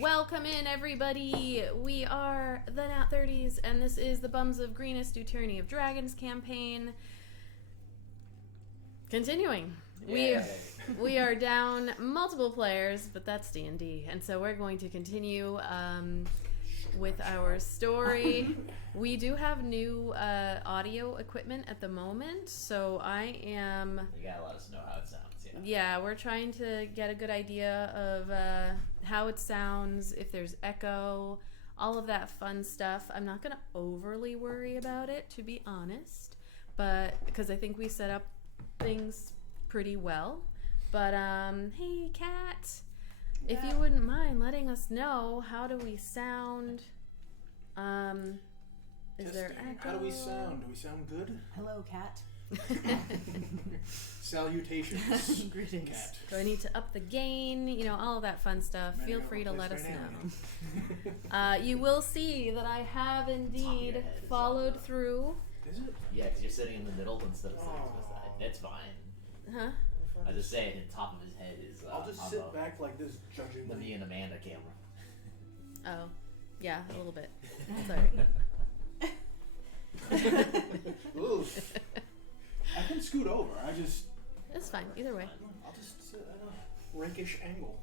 Welcome in, everybody. We are the NAT30s, and this is the Bums of Greenest Do Tyranny of Dragons campaign. Continuing. We are down multiple players, but that's D&D, and so we're going to continue with our story. We do have new audio equipment at the moment, so I am... You gotta let us know how it sounds. Yeah, we're trying to get a good idea of how it sounds, if there's echo, all of that fun stuff. I'm not going to overly worry about it, to be honest, but because I think we set up things pretty well. But hey, Kat, if you wouldn't mind letting us know, how do we sound? Is there echo? How do we sound? Do we sound good? Hello, Kat. Salutations. Greetings. Cat. Do I need to up the gain? You know, all of that fun stuff. Feel free to let us know. You will see that I have indeed followed through. Is it? Yeah, because you're sitting in the middle instead of sitting to the side. It's fine. Huh? I was just saying, the top of his head is. I'll just sit back like this, judging the me and Amanda camera. Oh, yeah, a little bit. Sorry. Ooh. I can scoot over. It's fine. Either way. I'll just sit at a rakish angle.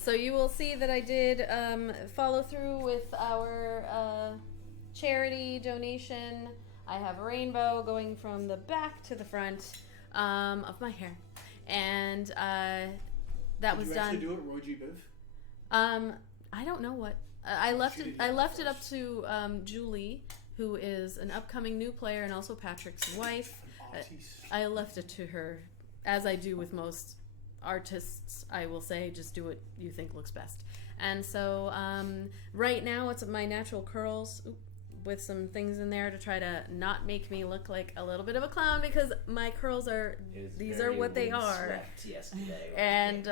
So you will see that I did follow through with our charity donation. I have a rainbow going from the back to the front of my hair, and that was done. Did you actually do it, Roy G. Biv? I don't know what I left it. I left it up to Julie, who is an upcoming new player and also Patrick's wife. I left it to her, as I do with most artists. I will say, just do what you think looks best. And so right now it's my natural curls with some things in there to try to not make me look like a little bit of a clown, because my curls are, these are what they are. And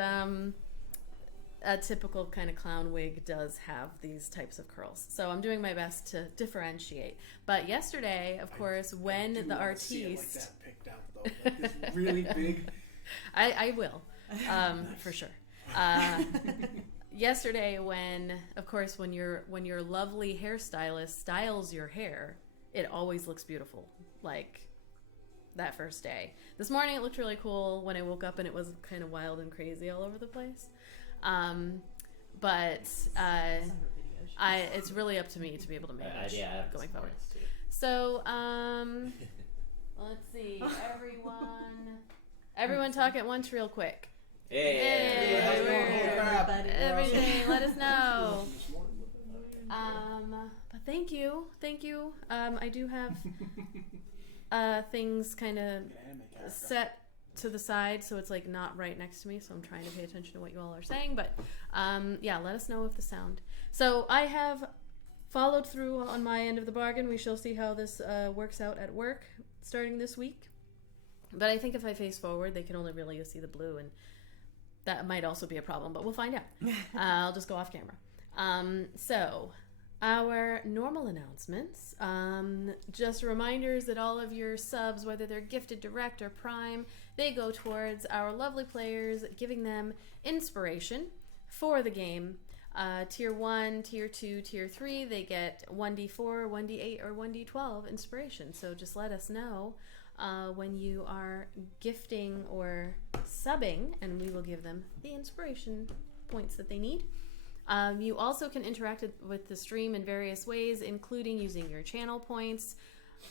a typical kind of clown wig does have these types of curls. So I'm doing my best to differentiate. But yesterday, of course, when the artiste... See it like that picked out, though. Like this really big... I will, for sure. Yesterday, when your lovely hairstylist styles your hair, it always looks beautiful. Like that first day. This morning it looked really cool when I woke up, and it was kind of wild and crazy all over the place. But it's really up to me to be able to manage going forward. So let's see, everyone talk at once real quick. Hey, everything, let us know. But thank you. I do have things kind of set to the side, so it's like not right next to me, so I'm trying to pay attention to what you all are saying. But yeah, let us know if the sound. So I have followed through on my end of the bargain. We shall see how this works out at work starting this week. But I think if I face forward, they can only really see the blue, and that might also be a problem, but we'll find out. I'll just go off camera. So our normal announcements, just reminders that all of your subs, whether they're gifted direct or prime, they go towards our lovely players, giving them inspiration for the game. Tier 1, Tier 2, Tier 3, they get 1d4, 1d8, or 1d12 inspiration. So just let us know when you are gifting or subbing, and we will give them the inspiration points that they need. You also can interact with the stream in various ways, including using your channel points.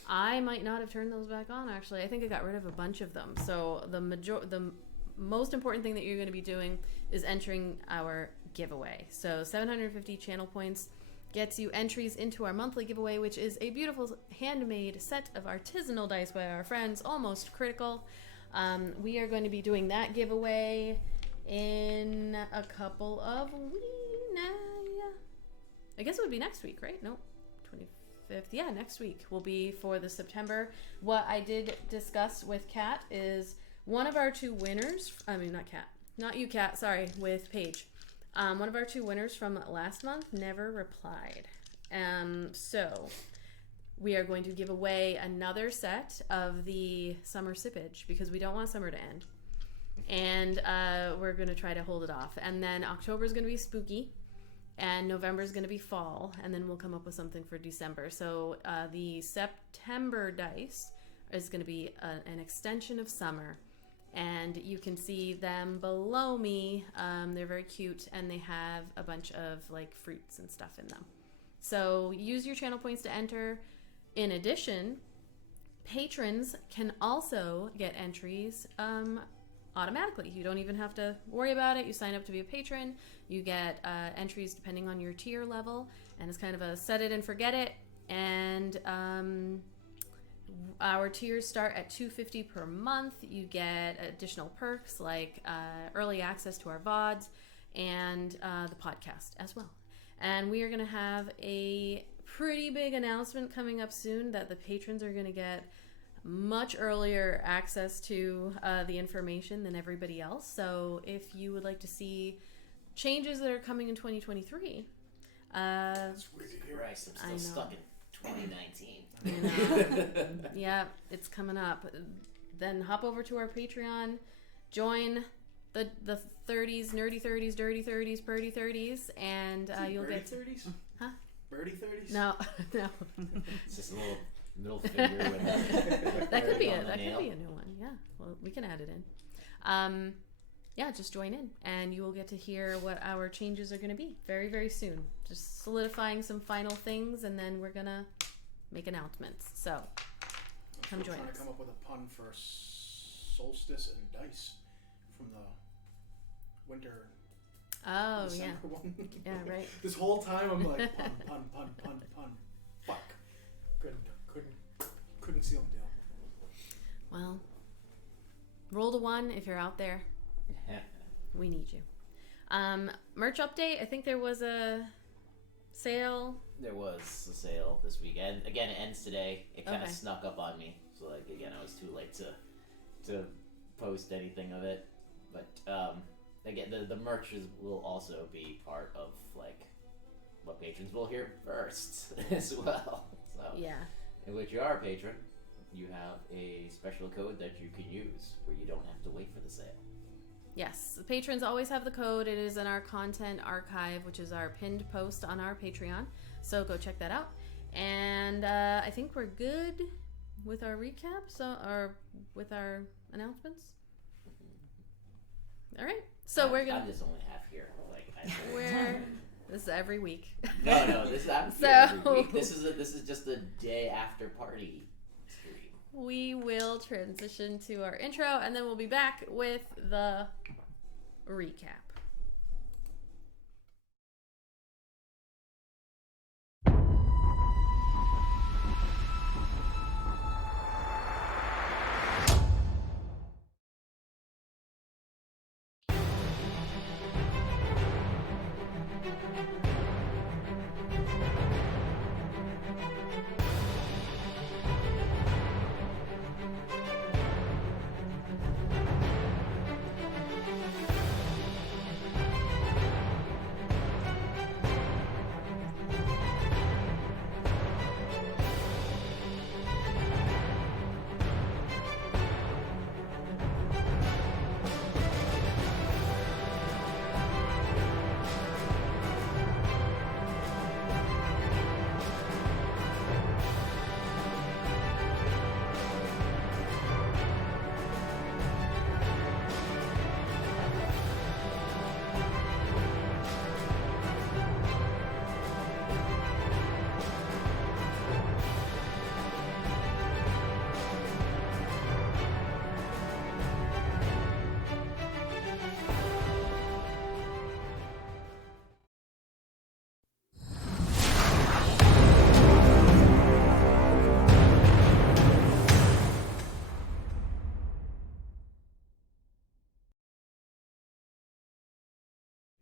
I might not have turned those back on, actually. I think I got rid of a bunch of them. So the most important thing that you're going to be doing is entering our giveaway. So 750 channel points gets you entries into our monthly giveaway, which is a beautiful handmade set of artisanal dice by our friends, Almost Critical. We are going to be doing that giveaway in a couple of weeks. I guess it would be next week, right? No, 25th. Yeah, next week will be for the September. What I did discuss with Kat is one of our two winners. I mean, not Kat. Not you, Kat. Sorry, with Paige. One of our two winners from last month never replied. So we are going to give away another set of the summer sippage, because we don't want summer to end. And we're going to try to hold it off. And then October is going to be spooky. And November is going to be fall. And then we'll come up with something for December. So the September dice is going to be an extension of summer. And you can see them below me. They're very cute. And they have a bunch of like fruits and stuff in them. So use your channel points to enter. In addition, patrons can also get entries automatically. You don't even have to worry about it. You sign up to be a patron. You get entries depending on your tier level, and it's kind of a set it and forget it. And our tiers start at $2.50 per month. You get additional perks like early access to our VODs and the podcast as well. And we are going to have a pretty big announcement coming up soon that the patrons are going to get much earlier access to the information than everybody else. So if you would like to see changes that are coming in 2023, That's weird to hear. Christ, I'm still stuck in 2019. Yeah, it's coming up. Then hop over to our Patreon, join the 30s, nerdy 30s, dirty 30s, purdy 30s, and you'll get 30s? Huh? Birdie 30s? No. It's just a little middle finger with a That could be on a the nail. new one. Yeah, well, we can add it in. Yeah, just join in, and you will get to hear what our changes are going to be very, very soon. Just solidifying some final things, and then we're gonna make announcements. So come join trying us. to come up with a pun for solstice and dice from the winter. Oh December yeah, one. yeah, right. This whole time I'm like pun. Fuck. Couldn't seal the deal. Well, roll to 1 if you're out there. We need you. Merch update. I think there was a sale. There was a sale this weekend. Again, it ends today. It kind of Okay. snuck up on me, so like again, I was too late to post anything of it. But again, the merch will also be part of like what patrons will hear first as well. So Yeah. in which you are a patron, you have a special code that you can use where you don't have to wait for the sale. Yes, the patrons always have the code. It is in our content archive, which is our pinned post on our Patreon. So go check that out. And I think we're good with our recaps or with our announcements. All right. So we're I'm gonna. just only half here. Like This is every week. no. This is I'm So- here every week. This is just a day after party stream. We will transition to our intro, and then we'll be back with the recap.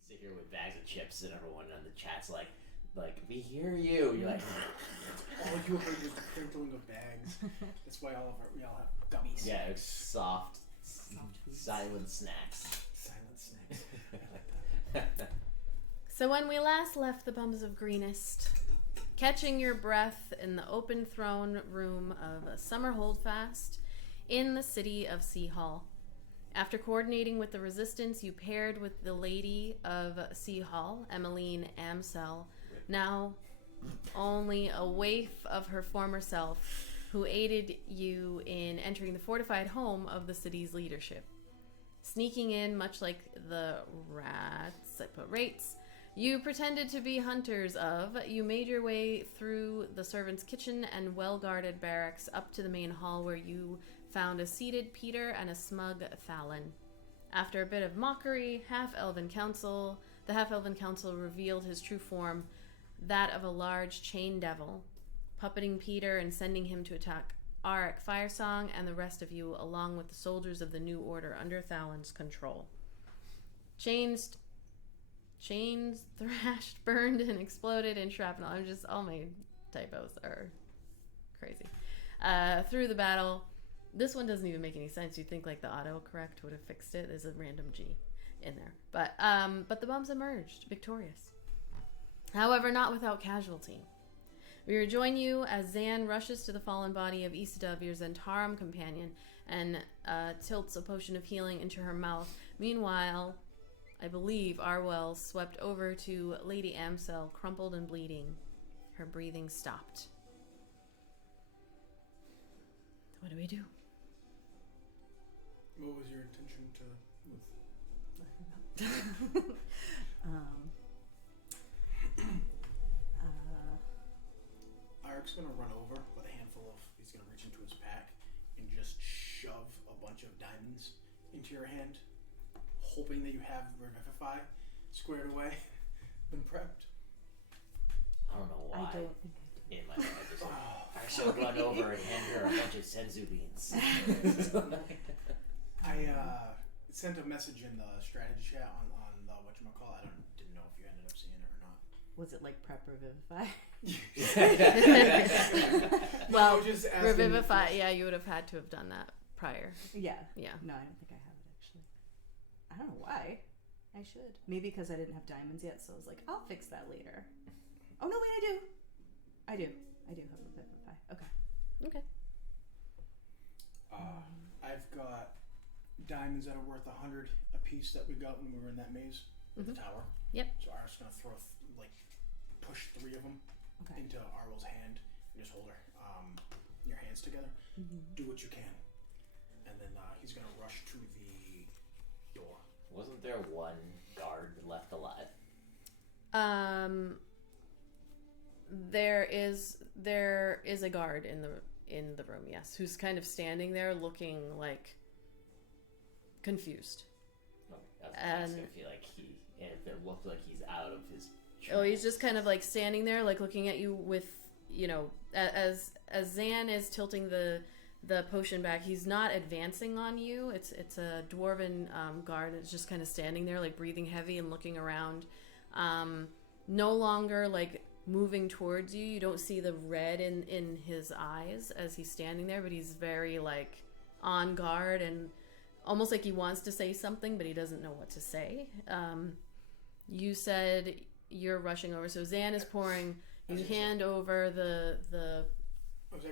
Sit here with bags of chips and everyone on the chat's like we hear you. You're like, All you heard was the crinkling of bags. That's why we all have gummies. yeah, it's soft, silent snacks. Silent snacks. I like that. So when we last left the Bums of Greenest, catching your breath in the open throne room of a summer holdfast in the city of SeaHall, After coordinating with the resistance, you paired with the lady of SeaHall, Emmeline Amsel, now only a waif of her former self, who aided you in entering the fortified home of the city's leadership. Sneaking in, much like the rats, I put rates, you pretended to be hunters of. You made your way through the servants' kitchen and well-guarded barracks up to the main hall, where you found a seated Peter and a smug Fallon. After a bit of mockery, the half-elven council revealed his true form, that of a large chain devil, puppeting Peter and sending him to attack Arik Firesong and the rest of you, along with the soldiers of the New Order under Fallon's control. Chains thrashed, burned, and exploded in shrapnel. All my typos are crazy. Through the battle, this one doesn't even make any sense. You'd think like the autocorrect would have fixed it. There's a random G in there. But the bums emerged victorious. However, not without casualty. We rejoin you as Zan rushes to the fallen body of Isadov, your Zentarum companion, and tilts a potion of healing into her mouth. Meanwhile, I believe Arwell swept over to Lady Amsel, crumpled and bleeding. Her breathing stopped. What do we do? What was your intention with? Arik's gonna run over with a handful of. He's gonna reach into his pack and just shove a bunch of diamonds into your hand, hoping that you have Revivify squared away and prepped. I don't know why. I don't think I do. In my head, I should run over and hand her a bunch of senzu beans. I sent a message in the strategy chat on the whatchamacall. Didn't know if you ended up seeing it or not. Was it like prep Revivify? Well, just Revivify, yeah, you would have had to have done that prior. Yeah. Yeah. No, I don't think I have it actually. I don't know why. I should. Maybe because I didn't have diamonds yet, so I was like, I'll fix that later. Oh no, wait, I do have Revivify. Okay. I've got diamonds that are worth 100 a piece that we got when we were in that maze with the tower. Yep. So I was gonna push 3 of them into Arwell's hand and just hold your hands together. Do what you can, and then he's gonna rush to the door. Wasn't there one guard left alive? There is a guard in the room, yes, who's kind of standing there looking like confused. Okay, I was gonna feel like if it looked like he's out of his trance. Oh, he's just kind of like standing there, like looking at you with, as Zan is tilting the potion back. He's not advancing on you. It's a dwarven guard. It's just kind of standing there, like breathing heavy and looking around. No longer like moving towards you. You don't see the red in his eyes as he's standing there, but he's very like on guard and almost like he wants to say something, but he doesn't know what to say. You said you're rushing over, so Zan is pouring. You hand over the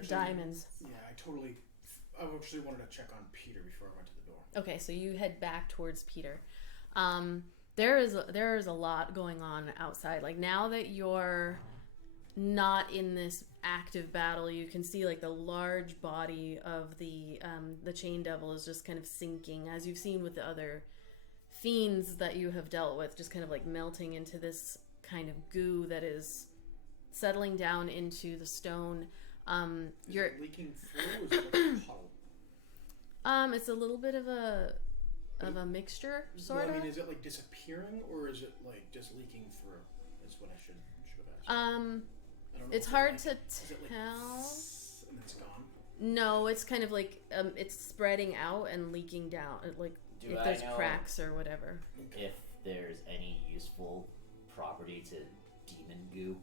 diamonds. Yeah, I actually wanted to check on Peter before I went to the door. Okay, so you head back towards Peter. There is a lot going on outside. Like now that you're not in this active battle, you can see like the large body of the chain devil is just kind of sinking, as you've seen with the other fiends that you have dealt with, just kind of like melting into this kind of goo that is settling down into the stone. Is it leaking through? Is it like a puddle? It's a little bit of a mixture, sort of. I mean, is it like disappearing, or is it like just leaking through? That's what I should have asked. I don't know. It's hard to is it like, tell. And then it's gone. No, it's kind of like it's spreading out and leaking down. Like if there's cracks or whatever. If there's any useful property to demon goo.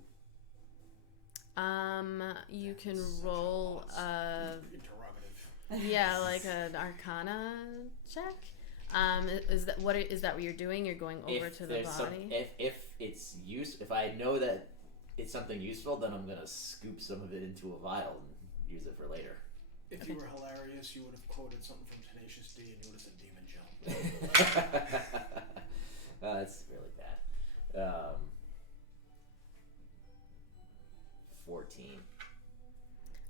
You can roll Interrogative. yeah, like an Arcana check. Is that what you're doing? You're going over to the body. If it's if I know that it's something useful, then I'm gonna scoop some of it into a vial and use it for later. If you were hilarious, you would have quoted something from Tenacious D and you would have said Demon Gel. That's really bad. 14.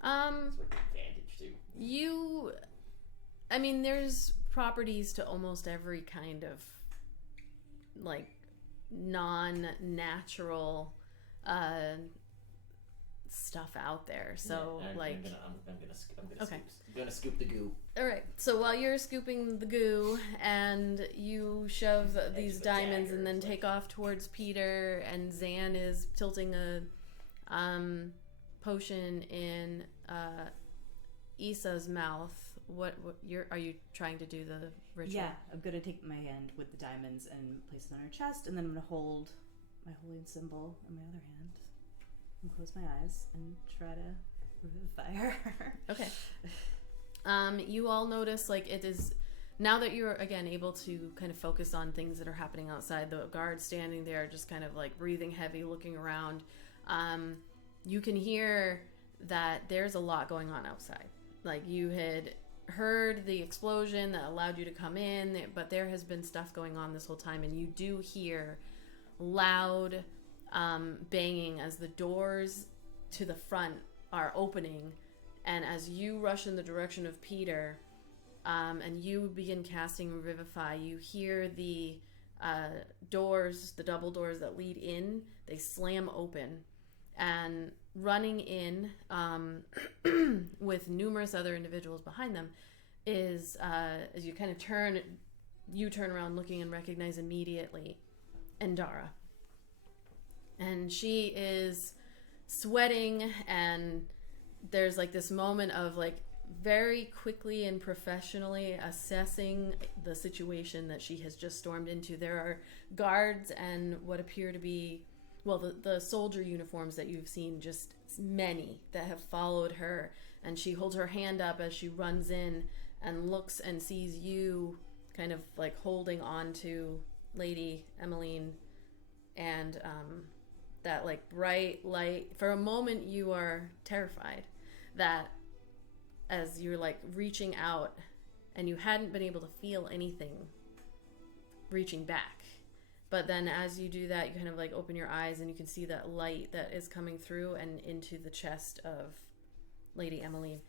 That's with advantage too. I mean, there's properties to almost every kind of like non-natural stuff out there. So Yeah, like, I'm gonna scoop the goo. all right. So while you're scooping the goo and you shove these the diamonds dagger, and then like- take off towards Peter, and Zan is tilting a potion in Issa's mouth. Are you trying to do the ritual? Yeah, I'm gonna take my hand with the diamonds and place it on her chest, and then I'm gonna hold my holy symbol in my other hand and close my eyes and try to revivify her. Okay. You all notice, like, it is now that you're again able to kind of focus on things that are happening outside. The guard standing there, just kind of like breathing heavy, looking around. You can hear that there's a lot going on outside. Like, you had heard the explosion that allowed you to come in, but there has been stuff going on this whole time, and you do hear loud banging as the doors to the front are opening, and as you rush in the direction of Peter, and you begin casting Revivify, you hear the doors, the double doors that lead in, they slam open, and running in with numerous other individuals behind them is, as you kind of turn around looking and recognize immediately Endara. And she is sweating, and there's like this moment of like very quickly and professionally assessing the situation that she has just stormed into. There are guards and what appear to be, well, the soldier uniforms that you've seen, just many that have followed her, and she holds her hand up as she runs in and looks and sees you kind of like holding on to Lady Emmeline, and that like bright light. For a moment you are terrified that as you're like reaching out and you hadn't been able to feel anything reaching back. But then as you do that, you kind of like open your eyes and you can see that light that is coming through and into the chest of Lady Emmeline.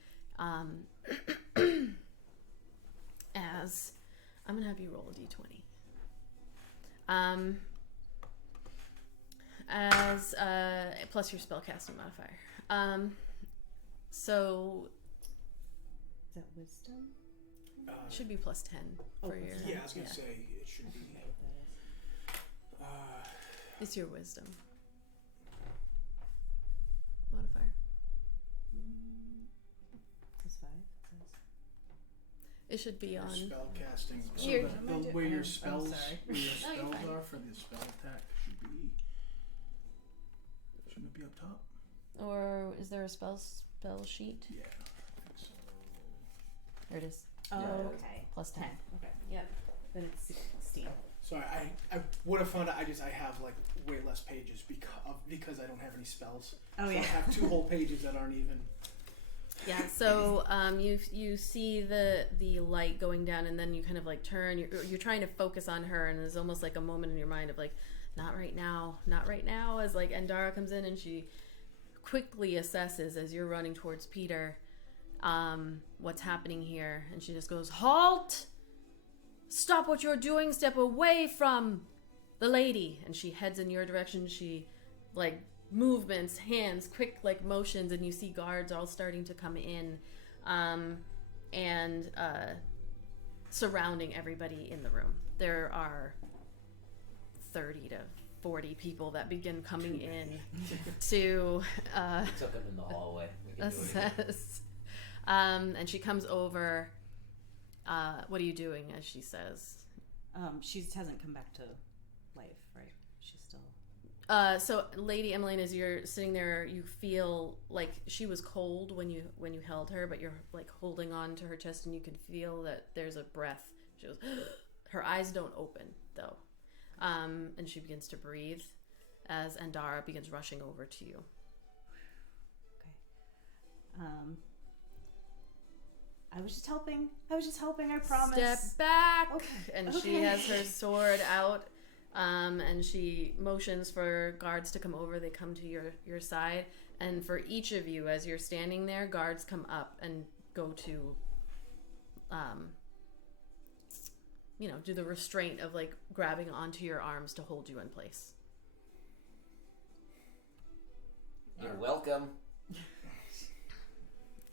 As I'm going to have you roll a d20. As plus your spellcasting modifier. So Is that wisdom? it should be plus 10 for your... Yeah, I was gonna say it should be. It's your wisdom modifier. Plus 5. It should be on... Spell casting. So Here. where your I'm spells, sorry. where your No, you're spells fine. are for the spell attack shouldn't it be up top? Or is there a spell sheet? Yeah, I think so. There it is. Oh, Yeah. okay. Plus 10. Okay. Yep. Then it's 16. Sorry, I would have found out. I have like way less pages because I don't have any spells. Oh, so yeah. I have 2 whole pages that aren't even. Yeah, so you see the light going down, and then you kind of like turn. You're trying to focus on her, and there's almost like a moment in your mind of like, not right now, not right now. As like Endara comes in, and she quickly assesses as you're running towards Peter, what's happening here, and she just goes, "Halt! Stop what you're doing! Step away from the lady!" And she heads in your direction. She like movements, hands, quick like motions, and you see guards all starting to come in, and surrounding everybody in the room. There are 30 to 40 people that begin coming in to We took him in the hallway. We can do it again. assess. And she comes over. What are you doing? As she says. She hasn't come back to life, right? She's still. So Lady Emmeline, as you're sitting there, you feel like she was cold when you held her, but you're like holding on to her chest, and you can feel that there's a breath. She goes. Her eyes don't open though, and she begins to breathe as Endara begins rushing over to you. Okay. I was just helping. I promise. Step back. Okay. And she has her sword out, and she motions for guards to come over. They come to your side, and for each of you, as you're standing there, guards come up and go to, do the restraint of like grabbing onto your arms to hold you in place. You're welcome.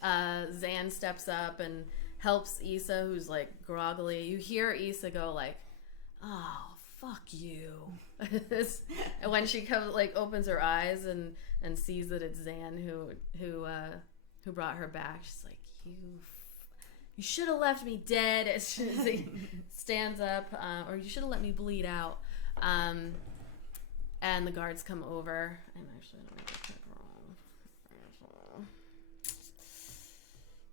Zan steps up and helps Issa, who's like groggily. You hear Issa go like, "Oh, fuck you," and when she comes, like, opens her eyes and sees that it's Zan who brought her back, she's like, "You should have left me dead." As she stands up, or you should have let me bleed out. And the guards come over. I'm actually gonna make a check wrong.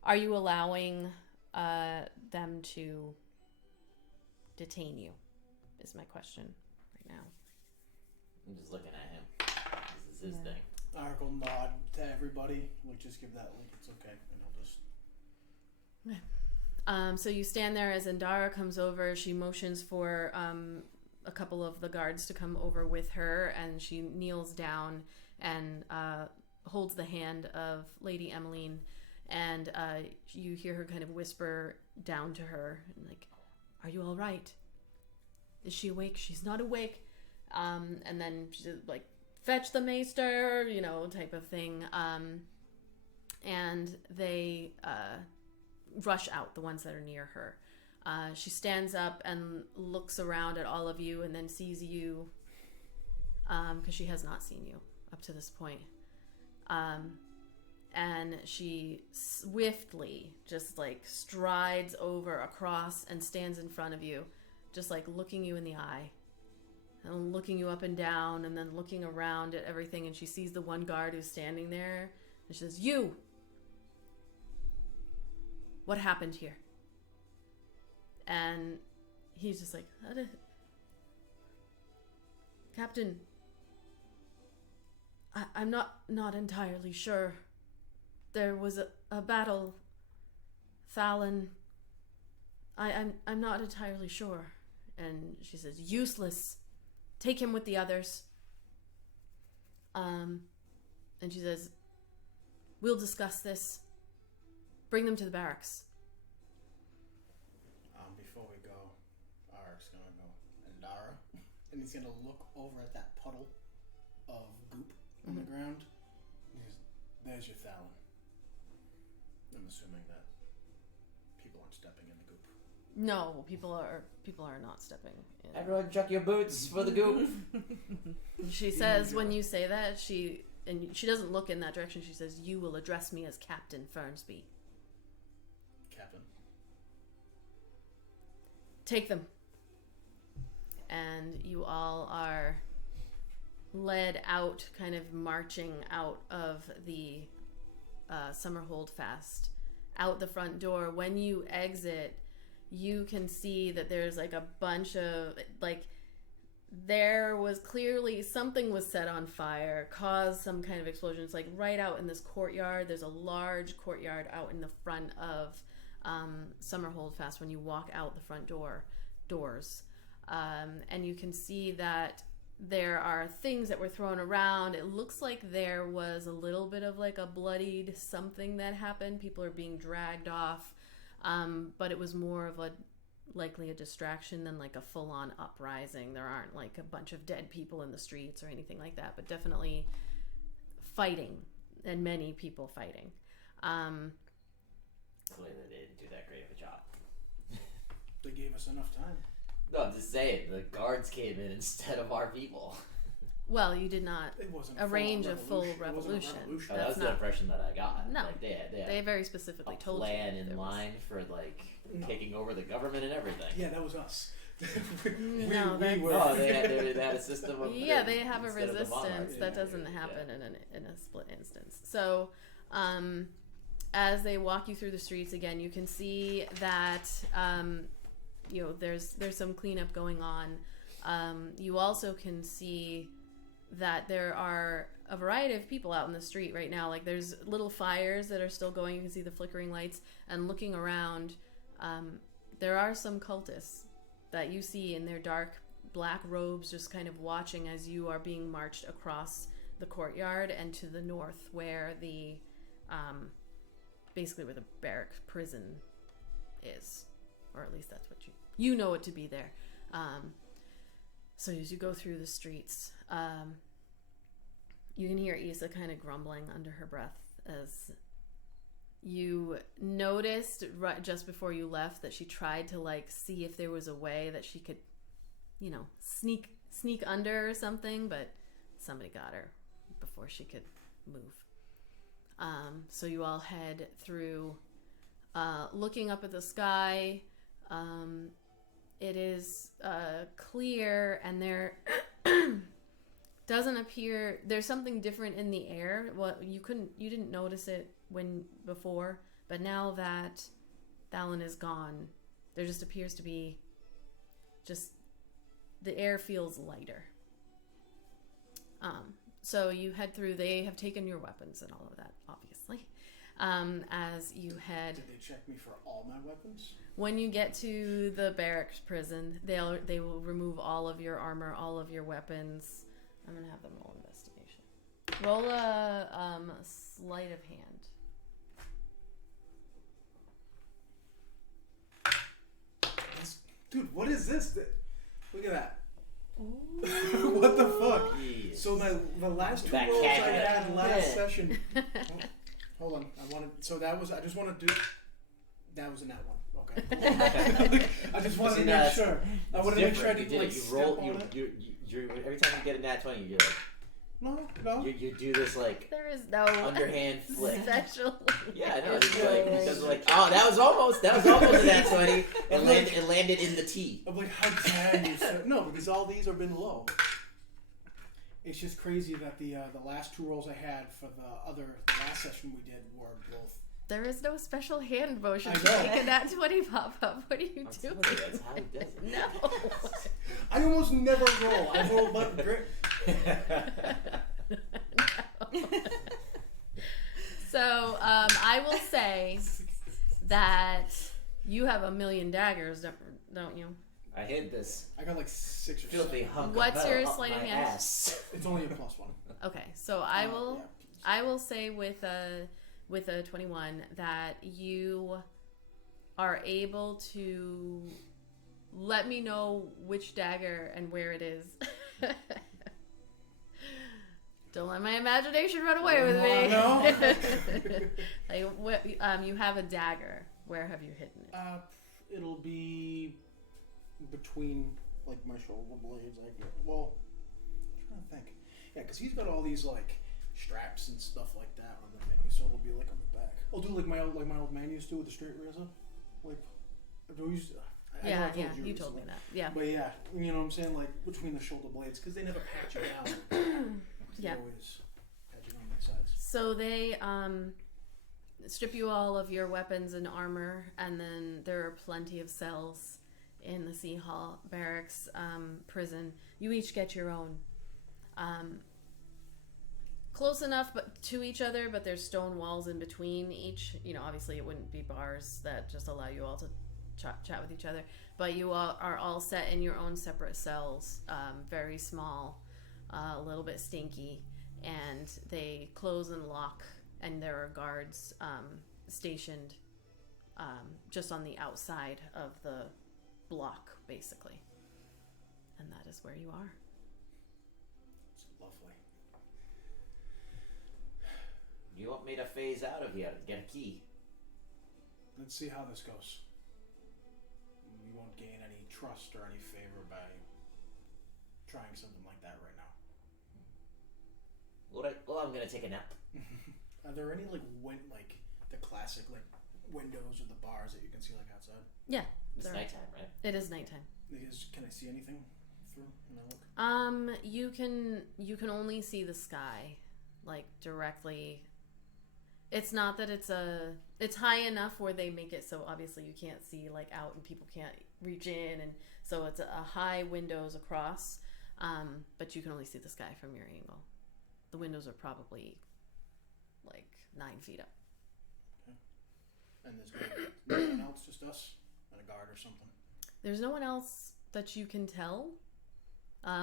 Are you allowing them to detain you? Is my question right now. I'm just looking at him. This is his thing. Ark will nod to everybody. We'll just give that like it's okay, and he'll just. So you stand there as Indara comes over. She motions for a couple of the guards to come over with her, and she kneels down and holds the hand of Lady Emmeline, and you hear her kind of whisper down to her, and like, "Are you all right? Is she awake? She's not awake." And then she's like, "Fetch the maester," type of thing. And they rush out, the ones that are near her. She stands up and looks around at all of you and then sees you, because she has not seen you up to this point. And she swiftly just like strides over across and stands in front of you, just like looking you in the eye and looking you up and down and then looking around at everything. And she sees the one guard who's standing there and she says, "You! What happened here?" And he's just like, "Captain, I'm not entirely sure. There was a battle. Thalon. I'm not entirely sure." And she says, "Useless. Take him with the others." And she says, "We'll discuss this. Bring them to the barracks." Before we go, Ark's gonna go, Indara, and he's gonna look over at that puddle of goop on the ground. There's your Thalon. I'm assuming that people aren't stepping in the goop. No, people are not stepping in. Everyone chuck your boots for the goop. She says, when you say that, she doesn't look in that direction. She says, "You will address me as Captain Fernsby." Captain. Take them. And you all are led out, kind of marching out of the Summer Holdfast, out the front door. When you exit, you can see that there's like a bunch of, like, there was clearly something was set on fire, caused some kind of explosion. It's like right out in this courtyard. There's a large courtyard out in the front of Summer Holdfast when you walk out the front doors. And you can see that there are things that were thrown around. It looks like there was a little bit of like a bloodied something that happened. People are being dragged off. But it was more of likely a distraction than like a full-on uprising. There aren't like a bunch of dead people in the streets or anything like that, but definitely fighting, and many people fighting. Clearly they didn't do that great of a job. They gave us enough time. No, I'm just saying, the guards came in instead of our people. Well, you did not It wasn't arrange a full It wasn't a revolution. Oh, that was the not- impression that I got. No. Like, they had They very specifically a told you. plan in there was- line for, like, No. taking over the government and everything. Yeah, that was us. No, that's- were. Oh, they had a system of... Yeah, they have a instead of the monarch. resistance that doesn't happen in a split instance. So, as they walk you through the streets again, you can see that there's some cleanup going on. You also can see that there are a variety of people out in the street right now. Like there's little fires that are still going. You can see the flickering lights. And looking around, there are some cultists that you see in their dark black robes just kind of watching as you are being marched across the courtyard and to the north where the basically where the barrack prison is, or at least that's what you know it to be there. So as you go through the streets, you can hear Issa kind of grumbling under her breath as you noticed right just before you left that she tried to like see if there was a way that she could, you know, sneak under or something, but somebody got her before she could move. So you all head through, looking up at the sky. It is clear, and there doesn't appear there's something different in the air. Well, you didn't notice it before, but now that Thalon is gone, there just appears to be the air feels lighter. So you head through. They have taken your weapons and all of that, obviously. As you head. Did they check me for all my weapons? When you get to the barracks prison, they will remove all of your armor, all of your weapons. I'm gonna have them roll investigation. Roll a sleight of hand. Dude, what is this? Look at that. What the fuck? Jeez. So the last two That rolls I cabinet. had last Yeah. session. Hold on, I just want to do. That was a nat one. Okay. I just wanted to make sure. I wanted to make sure I didn't like step on it. You every time you get a nat 20, you're like, No. you do this like There is no underhand flick. special. Yeah, I know. Because like, oh, that was almost a nat 20. It landed in the T. I'm like, how can you say no? Because all these have been low. It's just crazy that the last two rolls I had for the last session we did were both. There is no special hand motion I to know. make a nat 20 pop up. What are you doing? That's how he does it. No. I almost never roll. I roll but grip. No. So I will say that you have 1,000,000 daggers, don't you? I hid this I got like 6 or filthy 7. hunk What's of metal your up sleight of my hand? ass. It's only a +1. Okay, so I will. Yeah. I will say with a 21 that you are able to let me know which dagger and where it is. Don't let my imagination run away with me. No. Like, you have a dagger. Where have you hidden it? It'll be between like my shoulder blades. I get. Well, I'm trying to think. Yeah, because he's got all these like straps and stuff like that on the mini, so it'll be like on the back. I'll do like my old man used to with the straight razor. Like, I know I told you you told me that. Yeah. But yeah, you know what I'm saying? Like between the shoulder blades, because they never patch it down. Yeah. They always patch it on the sides. So they strip you all of your weapons and armor, and then there are plenty of cells in the SeaHall barracks prison. You each get your own. Close enough but to each other, but there's stone walls in between each. You know, obviously it wouldn't be bars that just allow you all to chat with each other, but you all are all set in your own separate cells, very small, a little bit stinky, and they close and lock, and there are guards stationed just on the outside of the block, basically. And that is where you are. It's lovely. You want me to phase out of here? Get a key. Let's see how this goes. We won't gain any trust or any favor by trying something like that right now. Well, I'm gonna take a nap. Are there any like the classic like windows or the bars that you can see like outside? Yeah. It's there- nighttime, right? It is nighttime. Can I see anything through when I look? You can only see the sky, like directly. It's not that it's high enough where they make it so obviously you can't see like out and people can't reach in, and so it's a high windows across. but you can only see the sky from your angle. The windows are probably like 9 feet up. And there's no one else, just us and a guard or something. There's no one else that you can tell.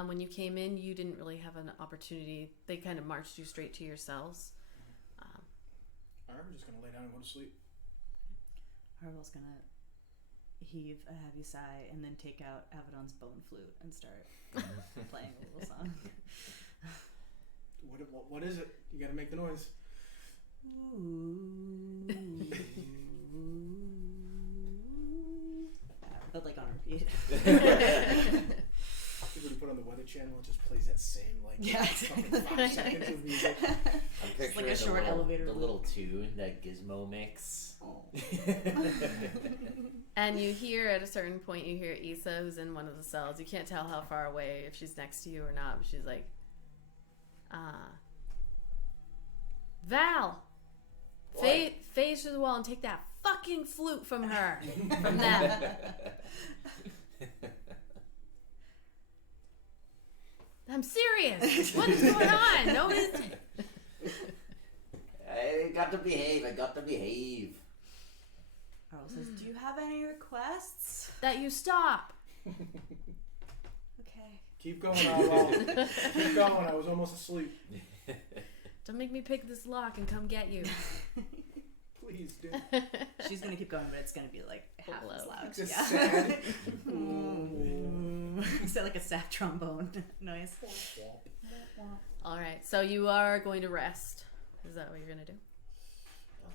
When you came in, you didn't really have an opportunity. They kind of marched you straight to your cells. Alright, we're just gonna lay down and go to sleep. Harville's gonna heave a heavy sigh and then take out Avedon's bone flute and start playing a little song. What is it? You gotta make the noise. But like on repeat. I think when you put on the Weather Channel, it just plays that same fucking 5 seconds of music. I'm It's like picturing a short elevator the loop. little tune that Gizmo makes. Oh. And you hear at a certain point, you hear Issa, who's in one of the cells. You can't tell how far away, if she's next to you or not, but she's like, Val, face to the wall and take that fucking flute from her. From them. I'm serious. What is going on? Nobody's... I got to behave. Earl says, "Do you have any requests?" That you stop. Okay. Keep going, Arlo. Keep going. I was almost asleep. Don't make me pick this lock and come get you. Please do. She's gonna keep going, but it's gonna be like half as Low. loud. Just Yeah. sad. Is that like a sad trombone noise? All right, so you are going to rest. Is that what you're going to do?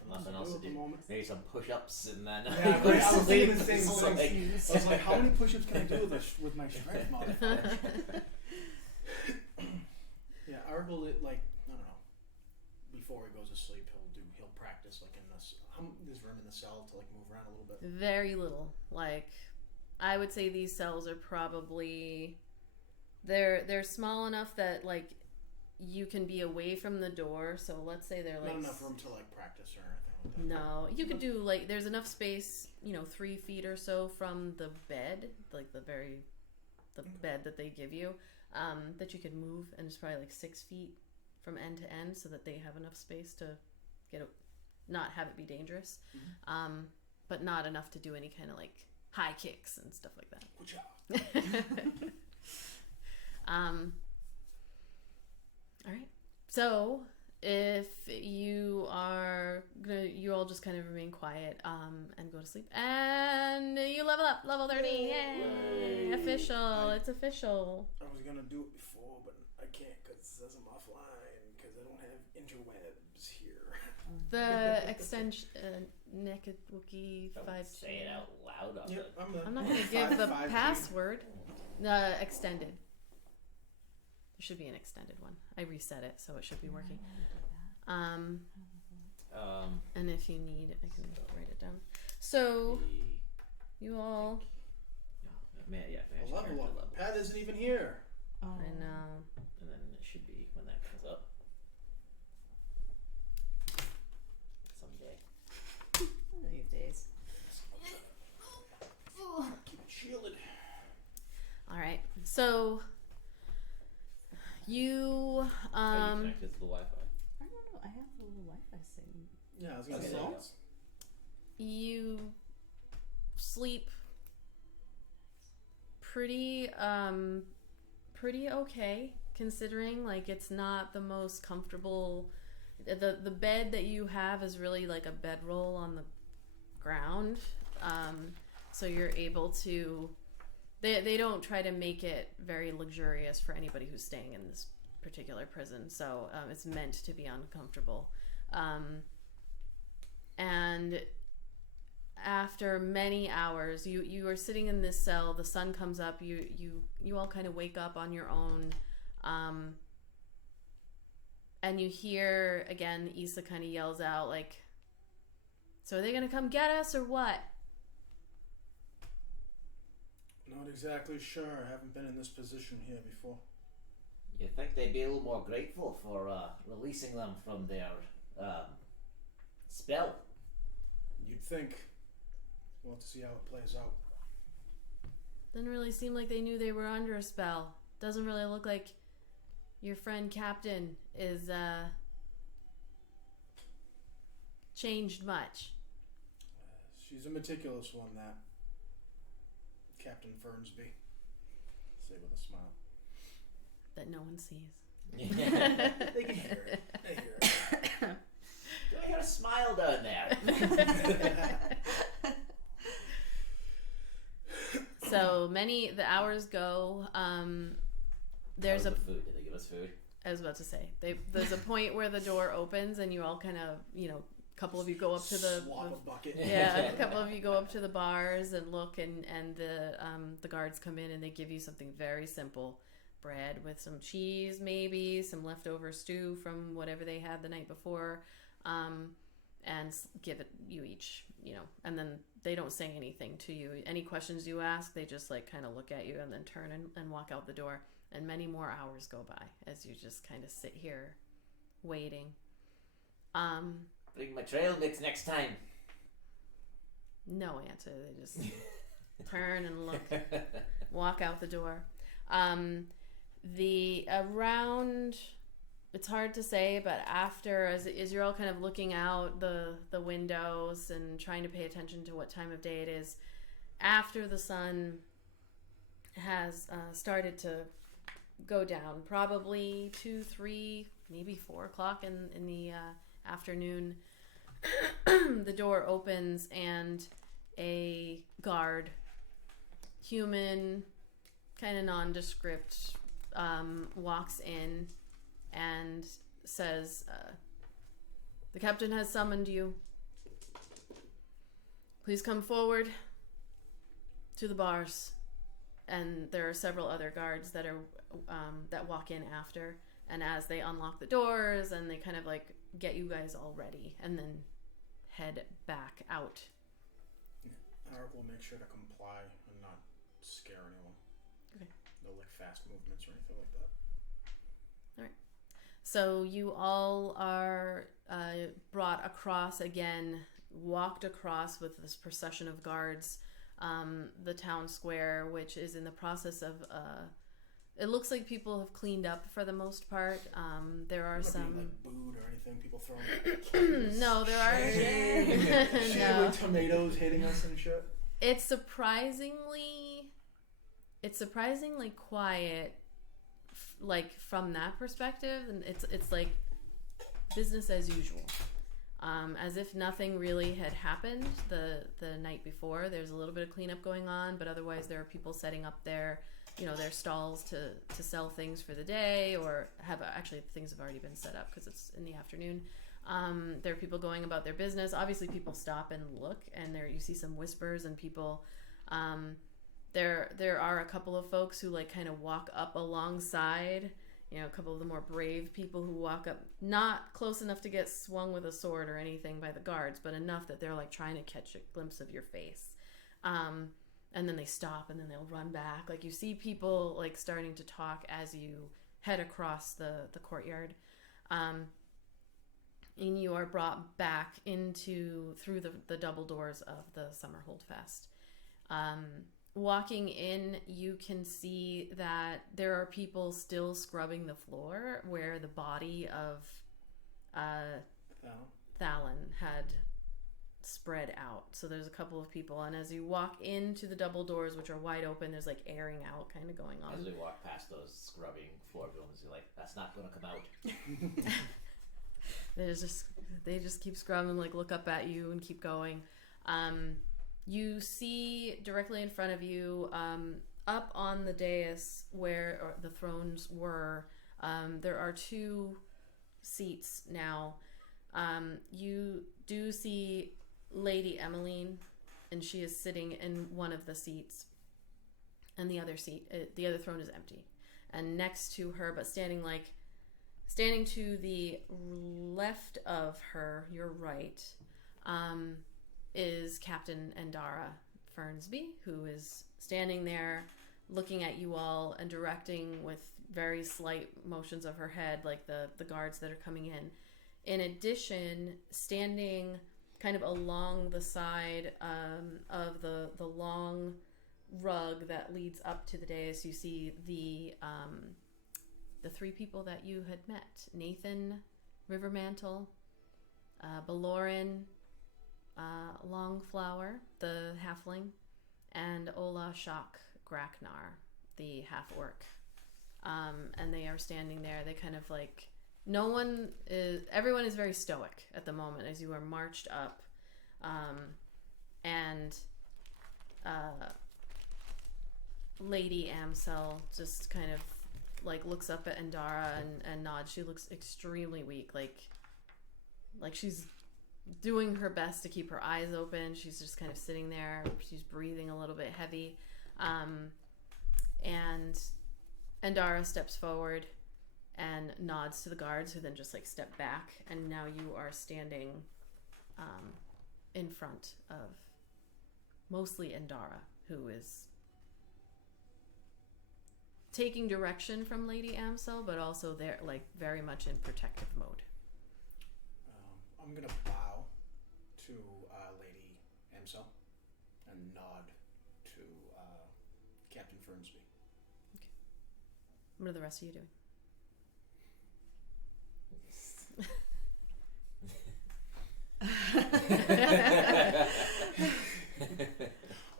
Nothing else to At the do. moment. Maybe some push-ups and then. Yeah, right. I was thinking the same It's thing. like- I was like, how many push-ups can I do with my strength modifier? Yeah, Argle, like, I don't know. Before he goes to sleep, he'll practice like in this. There's room in the cell to like move around a little bit. Very little. Like, I would say these cells are probably... They're small enough that, like, you can be away from the door. So let's say they're like... Not enough room to like practice or anything like that. No, you could do like there's enough space, 3 feet or so from the bed, like the bed that they give you, that you could move, and it's probably like 6 feet from end to end, so that they have enough space to not have it be dangerous, but not enough to do any kind of like high kicks and stuff like that. Good job. All right, so. If you are gonna, you all just kind of remain quiet and go to sleep, and you level up, level 30. Yay! Official. It's official. I was gonna do it before, but I can't because it says I'm offline because I don't have interwebs here. The extension, Naked Wookie Don't 5. say it out loud on Yep, the. I'm I'm not gonna give the password. The extended. There should be an extended one. I reset it, so it should be working. And if you need, I can write it down. So you all, A level up. Pat isn't even here. Oh. I know. And then it should be when that comes up. Someday. One of these days. Keep it shielded. All right. So you Are you connected to the Wi-Fi? I don't know. I have a little Wi-Fi signal. Yeah, I was gonna Okay, say. there you go. you sleep pretty okay, considering like it's not the most comfortable. The bed that you have is really like a bedroll on the ground, so you're able to. They don't try to make it very luxurious for anybody who's staying in this particular prison, so it's meant to be uncomfortable. And after many hours, you are sitting in this cell. The sun comes up. You all kind of wake up on your own, and you hear again. Issa kind of yells out like, "So are they gonna come get us or what?" Not exactly sure. I haven't been in this position here before. You think they'd be a little more grateful for releasing them from their spell? You'd think. We'll have to see how it plays out. Didn't really seem like they knew they were under a spell. doesn't really look like your friend Captain is changed much. She's a meticulous one, that Captain Fernsby. Say with a smile. That no one sees. They can hear it. They hear it. I got a smile down there. So the hours go. There's How's the food? Did they give us food? I was about to say, there's a point where the door opens and you all kind of, a couple of you go up to the Swap a bucket. yeah, a couple of you go up to the bars and look, and the guards come in and they give you something very simple. Bread with some cheese, maybe some leftover stew from whatever they had the night before, and give it you each, and then they don't say anything to you. Any questions you ask, they just like kind of look at you and then turn and walk out the door. And many more hours go by as you just kind of sit here waiting. Bring my trail mix next time. No answer. They just turn and look, walk out the door. It's hard to say, but after, as you're all kind of looking out the windows and trying to pay attention to what time of day it is, after the sun has started to go down, probably 2, 3, maybe 4 o'clock in the afternoon, the door opens and a guard, human, kind of nondescript, walks in and says, "The captain has summoned you. Please come forward to the bars." And there are several other guards that are that walk in after, and as they unlock the doors and they kind of like get you guys all ready and then head back out. Eric will make sure to comply and not scare anyone. Okay. No like fast movements or anything like that. So you all are brought across again, walked across with this procession of guards, the town square, which is in the process of, it looks like people have cleaned up for the most part. There are some... Being, like, booed or anything, people throwing no, there are... shit No. with tomatoes hitting us and shit. It's surprisingly quiet, like from that perspective, and it's like business as usual, as if nothing really had happened the night before. There's a little bit of cleanup going on, but otherwise there are people setting up their stalls to sell things for the day, or things have already been set up because it's in the afternoon. There are people going about their business. Obviously people stop and look, and there you see some whispers and people. There are a couple of folks who like kind of walk up alongside, a couple of the more brave people who walk up, not close enough to get swung with a sword or anything by the guards, but enough that they're like trying to catch a glimpse of your face. And then they stop and then they'll run back. Like you see people like starting to talk as you head across the courtyard. And you are brought back through the double doors of the Summer Holdfast. Walking in, you can see that there are people still scrubbing the floor where the body of Thalon had spread out. So there's a couple of people, and as you walk into the double doors, which are wide open, there's like airing out kind of going on. As we walk past those scrubbing floor buildings, you're like, that's not going to come out. They just keep scrubbing, like look up at you and keep going. You see directly in front of you, up on the dais where the thrones were, there are 2 seats now. You do see Lady Emmeline, and she is sitting in one of the seats, and the other throne is empty. And next to her, but standing to the left of her, your right, is Captain Endara Fernsby, who is standing there looking at you all and directing with very slight motions of her head, like the guards that are coming in. In addition, standing kind of along the side of the long rug that leads up to the dais, you see the 3 people that you had met: Nathan Rivermantle, Baloran Longflower, the halfling, and Ola Shock Graknar, the half-orc. And they are standing there. They kind of like, everyone is very stoic at the moment as you are marched up. And Lady Amsel just kind of like looks up at Endara and nods. She looks extremely weak, like she's doing her best to keep her eyes open. She's just kind of sitting there. She's breathing a little bit heavy. And Endara steps forward and nods to the guards, who then just like step back, and now you are standing in front of mostly Endara, who is taking direction from Lady Amsel, but also they're like very much in protective mode. I'm gonna bow to Lady Amsel and nod to Captain Fernsby. Okay. What are the rest of you doing?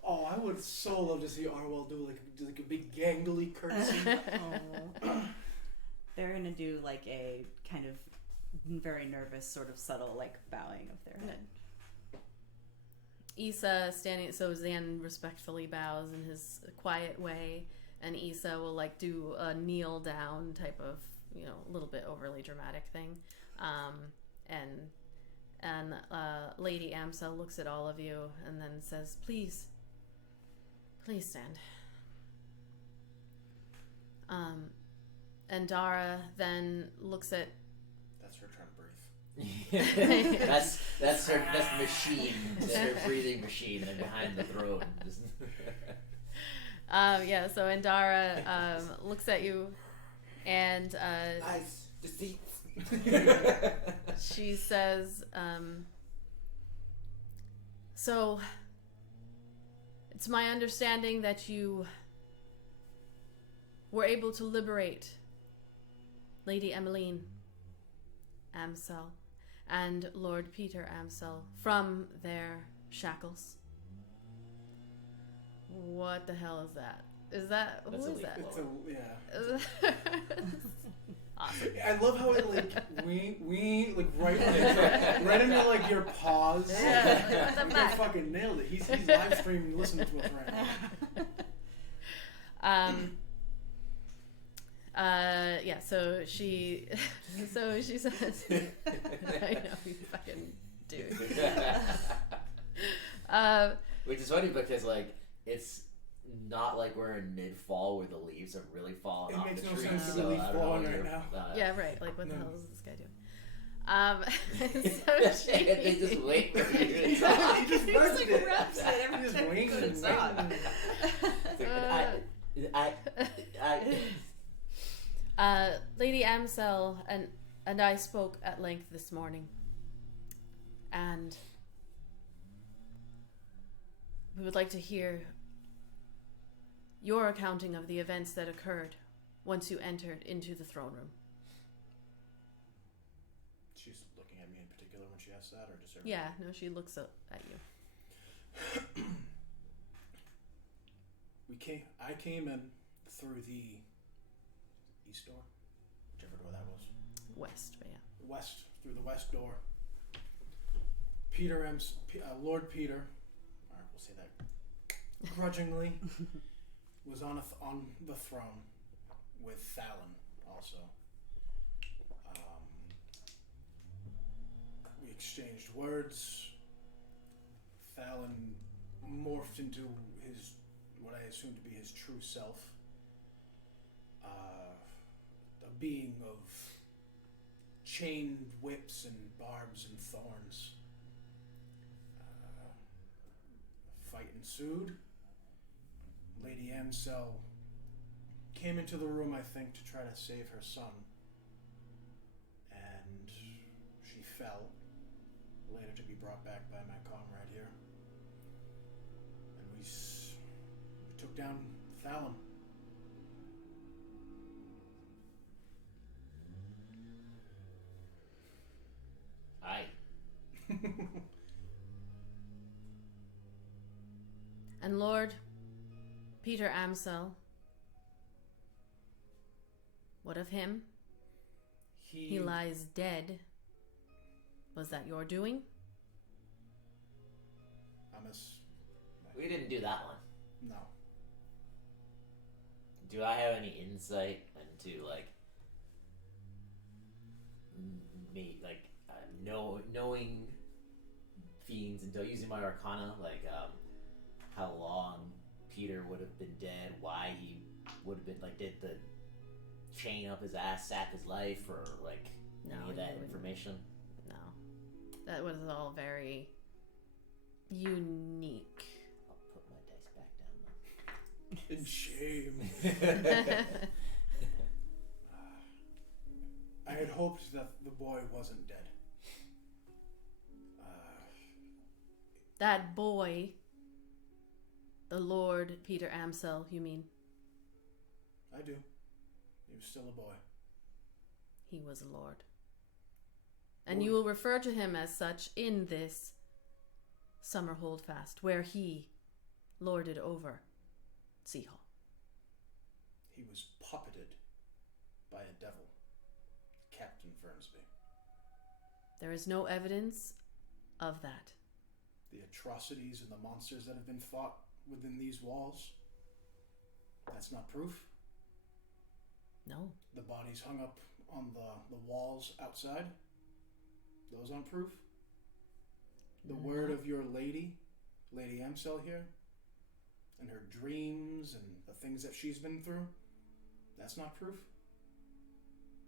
Oh, I would so love to see Arwell do like a big gangly curtsy. Oh. They're gonna do like a kind of very nervous, sort of subtle, like bowing of their head. Issa standing, so Zan respectfully bows in his quiet way, and Issa will like do a kneel down type of, you know, a little bit overly dramatic thing. And Lady Amsel looks at all of you and then says, please stand. And Dara then looks at. That's her trying to breathe. that's the machine. That's her breathing machine and behind the throne. Yeah, so Endara looks at you and Nice deceit. she says, so it's my understanding that you were able to liberate Lady Emmeline Amsel and Lord Peter Amsel from their shackles. What the hell is that? Is that, That's who a is that? It's yeah. Awesome. I love how it like we like right under like your pause. Yeah. You guys fucking nailed it. He's live streaming, listening to us right now. Yeah, so she says, I know, you fucking dude. Which is funny because like it's not like we're in mid-fall where the leaves have really fallen off It makes the no trees. sense to So the leaves I don't know falling what right you're, now. Yeah, right, like what the hell is this guy doing? So they just wait for you to talk. He just He runs just, like, it. rubs it every He just time wings he and goes on. Lady Amsel and I spoke at length this morning, and we would like to hear your accounting of the events that occurred once you entered into the throne room. She's looking at me in particular when she asks that, or just everybody? Yeah, no, she looks up at you. I came in through the east door, whichever door that was. West, but yeah. Through the west door. Lord Peter, all right, we'll say that grudgingly, was on the throne with Fallon also. We exchanged words. Fallon morphed into what I assume to be his true self. A being of chained whips and barbs and thorns. A fight ensued. Lady Amsel came into the room, I think, to try to save her son. And she fell, later to be brought back by my comrade here. And we took down Thallum. Aye. And Lord Peter Amsel, what of him? He lies dead. Was that your doing? We didn't do that one. No. Do I have any insight into like me, like knowing fiends until using my Arcana, like how long Peter would have been dead, why he would have been like, did the chain up his ass sap his life, or like any of that information? No, that was all very unique. I'll put my dice back down In shame. then. I had hoped that the boy wasn't dead. That boy, the Lord Peter Amsel, you mean? I do. He was still a boy. He was a lord. And you will refer to him as such in this summer holdfast, where he lorded over SeaHall. He was puppeted by a devil, Captain Fernsby. There is no evidence of that. The atrocities and the monsters that have been fought within these walls, that's not proof. No. The bodies hung up on the walls outside, those aren't proof. The word of your Lady Amsel here, and her dreams and the things that she's been through, that's not proof.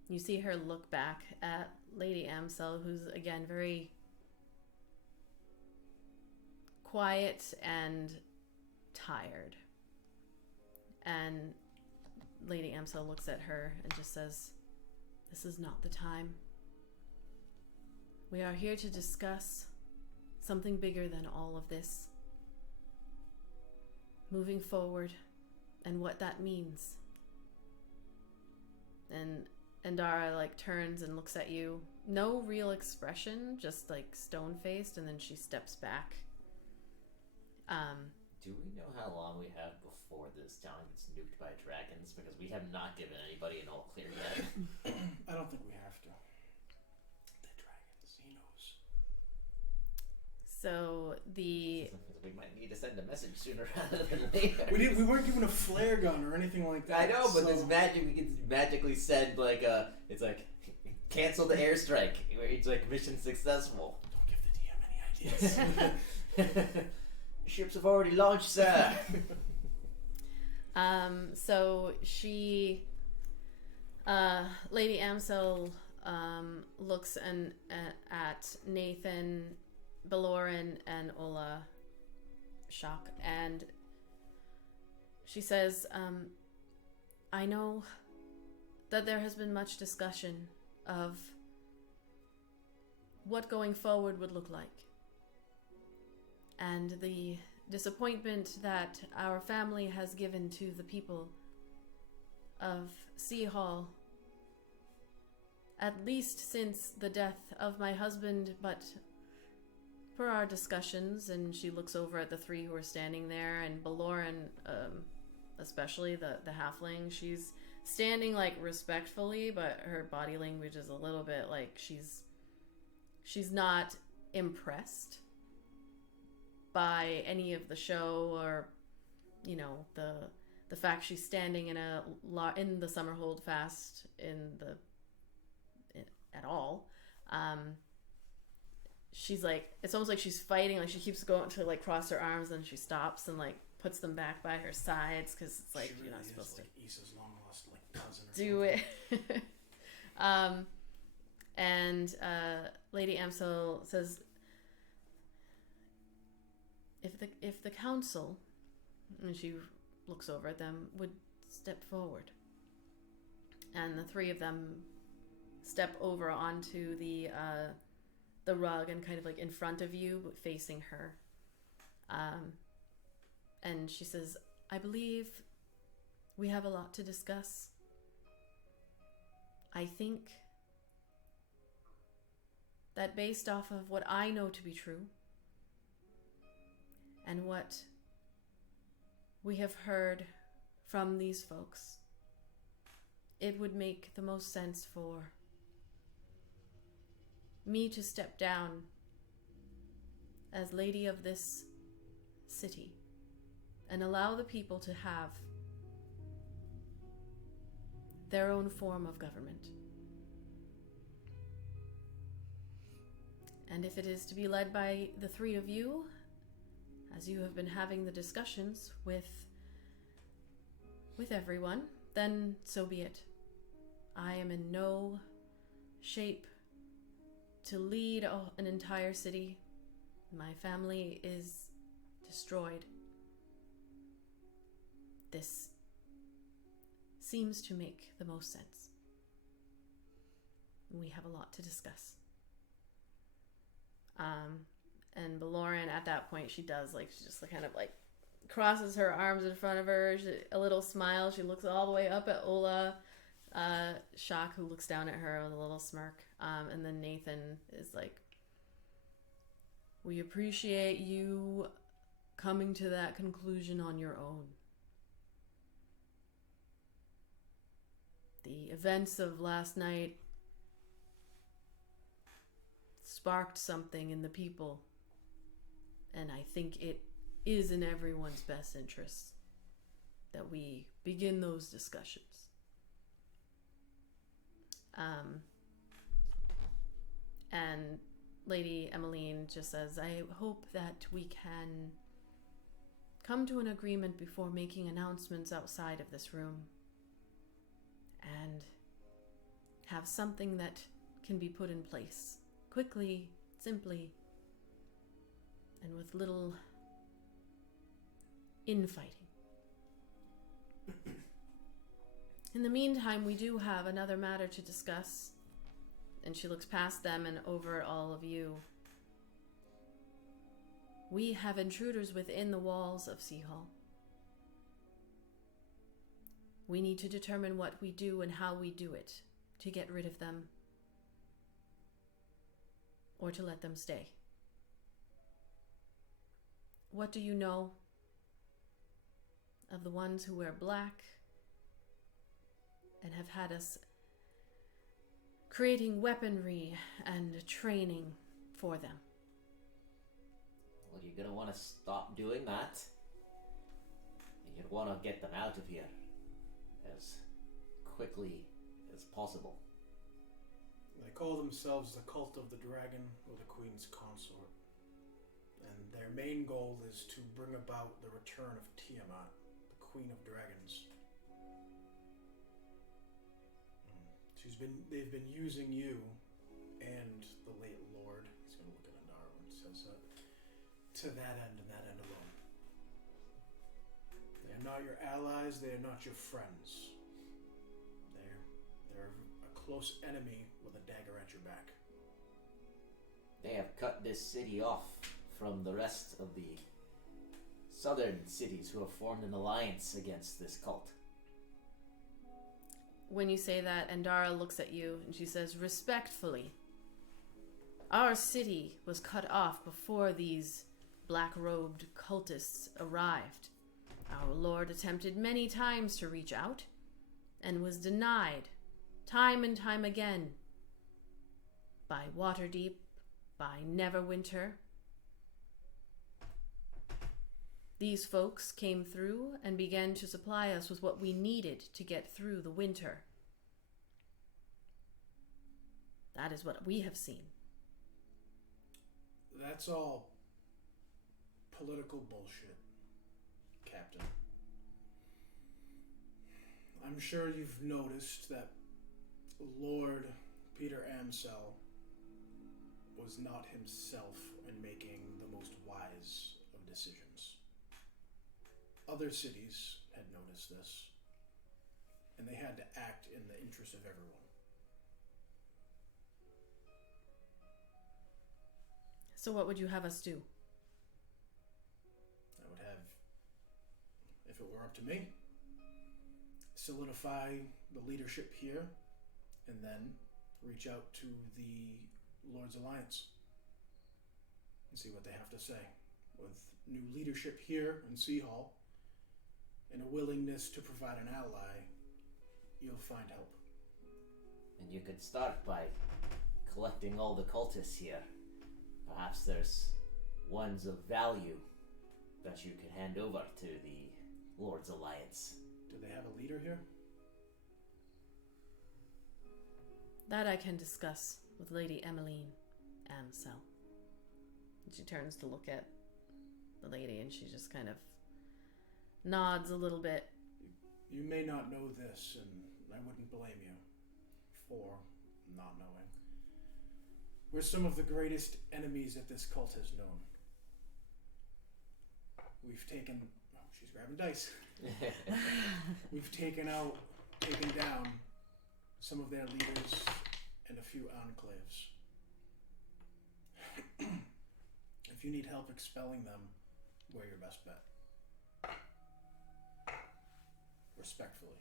You see her look back at Lady Amsel, who's again very quiet and tired. And Lady Amsel looks at her and just says, "This is not the time. We are here to discuss something bigger than all of this. Moving forward and what that means." And Endara like turns and looks at you. No real expression, just like stone-faced, and then she steps back. Do we know how long we have before this town gets nuked by dragons? Because we have not given anybody an all clear yet. I don't think we have to. The dragons, he knows. So We might need to send a message sooner rather than later. We weren't given a flare gun or anything like that. I know, but so... this magic, we can magically send like it's like cancel the airstrike. Where it's like mission successful. Don't give the DM any ideas. Ships have already launched, sir. So she, Lady Amsel, looks at Nathan, Belorin, and Ola Shock, and she says, I know that there has been much discussion of what going forward would look like, and the disappointment that our family has given to the people of SeaHall, at least since the death of my husband, but per our discussions, and she looks over at the three who are standing there, and Belorin, especially the halfling, she's standing like respectfully, but her body language is a little bit like she's not impressed by any of the show, or the fact she's standing in the summer holdfast at all. She's like, it's almost like she's fighting, like she keeps going to like cross her arms, and she stops and like puts them back by her sides, because it's like, you're not supposed to like Issa's long lost like cousin or do something. it. And Lady Amsel says, if the council, and she looks over at them, would step forward, and the three of them step over onto the rug and kind of like in front of you, but facing her. And she says, I believe we have a lot to discuss. I think that based off of what I know to be true and what we have heard from these folks, it would make the most sense for me to step down as lady of this city and allow the people to have their own form of government. And if it is to be led by the three of you, as you have been having the discussions with everyone, then so be it. I am in no shape to lead an entire city. My family is destroyed. This seems to make the most sense. We have a lot to discuss. And Baloran, at that point, she does, like, she just kind of, like, crosses her arms in front of her, a little smile. She looks all the way up at Ola, Shock, who looks down at her with a little smirk. And then Nathan is like, we appreciate you coming to that conclusion on your own. The events of last night sparked something in the people, and I think it is in everyone's best interest that we begin those discussions. And Lady Emmeline just says, I hope that we can come to an agreement before making announcements outside of this room and have something that can be put in place quickly, simply, and with little infighting. In the meantime, we do have another matter to discuss. And she looks past them and over at all of you. We have intruders within the walls of SeaHall. We need to determine what we do and how we do it to get rid of them or to let them stay. What do you know of the ones who wear black and have had us creating weaponry and training for them? Well, you're gonna want to stop doing that. And you'd want to get them out of here as quickly as possible. They call themselves the Cult of the Dragon or the Queen's Consort. And their main goal is to bring about the return of Tiamat, the Queen of Dragons. They've been using you and the late Lord, he's going to look at Andara when he says that, to that end and that end alone. They are not your allies, they are not your friends. They're a close enemy with a dagger at your back. They have cut this city off from the rest of the southern cities who have formed an alliance against this cult. When you say that, Andara looks at you and she says, respectfully, our city was cut off before these black-robed cultists arrived. Our lord attempted many times to reach out and was denied time and time again by Waterdeep, by Neverwinter. These folks came through and began to supply us with what we needed to get through the winter. That is what we have seen. That's all political bullshit, Captain. I'm sure you've noticed that Lord Peter Amsel was not himself in making the most wise of decisions. Other cities had noticed this, and they had to act in the interest of everyone. So what would you have us do? I would have, if it were up to me, solidify the leadership here, and then reach out to the Lord's Alliance and see what they have to say. With new leadership here in SeaHall and a willingness to provide an ally, you'll find help. And you could start by collecting all the cultists here. Perhaps there's ones of value that you could hand over to the Lord's Alliance. Do they have a leader here? That I can discuss with Lady Emmeline Amsel. She turns to look at the lady and she just kind of nods a little bit. You may not know this, and I wouldn't blame you for not knowing. We're some of the greatest enemies that this cult has known. We've taken... Oh, she's grabbing dice. We've taken down some of their leaders and a few enclaves. If you need help expelling them, we're your best bet. Respectfully.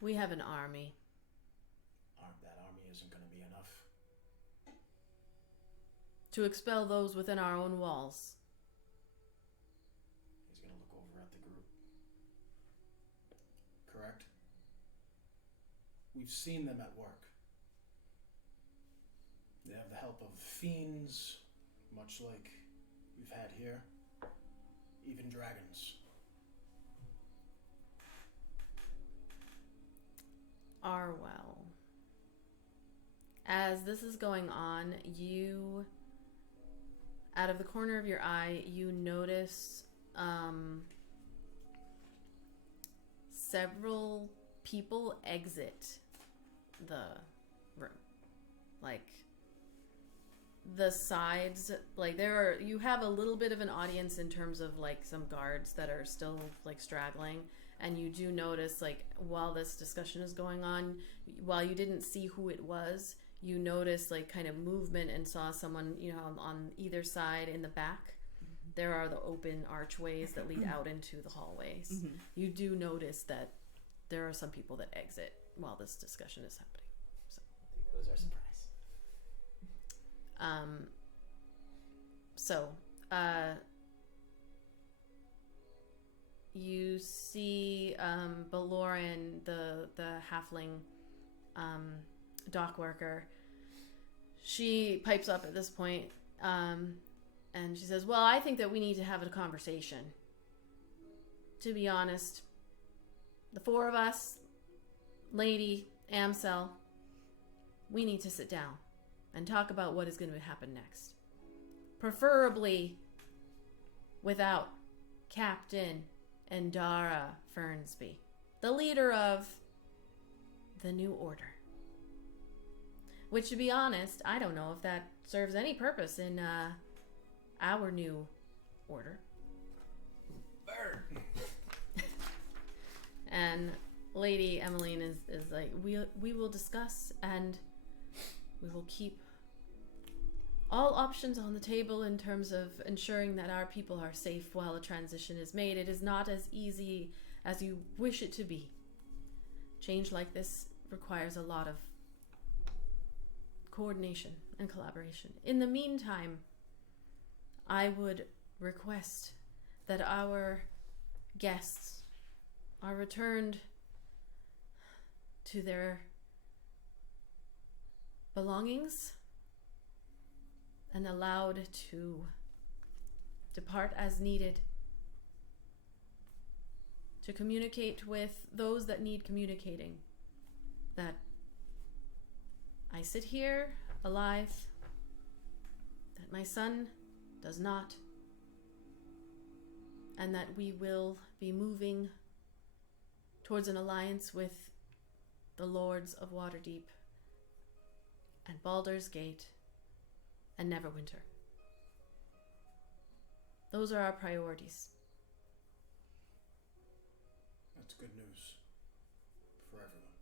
We have an army. That army isn't going to be enough. To expel those within our own walls. He's going to look over at the group. Correct? We've seen them at work. They have the help of fiends, much like we've had here. Even dragons. Arwell. As this is going on, you, out of the corner of your eye, you notice several people exit the room. Like, the sides, like you have a little bit of an audience in terms of like some guards that are still like straggling, and you do notice, like, while this discussion is going on, while you didn't see who it was, you noticed like kind of movement and saw someone, you know, on either side in the back. Mm-hmm. There are the open archways that lead out into the hallways. Mm-hmm. You do notice that there are some people that exit while this discussion is happening. So There goes our surprise. You see Baloran, the halfling dock worker. She pipes up at this point, and she says, well, I think that we need to have a conversation. To be honest, the four of us, Lady Amsel, we need to sit down and talk about what is going to happen next. Preferably without Captain Endara Fernsby, the leader of the New Order. Which, to be honest, I don't know if that serves any purpose in our new order. Burn! And Lady Emmeline is like, we will discuss, and we will keep all options on the table in terms of ensuring that our people are safe while a transition is made. It is not as easy as you wish it to be. Change like this requires a lot of coordination and collaboration. In the meantime, I would request that our guests are returned to their belongings and allowed to depart as needed, to communicate with those that need communicating, that I sit here alive, that my son does not, and that we will be moving towards an alliance with the Lords of Waterdeep and Baldur's Gate and Neverwinter. Those are our priorities. That's good news for everyone.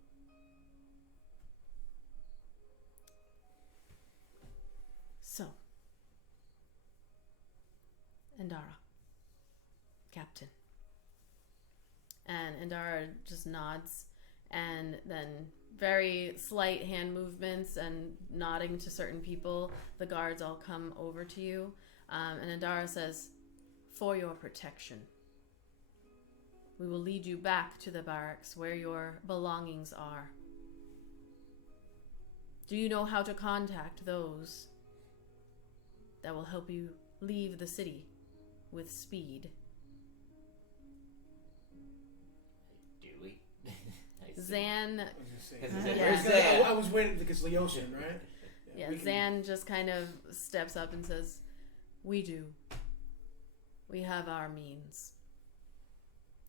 So, Endara, Captain. And Indara just nods, and then very slight hand movements and nodding to certain people. The guards all come over to you, and Indara says, "For your protection, we will lead you back to the barracks where your belongings are. Do you know how to contact those that will help you leave the city with speed?" Do we? Zan, I was just saying. Yeah. Where's Zan? I was waiting because Leosin, right? yeah, we can- Zan just kind of steps up and says, "We do. We have our means."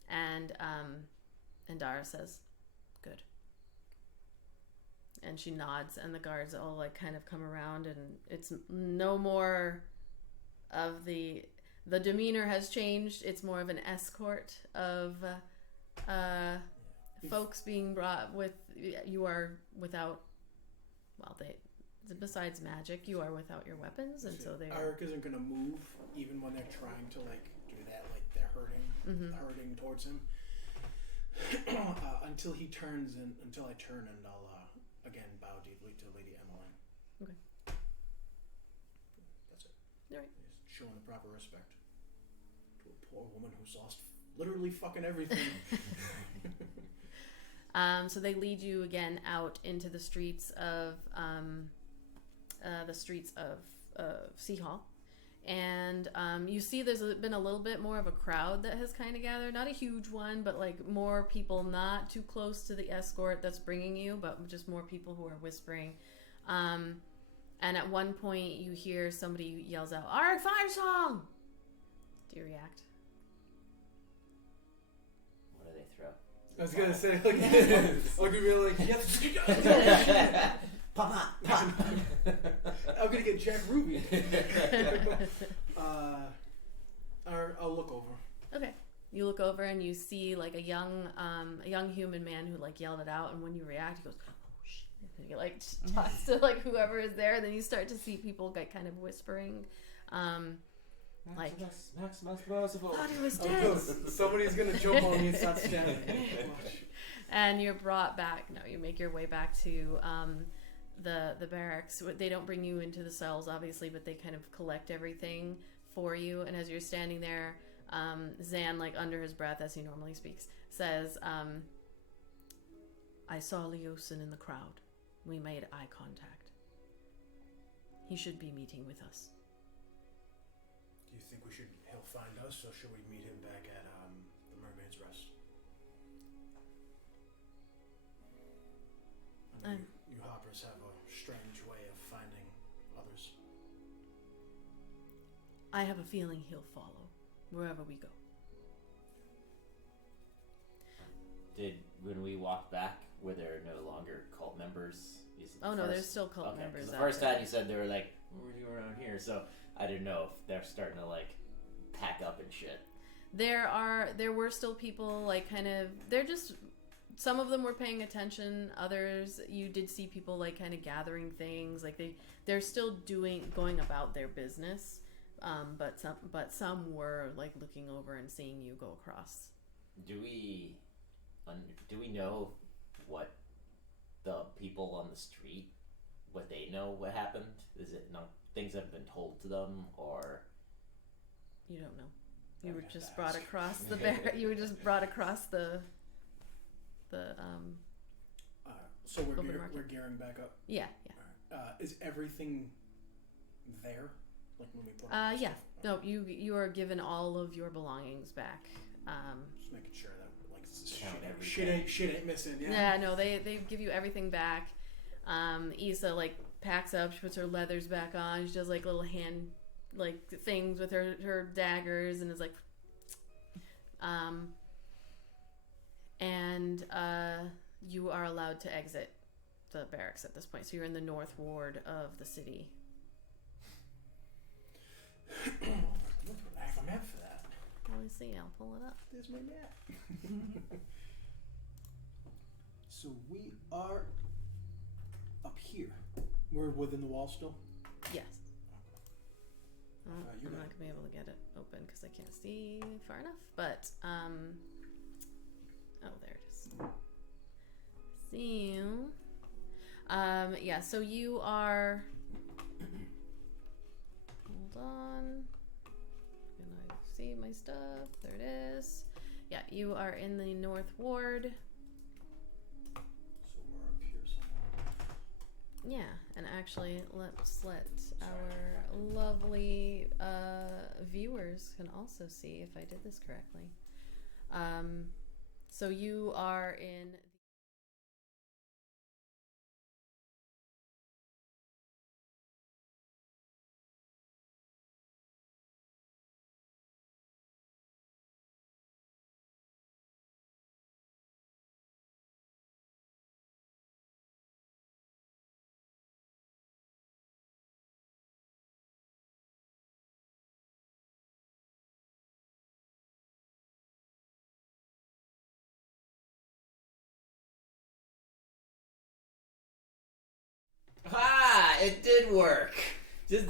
And Dara says, "Good." And she nods, and the guards all like kind of come around, and it's no more of the demeanor has changed. It's more of an escort of folks being brought with. You are without. Well, besides magic, you are without your weapons, and so they. Arik isn't gonna move even when they're trying to like do that, like they're hurting towards him. Until he turns and until I turn, and I'll again bow deeply to Lady Emmeline. Okay. That's it. All right. Just showing the proper respect to a poor woman who's lost literally fucking everything. So they lead you again out into the streets of SeaHall, and you see there's been a little bit more of a crowd that has kind of gathered. Not a huge one, but like more people not too close to the escort that's bringing you, but just more people who are whispering. And at one point you hear somebody yells out, "Arik Fire Song!" Do you react? What do they throw? I was gonna say like, I'm gonna be like, yes, Pop, pop. I'm gonna get Jack Ruby. I'll look over. Okay. You look over and you see like a young human man who like yelled it out, and when you react, he goes, "Oh shit!" And you like talks to like whoever is there, and then you start to see people like kind of whispering, like, Maximus merciful. "Thought he was Oh, dead." no, somebody's gonna jump on me and start stabbing me. And you're brought back. No, you make your way back to the barracks. They don't bring you into the cells, obviously, but they kind of collect everything for you. And as you're standing there, Zan, like under his breath, as he normally speaks, says, "I saw Leosin in the crowd. We made eye contact. He should be meeting with us." Do you think he'll find us, or should we meet him back at the Mermaid's Rest? I know you hoppers have a strange way of finding others. I have a feeling he'll follow wherever we go. When we walked back, were there no longer cult members? Oh no, there's still cult members. The out first there. time you said they were like, "Where are you around here?" So I didn't know if they're starting to like pack up and shit. There were still people like kind of, they're just, some of them were paying attention, others you did see people like kind of gathering things, like they're still going about their business, but some were like looking over and seeing you go across. Do we know what the people on the street, what they know what happened? Is it not things that have been told to them, or You don't know. You were Okay, just that's- brought across the bear. You were just brought across the So Open market. we're gearing back up. yeah. Is everything there? Like when we put all our Yeah. stuff? No, you are given all of your belongings back. Just making sure that like Count every shit ain't missing. Yeah. Yeah, no, they give you everything back. Issa like packs up, she puts her leathers back on, she does like little hand like things with her daggers, and is like you are allowed to exit the barracks at this point, so you're in the north ward of the city. I have a map for that. Let me see, I'll pull it up. There's my map. So we are up here. We're within the wall still. Yes. Oh, You I'm got not gonna be able to get it open because I can't see far enough. But oh, there it is. See you. Yeah. So you are. Hold on. Can I see my stuff? There it is. Yeah, you are in the North Ward. So we're up here somewhere. Yeah, and actually, let's let our lovely viewers can also see if I did this correctly. So you are in. Ah, it did work. Just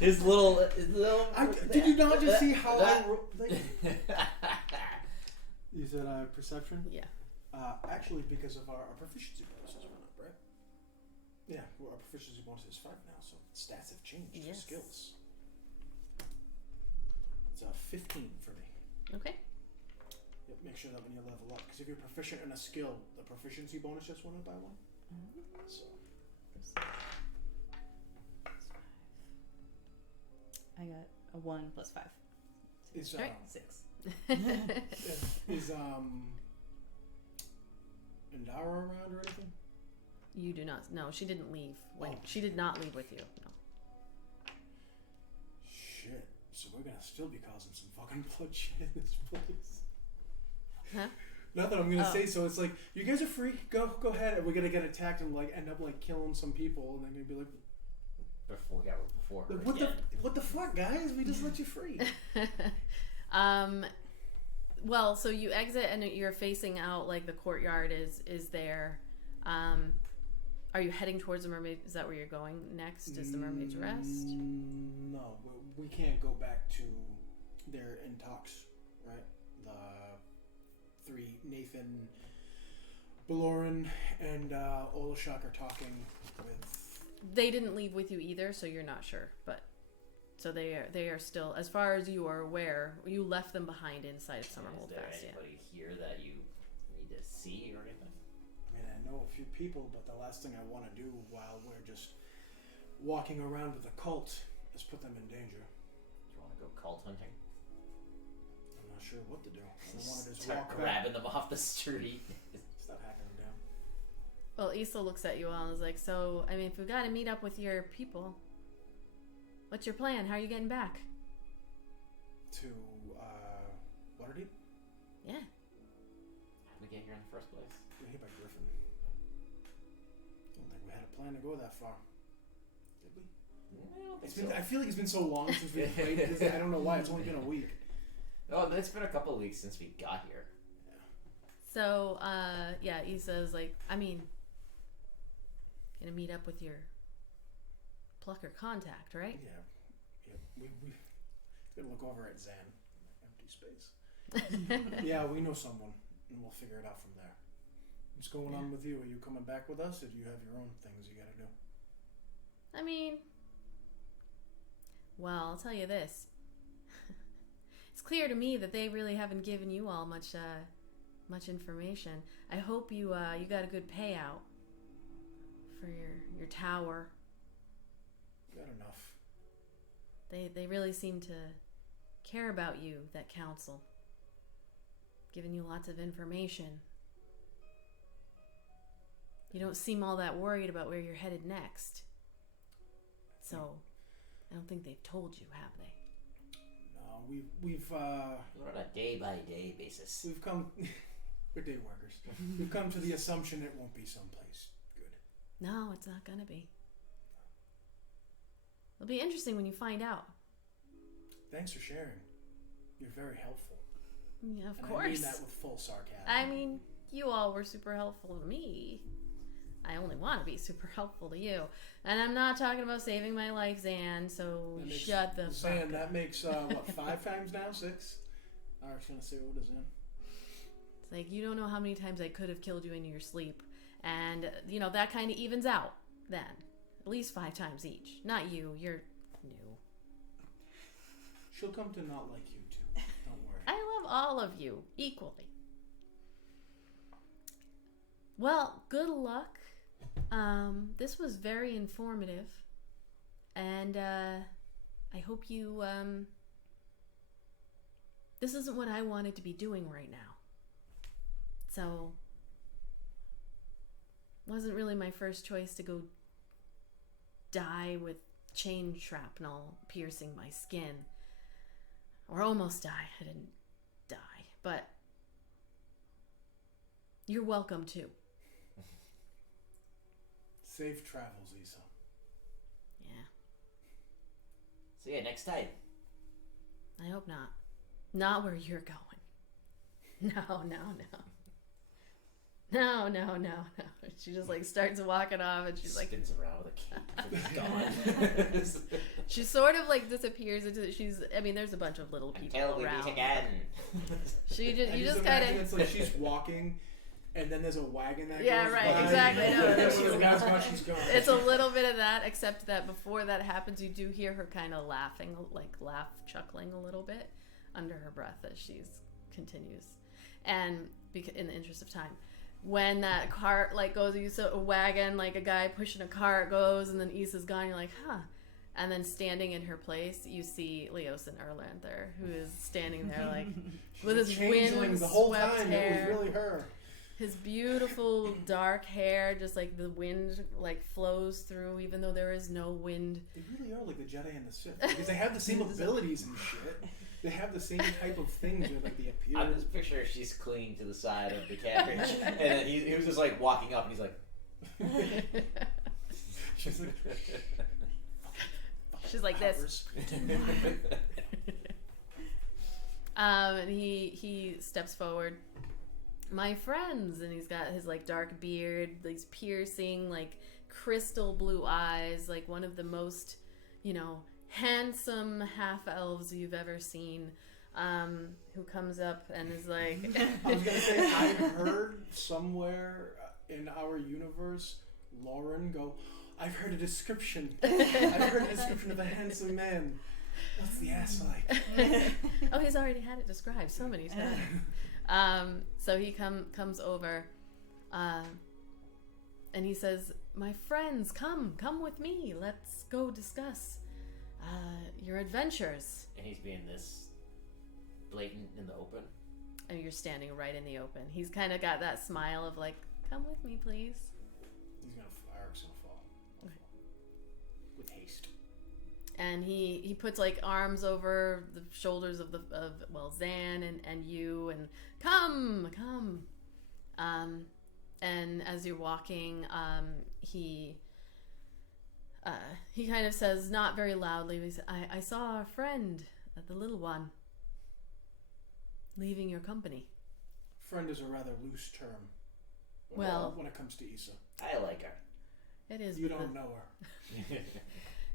his little. Did you not just see how that- You said perception? Yeah. Actually, because of our proficiency bonuses went up, right? Yeah, well, our proficiency bonus is 5 now, so stats have changed. Yes. Skills. It's 15 for me. Okay. Yep, make sure that when you level up, because if you're proficient in a skill, the proficiency bonus just went up by 1. So. I got a 1 plus 5. Is Right. 6. is Indara around or anything? You do not. No, she didn't leave. When Oh. she did not leave with you. No. Shit. So we're gonna still be causing some fucking bloodshed in this place. Huh? Not that I'm gonna Oh. say so. It's like you guys are free. Go ahead. And we're gonna get attacked and like end up like killing some people, and then you'll be like, before her what the fuck, guys? We just let you free. Well, so you exit and you're facing out, like the courtyard is there. Are you heading towards the mermaid? Is that where you're going next? Is the mermaid's rest? No, we can't go back to their in talks, right? The 3, Nathan, Baloran, and Olashak are talking with. They didn't leave with you either, so you're not sure. But so they are still, as far as you are aware, you left them behind inside of Summer Is there Holdfast. Yeah. anybody here that you need to see or anything? I mean, I know a few people, but the last thing I want to do while we're just walking around with a cult is put them in danger. Do you want to go cult hunting? I'm not sure what to do. I want to just Start walk back. grabbing them off the street. Stop hacking them down. Well, Issa looks at you all and is like, so, I mean, if we've got to meet up with your people, what's your plan? How are you getting back? To Waterdeep? Yeah. How did we get here in the first place? We're hit by Griffin. I don't think we had a plan to go that far. Did we? I don't think It's been, so. I feel like it's been so long since we played this. I don't know why. It's only been a week. Oh, it's been a couple of weeks since we got here. So, yeah, Issa's like, I mean, gonna meet up with your plucker contact, right? Yeah. We gonna look over at Zan. Empty space. Yeah, we know someone, and we'll figure it out from there. What's going on with you? Are you coming back with us, or do you have your own things you gotta do? I mean, well, I'll tell you this. It's clear to me that they really haven't given you all much information. I hope you got a good payout for your tower. Got enough. They really seem to care about you, that council. Giving you lots of information. You don't seem all that worried about where you're headed next. So, I don't think they've told you, have they? No, we've We're on a day-by-day basis. we've come. We're day workers. We've come to the assumption it won't be someplace good. No, it's not gonna be. It'll be interesting when you find out. Thanks for sharing. You're very helpful. Yeah, of And course. I mean that with full sarcasm. I mean, you all were super helpful to me. I only want to be super helpful to you. And I'm not talking about saving my life, Zan, so shut the fuck up. That makes, what, 5 times now? 6? Aric's gonna say what is in. It's like, you don't know how many times I could have killed you in your sleep. And, you know, that kind of evens out then. At least 5 times each. Not you, you're new. She'll come to not like you too. Don't worry. I love all of you equally. Well, good luck. This was very informative. And I hope you... This isn't what I wanted to be doing right now. So... wasn't really my first choice to go die with chain shrapnel piercing my skin. Or almost die. I didn't die. But you're welcome too. Safe travels, Issa. Yeah. So yeah, next time. I hope not. Not where you're going. No. She just like starts walking off and she's like spins around with a cape. It's gone. she sort of like disappears into there's a bunch of little people Until we around. meet again. She just I you just imagine kind it's of like she's walking and then there's a wagon that Yeah, goes right, by. exactly, no, And she's- when that's gone, she's gone. it's a little bit of that, except that before that happens, you do hear her kind of laughing, like chuckling a little bit under her breath as she continues. And in the interest of time, when that cart like goes, you saw a wagon, like a guy pushing a cart goes, and then Issa's gone. You're like, huh. And then standing in her place, you see Leos and Erlander, who is standing there like with his wind the whole swept time hair. it was really her. His beautiful dark hair, just like the wind like flows through, even though there is no wind. They really are like the Jedi and the Sith because they have the same abilities and shit. They have the same type of things where like they appear. I'm just picturing she's clinging to the side of the carriage, and then he was just like walking up, and he's like, She's like, She's like this. And he steps forward. My friends, and he's got his like dark beard, these piercing like crystal blue eyes, like one of the most, handsome half elves you've ever seen. Who comes up and is like, I was gonna say I've heard somewhere in our universe, Lauren go, I've heard a description. I've heard a description of a handsome man. What's the ass like? Oh, he's already had it described so many times. So he comes over, and he says, "My friends, come with me. Let's go discuss your adventures." and he's being this blatant in the open. And you're standing right in the open. He's kind of got that smile of like, "Come with me, please." Eric's gonna fall. Okay. With haste. And he puts like arms over the shoulders of Zan and you, and come. And as you're walking, he kind of says, not very loudly, he says, I saw a friend, the little one, leaving your company. Friend is a rather loose term. Well, when it comes to Issa, I like her. It is. you don't know her.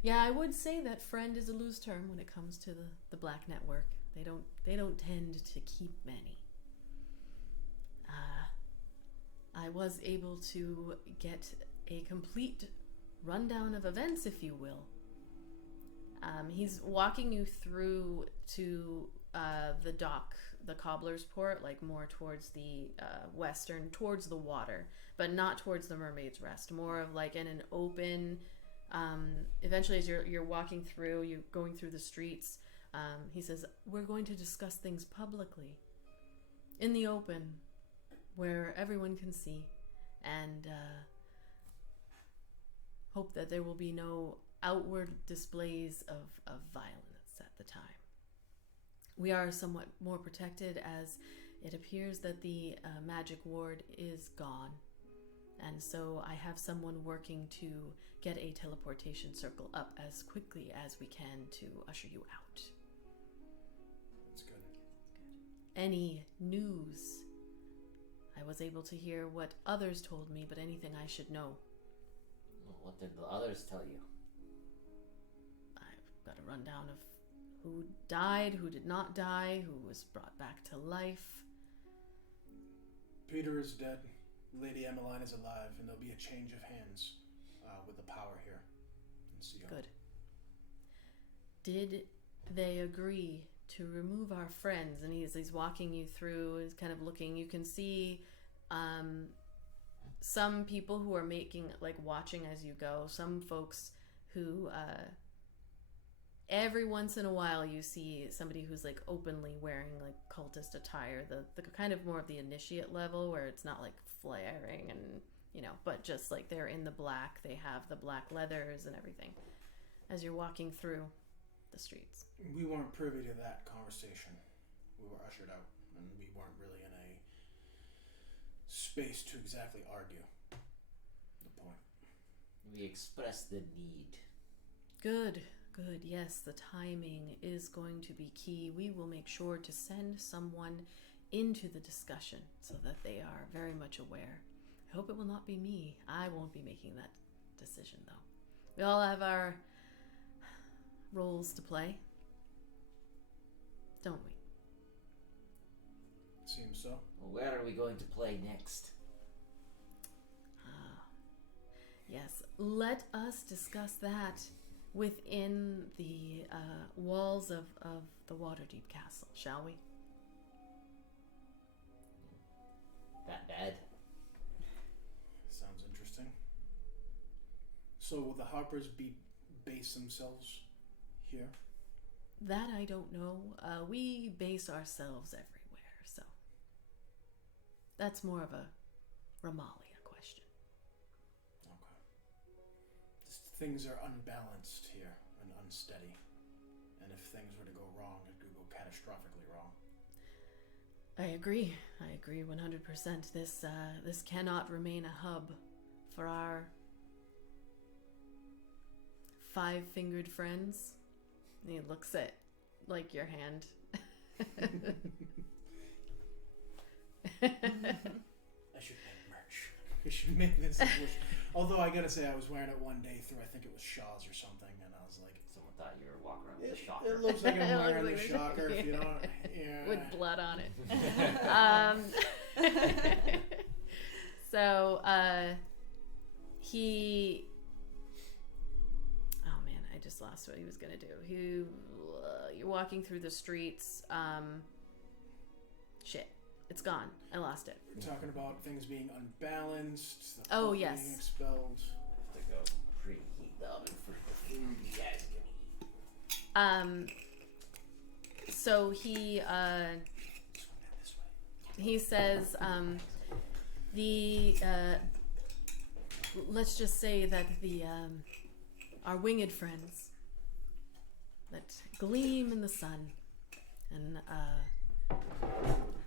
Yeah, I would say that friend is a loose term when it comes to the Black Network. They don't tend to keep many. I was able to get a complete rundown of events, if you will. He's walking you through to the dock, the Cobbler's Port, like more towards the western, towards the water, but not towards the Mermaid's Rest. More of like in an open. Eventually, as you're walking through, you're going through the streets. He says, "We're going to discuss things publicly, in the open, where everyone can see, and hope that there will be no outward displays of violence at the time. We are somewhat more protected, as it appears that the magic ward is gone, and so I have someone working to get a teleportation circle up as quickly as we can to usher you out. That's good. Any news, I was able to hear what others told me, but anything I should know. Well, what did the others tell you? I've got a rundown of who died, who did not die, who was brought back to life. Peter is dead. Lady Emmeline is alive, and there'll be a change of hands with the power here in SeaHall. Good. Did they agree to remove our friends? And he's walking you through, he's kind of looking. You can see some people who are watching as you go. Some folks who every once in a while you see somebody who's like openly wearing like cultist attire, the kind of more of the initiate level where it's not like flaring and but just like they're in the black, they have the black leathers and everything as you're walking through the streets. We weren't privy to that conversation. We were ushered out, and we weren't really in a space to exactly argue the point. We expressed the need. Good. Yes, the timing is going to be key. We will make sure to send someone into the discussion so that they are very much aware. I hope it will not be me. I won't be making that decision, though. We all have our roles to play, don't we? Seems so. Well, where are we going to play next? Yes, let us discuss that within the walls of the Waterdeep castle, shall we? That bad? Sounds interesting. So will the Harpers base themselves here? That I don't know. We base ourselves everywhere, so that's more of a Ramalia question. Okay. Just things are unbalanced here and unsteady. And if things were to go wrong, it could go catastrophically wrong. I agree 100%. This cannot remain a hub for our five-fingered friends. And he looks at like your hand. I should make merch. I should make this. Although I gotta say, I was wearing it one day through, I think it was Shaw's or something, and I was like, Someone thought you were walking around with a shocker. it looks like I'm It looks wearing like the a shocker, if you shocker. don't. Yeah. With blood on it. So he. Oh man, I just lost what he was gonna do. You're walking through the streets. Shit, it's gone. I lost it. We're talking about things being unbalanced. The Oh, food yes. being expelled. I have to go preheat the oven for the food you guys can eat. So he Swing that this way. he says let's just say that our winged friends that gleam in the sun, and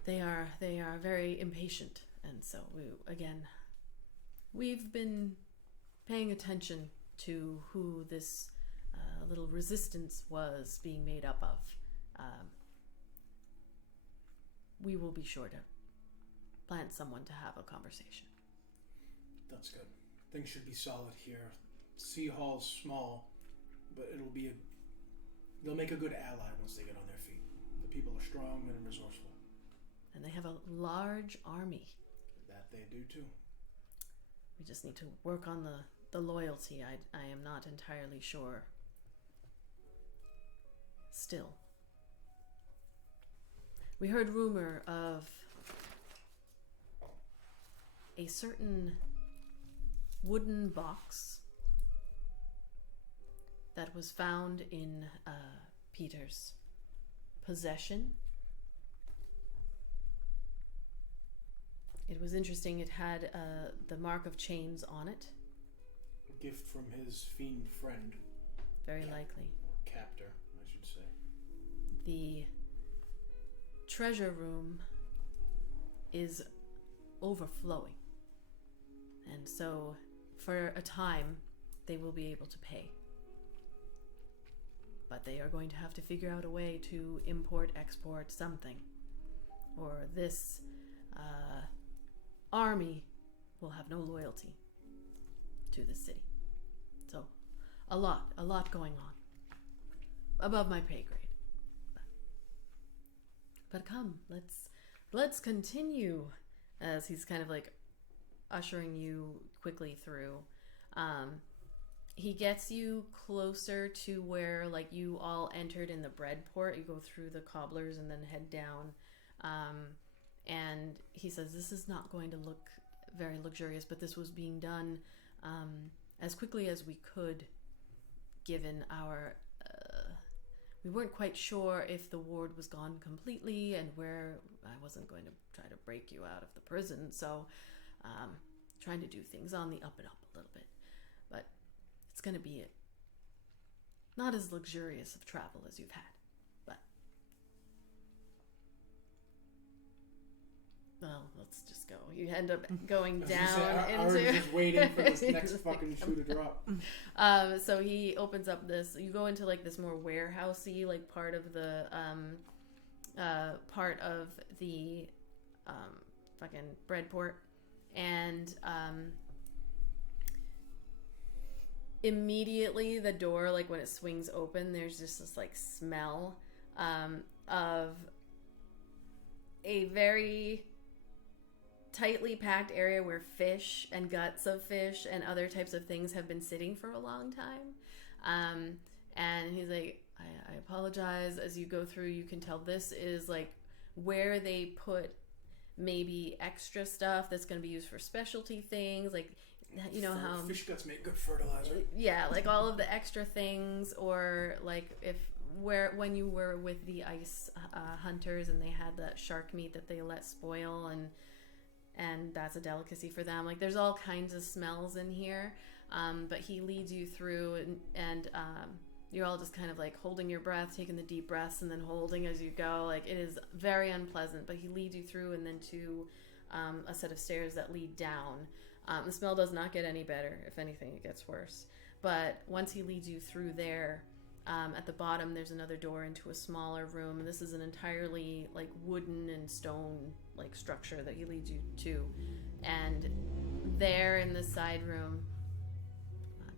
they are very impatient, and so we've been paying attention to who this little resistance was being made up of. We will be sure to plant someone to have a conversation. That's good. Things should be solid here. SeaHall's small, but they'll make a good ally once they get on their feet. The people are strong and resourceful. And they have a large army. That they do too. We just need to work on the loyalty. I am not entirely sure. Still. We heard rumor of a certain wooden box that was found in Peter's possession. It was interesting. It had the mark of chains on it. A gift from his fiend friend. Very likely. Or captor, I should say. The treasure room is overflowing. And so, for a time, they will be able to pay. But they are going to have to figure out a way to import, export something. Or this army will have no loyalty to this city. So, a lot going on. Above my pay grade. But come, let's continue, as he's kind of like ushering you quickly through. He gets you closer to where like you all entered in the bread port. You go through the cobblers and then head down. And he says this is not going to look very luxurious, but this was being done as quickly as we could, given our... we weren't quite sure if the ward was gone completely and where I wasn't going to try to break you out of the prison, so trying to do things on the up and up a little bit. But it's going to be not as luxurious of travel as you've had. But, well, let's just go. You end up going down I was just waiting for this next fucking shoe to drop. So he opens up this. You go into like this more warehousey like part of the fucking bread port, and immediately the door, like when it swings open, there's just this like smell of a very tightly packed area where fish and guts of fish and other types of things have been sitting for a long time. And he's like, I apologize. As you go through, you can tell this is like where they put maybe extra stuff that's going to be used for specialty things, like, you know how fish guts make good fertilizer. Yeah, like all of the extra things, or like when you were with the ice hunters and they had that shark meat that they let spoil, and that's a delicacy for them. Like there's all kinds of smells in here, but he leads you through, and you're all just kind of like holding your breath, taking the deep breaths, and then holding as you go. Like it is very unpleasant, but he leads you through and then to a set of stairs that lead down. The smell does not get any better. If anything, it gets worse. But once he leads you through there, at the bottom there's another door into a smaller room, and this is an entirely like wooden and stone like structure that he leads you to. And there in the side room,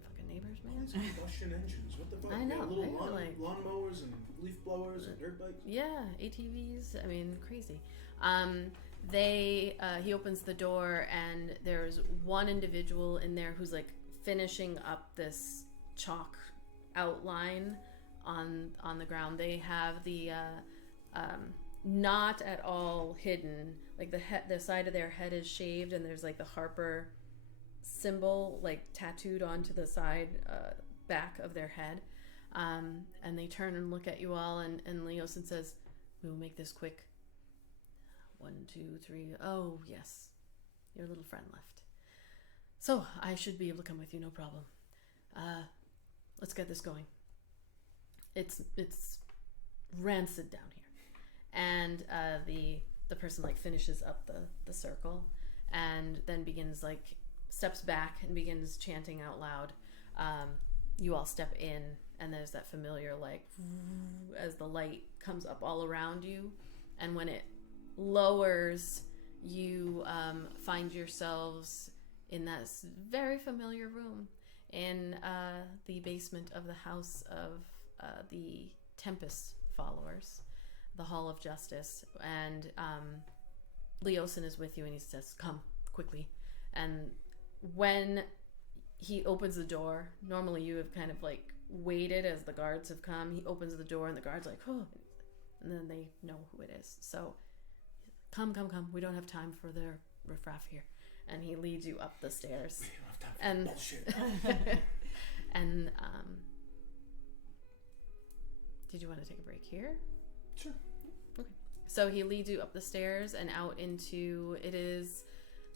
fucking neighbors, man. These combustion engines. What the fuck? I know. Little Like lawnmowers and leaf blowers and dirt bikes. Yeah, ATVs. I mean, crazy. He opens the door, and there's one individual in there who's like finishing up this chalk outline on the ground. They have the not at all hidden, like the side of their head is shaved, and there's like the Harper symbol like tattooed onto the side back of their head. And they turn and look at you all, and Leosin says, "We will make this quick. 1, 2, 3. Oh, yes. Your little friend left. So, I should be able to come with you, no problem. Let's get this going. It's rancid down here." And the person like finishes up the circle, and then begins like steps back and begins chanting out loud. You all step in, and there's that familiar like as the light comes up all around you, and when it lowers, you find yourselves in that very familiar room in the basement of the house of the Tempest followers, the Hall of Justice. And Leosin is with you, and he says, "Come quickly." And when he opens the door, normally you have kind of like waited as the guards have come. He opens the door, and the guards are like, "Oh," and then they know who it is. So, come. We don't have time for their riffraff here. And he leads you up the stairs. We don't have time for bullshit. And did you want to take a break here? Sure. Okay. So he leads you up the stairs and out into, it is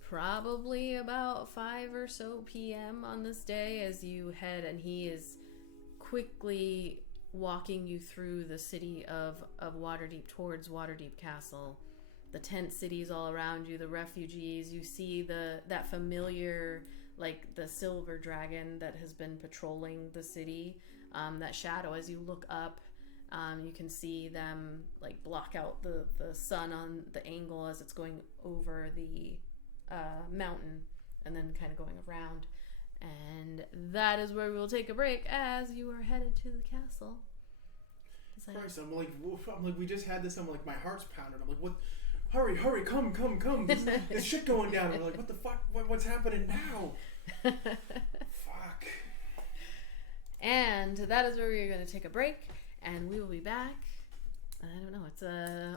probably about 5 or so p.m. on this day as you head, and he is quickly walking you through the city of Waterdeep towards Waterdeep Castle. The tent cities all around you, the refugees. You see that familiar, like the silver dragon that has been patrolling the city. That shadow, as you look up, you can see them like block out the sun on the angle as it's going over the mountain and then kind of going around. And that is where we will take a break as you are headed to the castle. Christ, I'm like, we just had this. I'm like, my heart's pounding. I'm like, what? Hurry, come. There's shit going down. I'm like, what the fuck? What's happening now? Fuck. And that is where we are going to take a break, and we will be back. I don't know. It's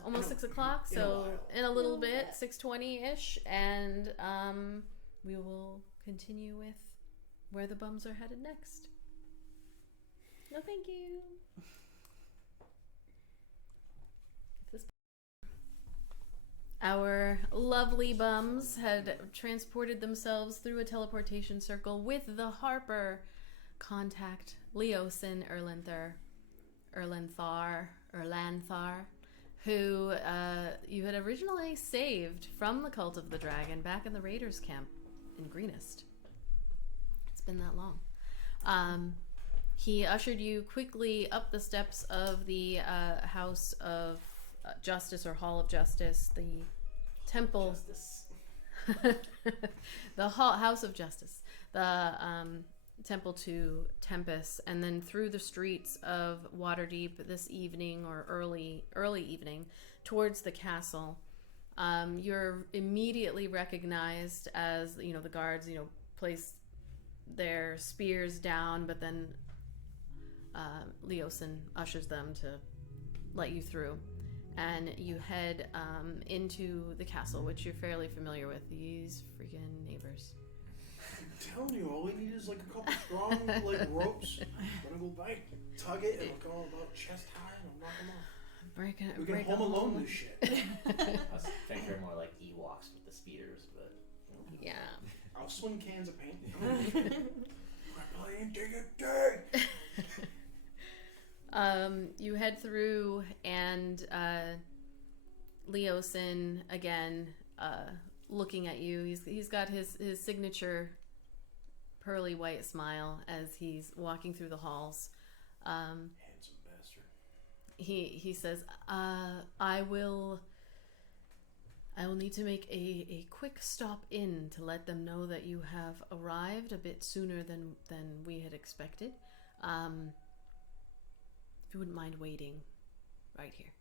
almost 6 o'clock, so in a little bit, 6:20-ish, and we will continue with where the bums are headed next. No, thank you. Our lovely bums had transported themselves through a teleportation circle with the Harper contact, Leosin Erlanthar, who you had originally saved from the Cult of the Dragon back in the Raiders camp in Greenest. It's been that long. He ushered you quickly up the steps of the House of Justice or Hall of Justice, the temple, Justice. the House of Justice, the temple to Tempest, and then through the streets of Waterdeep this evening or early evening towards the castle. You're immediately recognized as, the guards, place their spears down, but then Leosin ushers them to let you through. And you head into the castle, which you're fairly familiar with. These freaking neighbors. I'm telling you, all we need is like a couple strong ropes. We're gonna go back, tug it, and we'll go about chest high, and we'll knock them off. We can Home Alone this shit. I was thinking more like Ewoks with the speeders, but yeah. I'll swing cans of paint. We're playing Dig It Dig. You head through, and Leosin again, looking at you. He's got his signature pearly white smile as he's walking through the halls. Handsome bastard. He says, "I will need to make a quick stop in to let them know that you have arrived a bit sooner than we had expected. If you wouldn't mind waiting right here."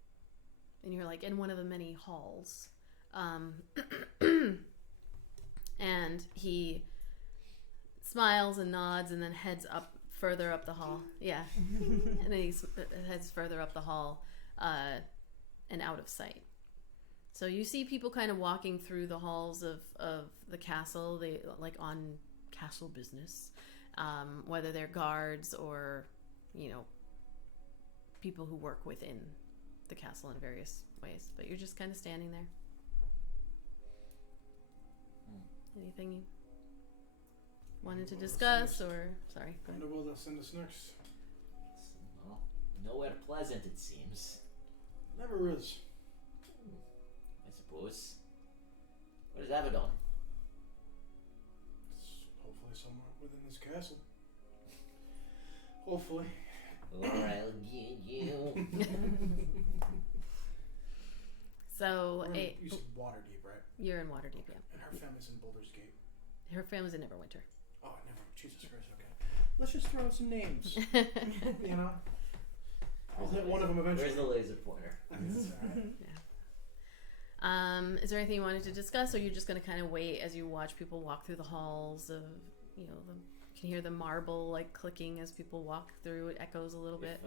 And you're like in one of the many halls. And he smiles and nods and then heads up further up the hall. Yeah. And then he heads further up the hall and out of sight. So you see people kind of walking through the halls of the castle. They like on castle business, whether they're guards or, people who work within the castle in various ways. But you're just kind of standing there. Anything you wanted to discuss, or sorry? Go ahead. Wonder where they'll send us next. Well, nowhere pleasant, it seems. Never is. I suppose. Where's Abaddon? It's hopefully somewhere within this castle. Hopefully. Or I'll get you. So You said Waterdeep, right? You're in Waterdeep, yeah. And her family's in Boulder's Gate. Her family's in Neverwinter. Oh, never. Jesus Christ. Okay. Let's just throw out some names. I'll hit one of them eventually. Where's the laser pointer? That's all right. Yeah. Is there anything you wanted to discuss, or you're just going to kind of wait as you watch people walk through the halls of, you can hear the marble clicking as people walk through. It echoes a little bit.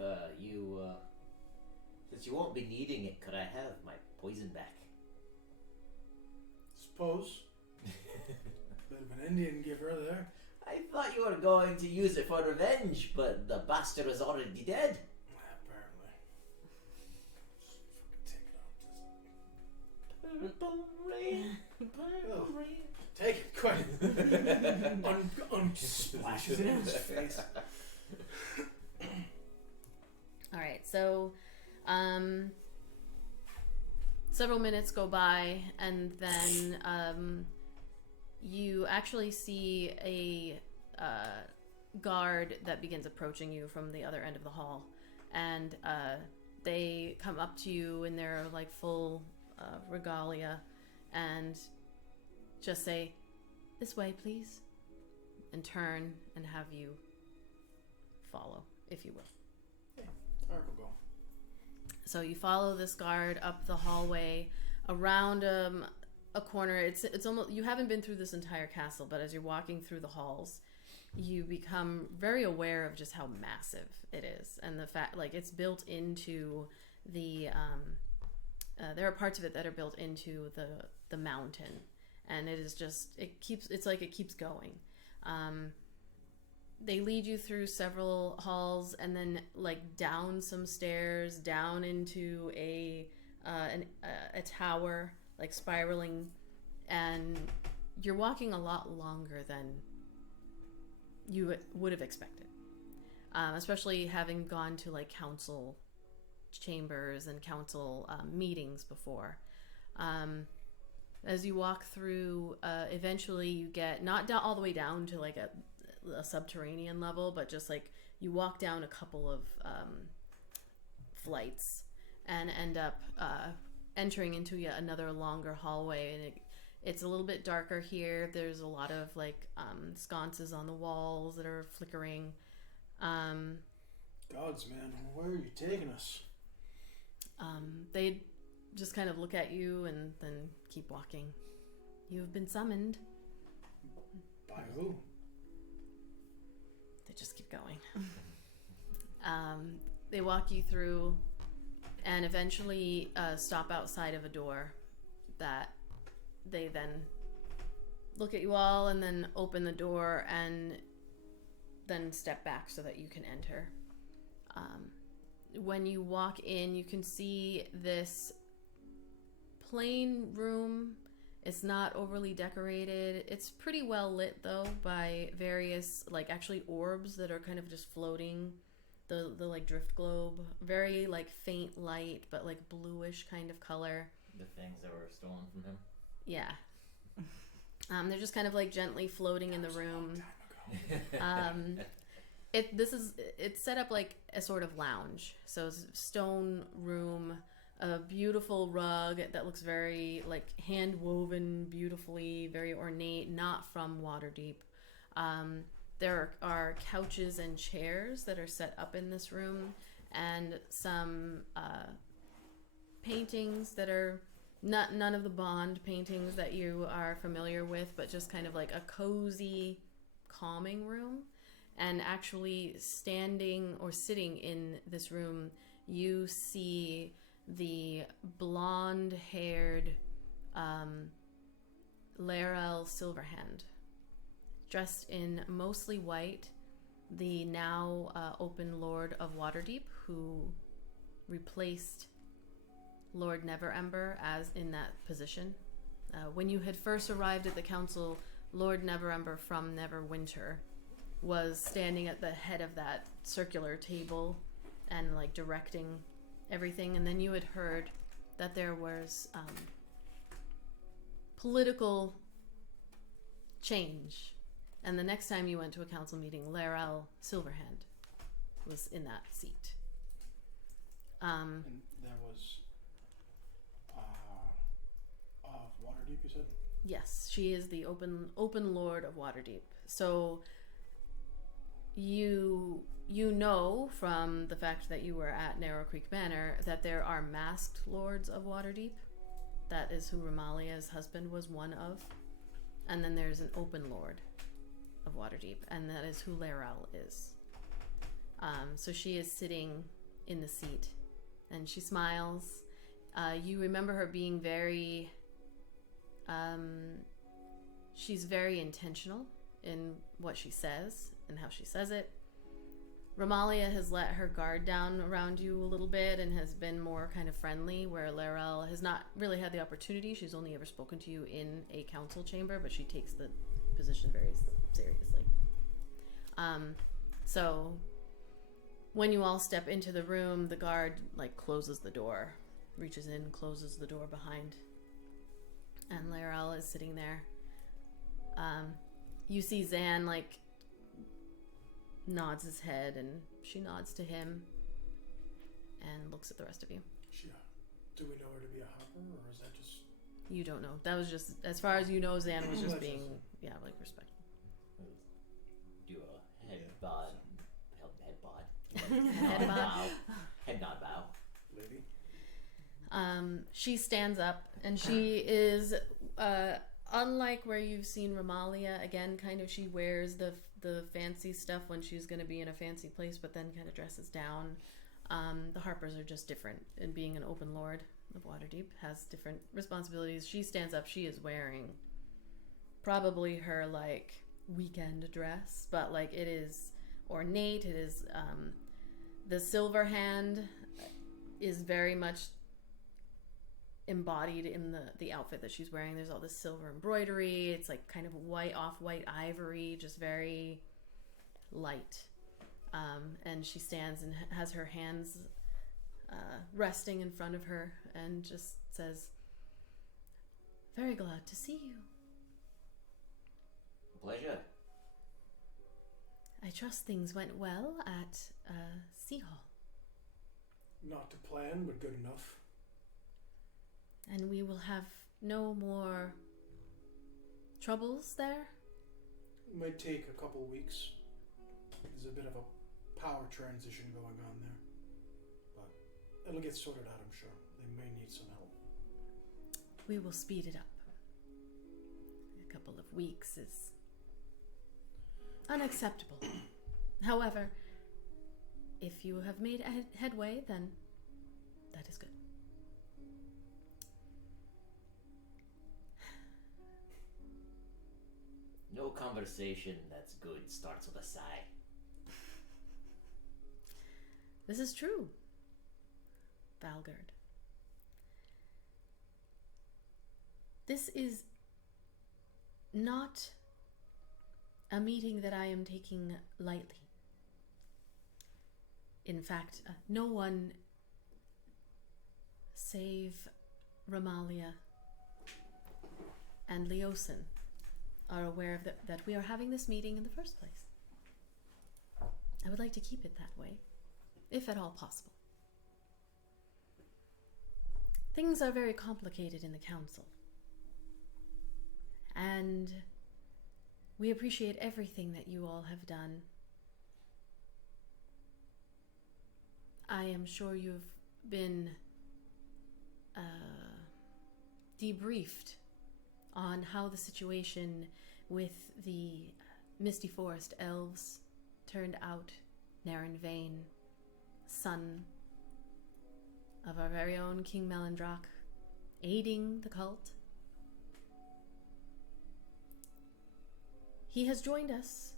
Since you won't be needing it, could I have my poison back? Suppose. Bit of an Indian giver there. I thought you were going to use it for revenge, but the bastard is already dead. Apparently. Just fucking take it out. Take it, quick. Splashes it in his face. Alright, so several minutes go by, and then you actually see a guard that begins approaching you from the other end of the hall, and they come up to you in their full regalia and just say, "This way, please," and turn and have you follow, if you will. Ark will go. So you follow this guard up the hallway, around a corner. It's almost, you haven't been through this entire castle, but as you're walking through the halls, you become very aware of just how massive it is, and the fact, like, it's built into the there are parts of it that are built into the mountain, and it is just, it's like it keeps going. They lead you through several halls and then like down some stairs, down into a tower, like spiraling, and you're walking a lot longer than you would have expected, especially having gone to like council chambers and council meetings before. As you walk through, eventually you get not all the way down to like a subterranean level, but just like you walk down a couple of flights and end up entering into yet another longer hallway, and it's a little bit darker here. There's a lot of like sconces on the walls that are flickering. Gods, man, where are you taking us? They just kind of look at you and then keep walking. You have been summoned. By who? They just keep going. They walk you through and eventually stop outside of a door that they then look at you all and then open the door and then step back so that you can enter. When you walk in, you can see this plain room. It's not overly decorated. It's pretty well lit though by various like actually orbs that are kind of just floating, the like drift globe, very like faint light but like bluish kind of color. The things that were stolen from him. Yeah. They're just kind of like gently floating in the room. It's set up like a sort of lounge. So it's a stone room, a beautiful rug that looks very like hand woven beautifully, very ornate, not from Waterdeep. There are couches and chairs that are set up in this room, and some paintings that are none of the Bond paintings that you are familiar with, but just kind of like a cozy, calming room. And actually standing or sitting in this room, you see the blonde-haired Laerel Silverhand, dressed in mostly white, the now open Lord of Waterdeep, who replaced Lord Neverember as in that position. When you had first arrived at the council, Lord Neverember from Neverwinter was standing at the head of that circular table and like directing everything, and then you had heard that there was political change, and the next time you went to a council meeting, Laerel Silverhand was in that seat. And that was of Waterdeep, you said? Yes, she is the open Lord of Waterdeep. So you know from the fact that you were at Narrow Creek Manor that there are masked lords of Waterdeep. That is who Ramalia's husband was one of. And then there's an open lord of Waterdeep, and that is who Laerel is. So she is sitting in the seat, and she smiles. You remember her being very... she's very intentional in what she says and how she says it. Ramalia has let her guard down around you a little bit and has been more kind of friendly, where Laerel has not really had the opportunity. She's only ever spoken to you in a council chamber, but she takes the position very seriously. So when you all step into the room, the guard like closes the door, reaches in, closes the door behind, and Laerel is sitting there. You see Zan like nods his head, and she nods to him and looks at the rest of you. Do we know her to be a hopper, or is that just... You don't know. That was just, as far as you know, Xan was just That's being, just- yeah, like respectful. Do a head bod. Head bod. Head bod. Bow. Head nod bow. Lady. She stands up and she is, unlike where you've seen Ramalia, again, kind of she wears the fancy stuff when she's going to be in a fancy place, but then kind of dresses down. The Harpers are just different, and being an open lord of Waterdeep has different responsibilities. She stands up. She is wearing probably her like weekend dress, but like it is ornate. It is the silver hand is very much embodied in the outfit that she's wearing. There's all this silver embroidery. It's like kind of off-white ivory, just very light. And she stands and has her hands resting in front of her and just says, "Very glad to see you. Pleasure. I trust things went well at SeaHall, Not to plan, but good enough. and we will have no more troubles there." It might take a couple weeks. There's a bit of a power transition going on there. But it'll get sorted out, I'm sure. They may need some help. We will speed it up. A couple of weeks is unacceptable. However, if you have made headway, then that is good. No conversation that's good starts with a sigh. This is true, Valgard. This is not a meeting that I am taking lightly. In fact, no one save Ramalia and Leosin are aware of that we are having this meeting in the first place. I would like to keep it that way, if at all possible. Things are very complicated in the council, and we appreciate everything that you all have done. I am sure you've been debriefed on how the situation with the Misty Forest elves turned out. Naren Vane, son of our very own King Melandrak, aiding the cult. He has joined us,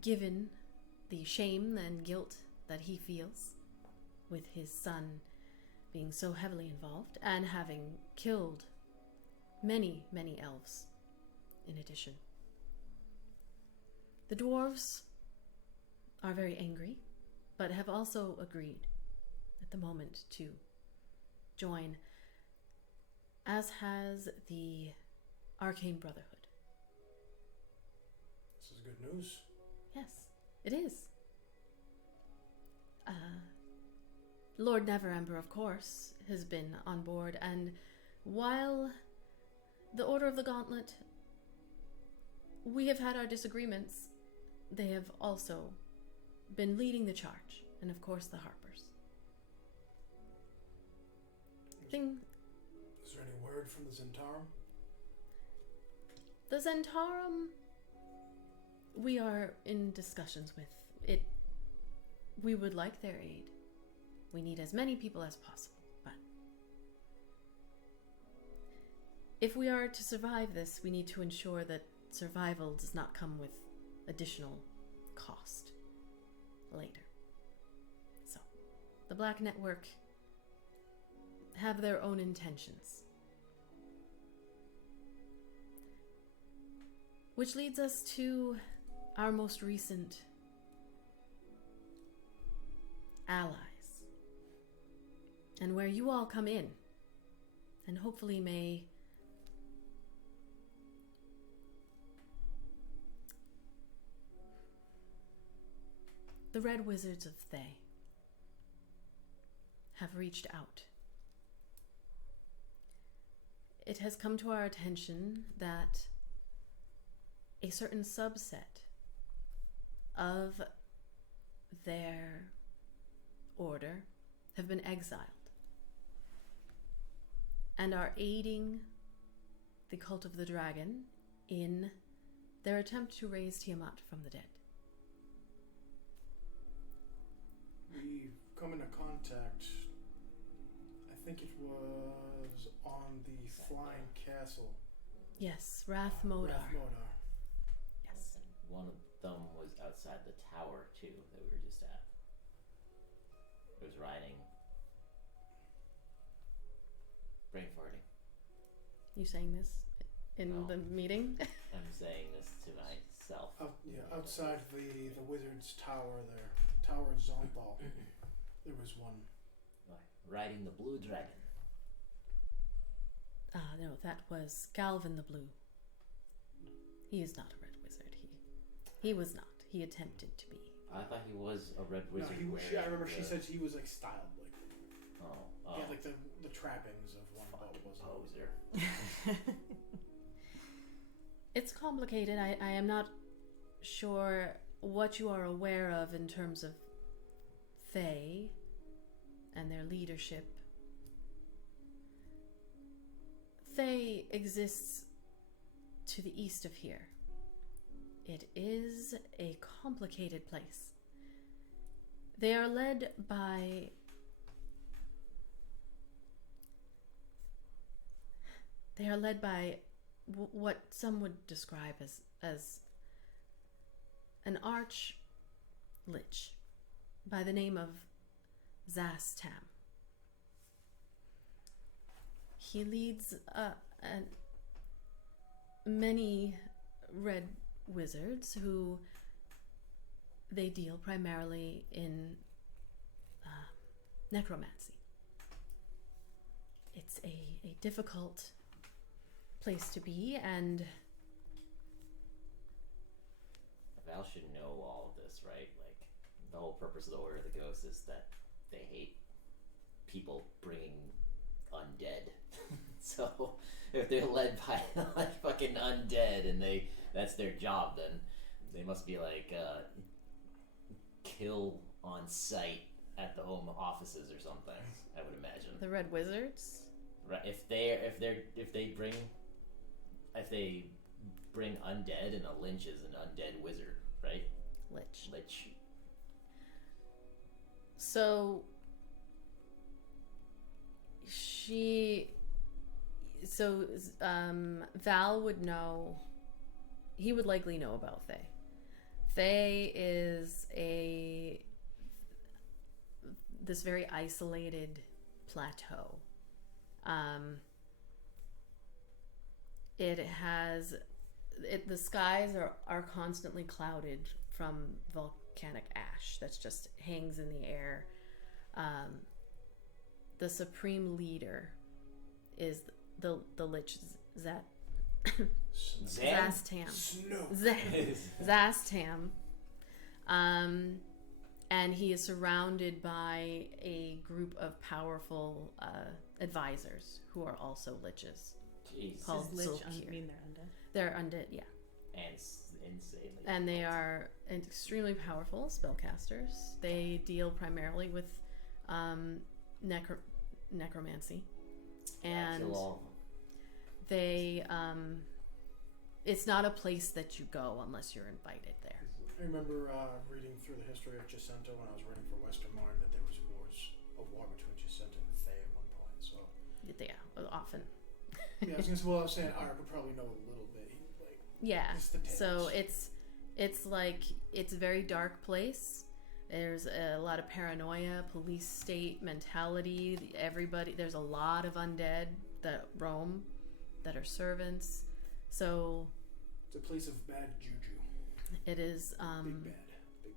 given the shame and guilt that he feels with his son being so heavily involved and having killed many, many elves in addition. The dwarves are very angry, but have also agreed at the moment to join, as has the Arcane Brotherhood. This is good news. Yes, it is. Lord Neverember, of course, has been on board, and while the Order of the Gauntlet, we have had our disagreements, they have also been leading the charge, and of course the Harpers. Is there any word from the Zentarum? The Zentarum, we are in discussions with it. We would like their aid. We need as many people as possible, but if we are to survive this, we need to ensure that survival does not come with additional cost later. So, the Black Network have their own intentions. Which leads us to our most recent allies, and where you all come in, and hopefully may the Red Wizards of Thay have reached out it has come to our attention that a certain subset of their order have been exiled and are aiding the cult of the dragon in their attempt to raise Tiamat from the dead. We've come into contact, I think it was on the Flying Castle. Yes, Rathmodar. Rathmodar. Yes. One of them was outside the tower too that we were just at. It was riding. Brain farting. You saying this in No. the meeting? I'm saying this to myself. Outside the wizard's tower there, Tower of Zonthal, there was one. Riding the blue dragon. No, that was Galvin the Blue. He is not a red wizard. He was not. He attempted to be. I thought he was a red wizard. No, I remember she said he was like styled like. Oh. He had like the trappings of one, but wasn't. Poser. It's complicated. I am not sure what you are aware of in terms of Fae and their leadership. Fae exists to the east of here. It is a complicated place. They are led by what some would describe as an arch lich by the name of Zastam. He leads many red wizards who they deal primarily in necromancy. It's a difficult place to be, and Val should know all of this, right? Like, the whole purpose of the Order of the Ghost is that they hate people bringing undead. So, if they're led by, like, fucking undead and that's their job, then they must be, like, kill on sight at the home offices or something, I would imagine. the red wizards. Right, if they bring undead, and a lynch is an undead wizard, right? Lich. So Val would know. He would likely know about Fae. Fae is this very isolated plateau. The skies are constantly clouded from volcanic ash that's just hangs in the air. The supreme leader is the lich Zastam. Zastam. And he is surrounded by a group of powerful advisors who are also liches. Jeez. Called Does lich Zulkir. mean they're undead? They're undead, yeah. And insanely. And they are extremely powerful spellcasters. They deal primarily with necromancy. And kill all of them. they it's not a place that you go unless you're invited there. I remember reading through the history of Jacinto when I was writing for Westermarn that there was a war between Jacinto and Fae at one point. So Yeah, often. yeah, I was gonna say. Well, I was saying Ark would probably know a little bit. Like, Yeah. just the tales. So it's like it's a very dark place. There's a lot of paranoia, police state mentality. There's a lot of undead that roam, that are servants. So it's a place of bad juju. it is. Big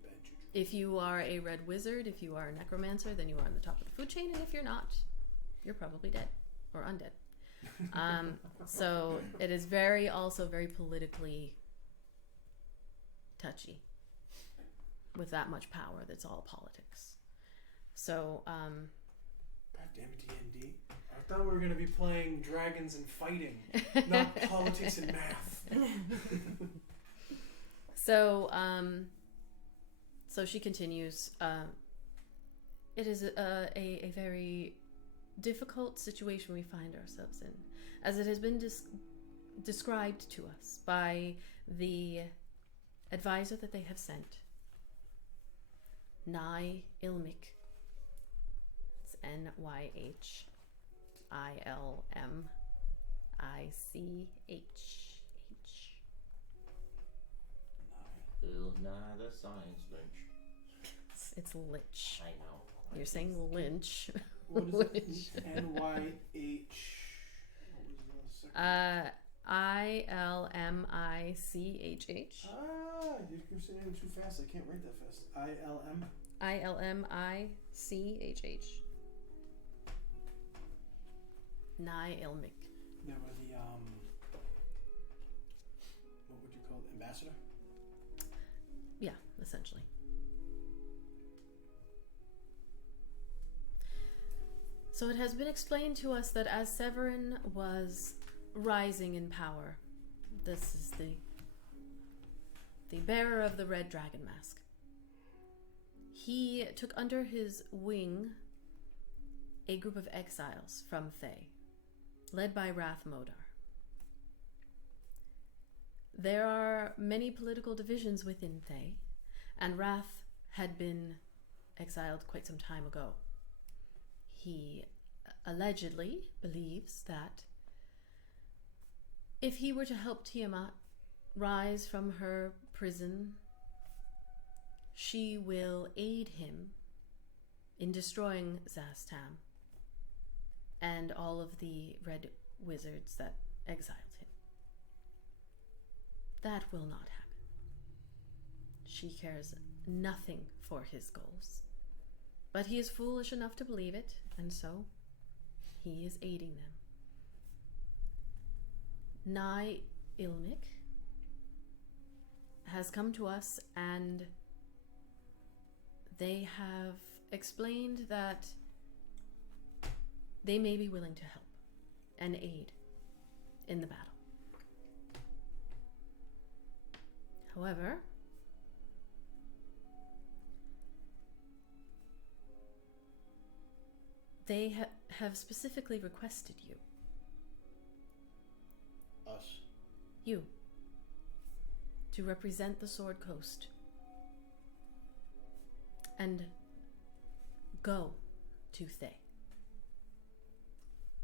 bad juju. If you are a red wizard, if you are a necromancer, then you are on the top of the food chain, and if you're not, you're probably dead or undead. So it is also very politically touchy. With that much power, that's all politics. So God damn it, D&D. I thought we were going to be playing dragons and fighting, not politics and math. So, so she continues. It is a very difficult situation we find ourselves in, as it has been described to us by the advisor that they have sent. Nigh Ilmic. It's NYILMICH. Bill Nye the Science Lynch. It's Lich. I know. You're saying Lynch. What is it? NYH. What was the second? ILMICHH. You're saying it too fast. I can't write that fast. ILM. ILMICHH. Nigh Ilmic. They were the what would you call it? Ambassador? Yeah, essentially. So it has been explained to us that as Severin was rising in power, this is the bearer of the red dragon mask. He took under his wing a group of exiles from Thay, led by Rath Modar. There are many political divisions within Thay, and Rath had been exiled quite some time ago. He allegedly believes that if he were to help Tiamat rise from her prison, she will aid him in destroying Zastam and all of the red wizards that exiled him. That will not happen. She cares nothing for his goals. But he is foolish enough to believe it, and so he is aiding them. Nigh Ilmic has come to us, and they have explained that they may be willing to help and aid in the battle. However, they have specifically requested you. Us. You. To represent the Sword Coast. And go to Thay.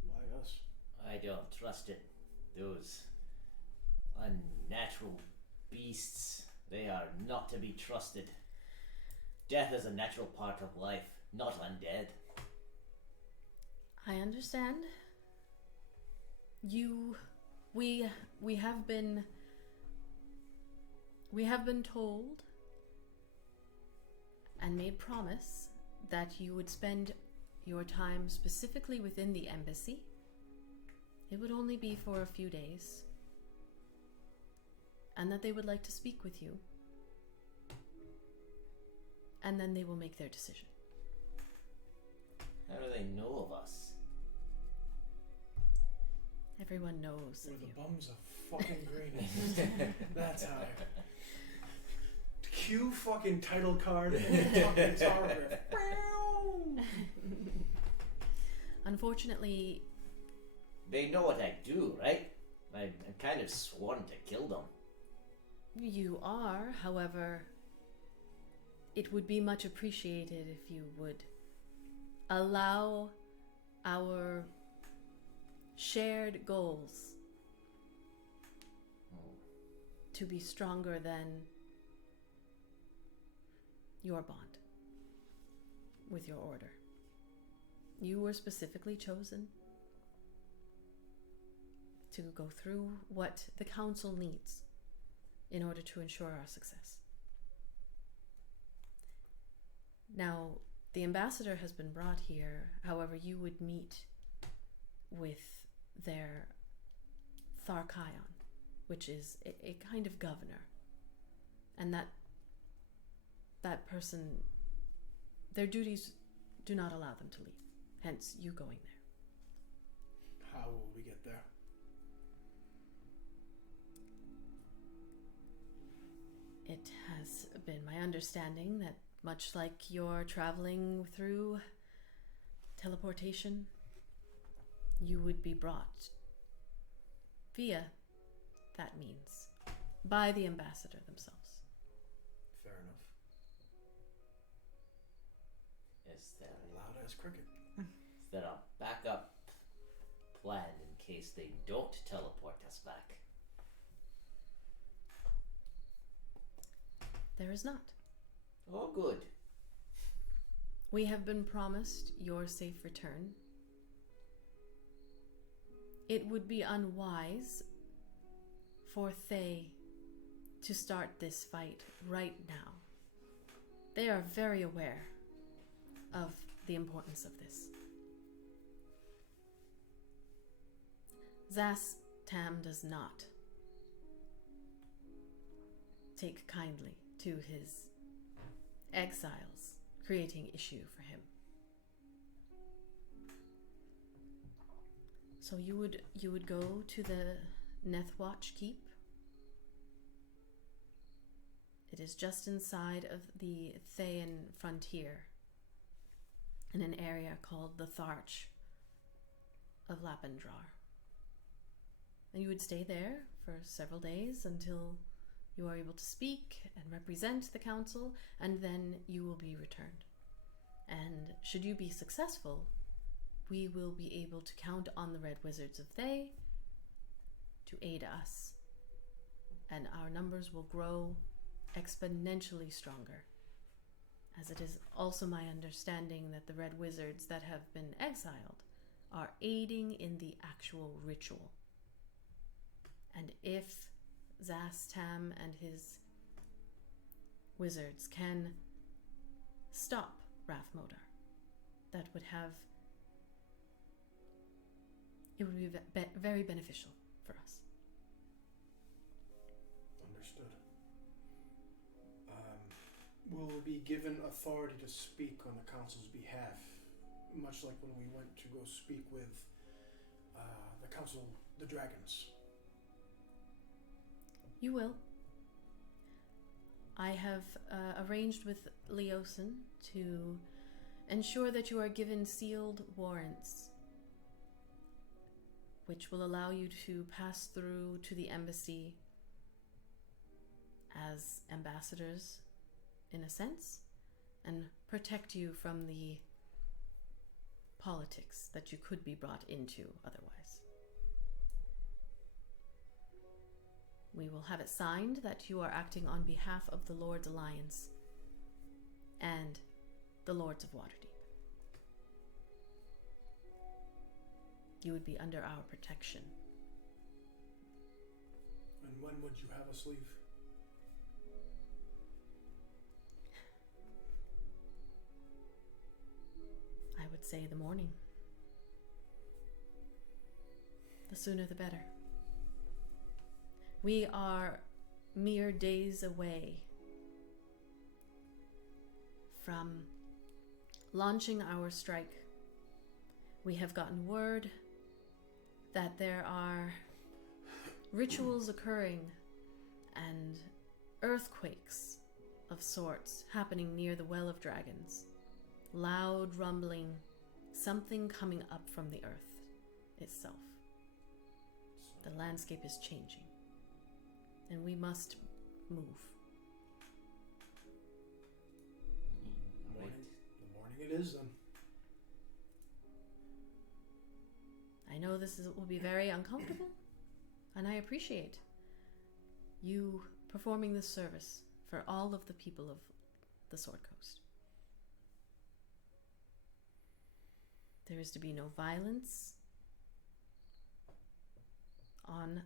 Why us? I don't trust it. Those unnatural beasts, they are not to be trusted. Death is a natural part of life, not undead. I understand. We have been told and made promise that you would spend your time specifically within the embassy. It would only be for a few days. And that they would like to speak with you. And then they will make their decision. How do they know of us? Everyone knows We're of the you. bums of fucking green. That's how. Cue fucking title card and fucking guitar riff. Unfortunately, They know what I do, right? I'm kind of sworn to kill them. you are. However, it would be much appreciated if you would allow our shared goals to be stronger than your bond with your order. You were specifically chosen to go through what the council needs in order to ensure our success. Now, the ambassador has been brought here. However, you would meet with their Tharkion, which is a kind of governor. And that person, their duties do not allow them to leave. hence you going there. How will we get there? It has been my understanding that much like you're traveling through teleportation, you would be brought via that means by the ambassador themselves. Fair enough. Is there Loud as cricket. a backup plan in case they don't teleport us back? There is not. Oh, good. We have been promised your safe return. It would be unwise for Thay to start this fight right now. They are very aware of the importance of this. Zas Tam does not take kindly to his exiles creating issue for him. So you would go to the Nethwatch Keep. It is just inside of the Thayan frontier in an area called the Tharch of Lapandrar. And you would stay there for several days until you are able to speak and represent the council, and then you will be returned. And should you be successful, we will be able to count on the Red Wizards of Thay to aid us. And our numbers will grow exponentially stronger, as it is also my understanding that the Red Wizards that have been exiled are aiding in the actual ritual. And if Zas Tam and his wizards can stop Rathmodar, that would have... it would be very beneficial for us. Understood. Will we be given authority to speak on the council's behalf, much like when we went to go speak with the council, the dragons? You will. I have arranged with Leosin to ensure that you are given sealed warrants, which will allow you to pass through to the embassy as ambassadors, in a sense, and protect you from the politics that you could be brought into otherwise. We will have it signed that you are acting on behalf of the Lord's Alliance and the Lords of Waterdeep. You would be under our protection. And when would you have us leave? I would say the morning. The sooner the better. We are mere days away from launching our strike. We have gotten word that there are rituals occurring and earthquakes of sorts happening near the Well of Dragons. Loud rumbling, something coming up from the earth itself. The landscape is changing, and we must move. The morning it is then. I know will be very uncomfortable, and I appreciate you performing this service for all of the people of the Sword Coast. There is to be no violence on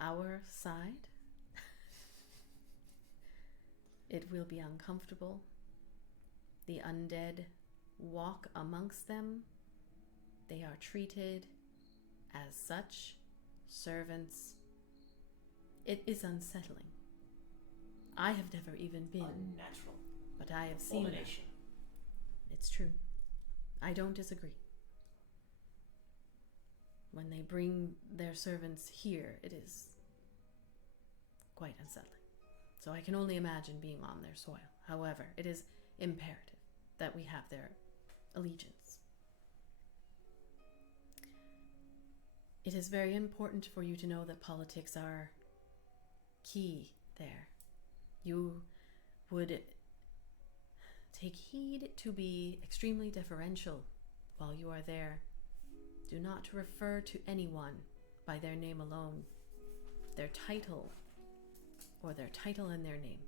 our side. It will be uncomfortable. The undead walk amongst them. They are treated as such, servants. It is unsettling. I have never even been, Unnatural. but I have seen it. Abomination. It's true. I don't disagree. When they bring their servants here, it is quite unsettling. So I can only imagine being on their soil. However, it is imperative that we have their allegiance. It is very important for you to know that politics are key there. You would take heed to be extremely deferential while you are there. Do not refer to anyone by their name alone, their title, or their title and their name.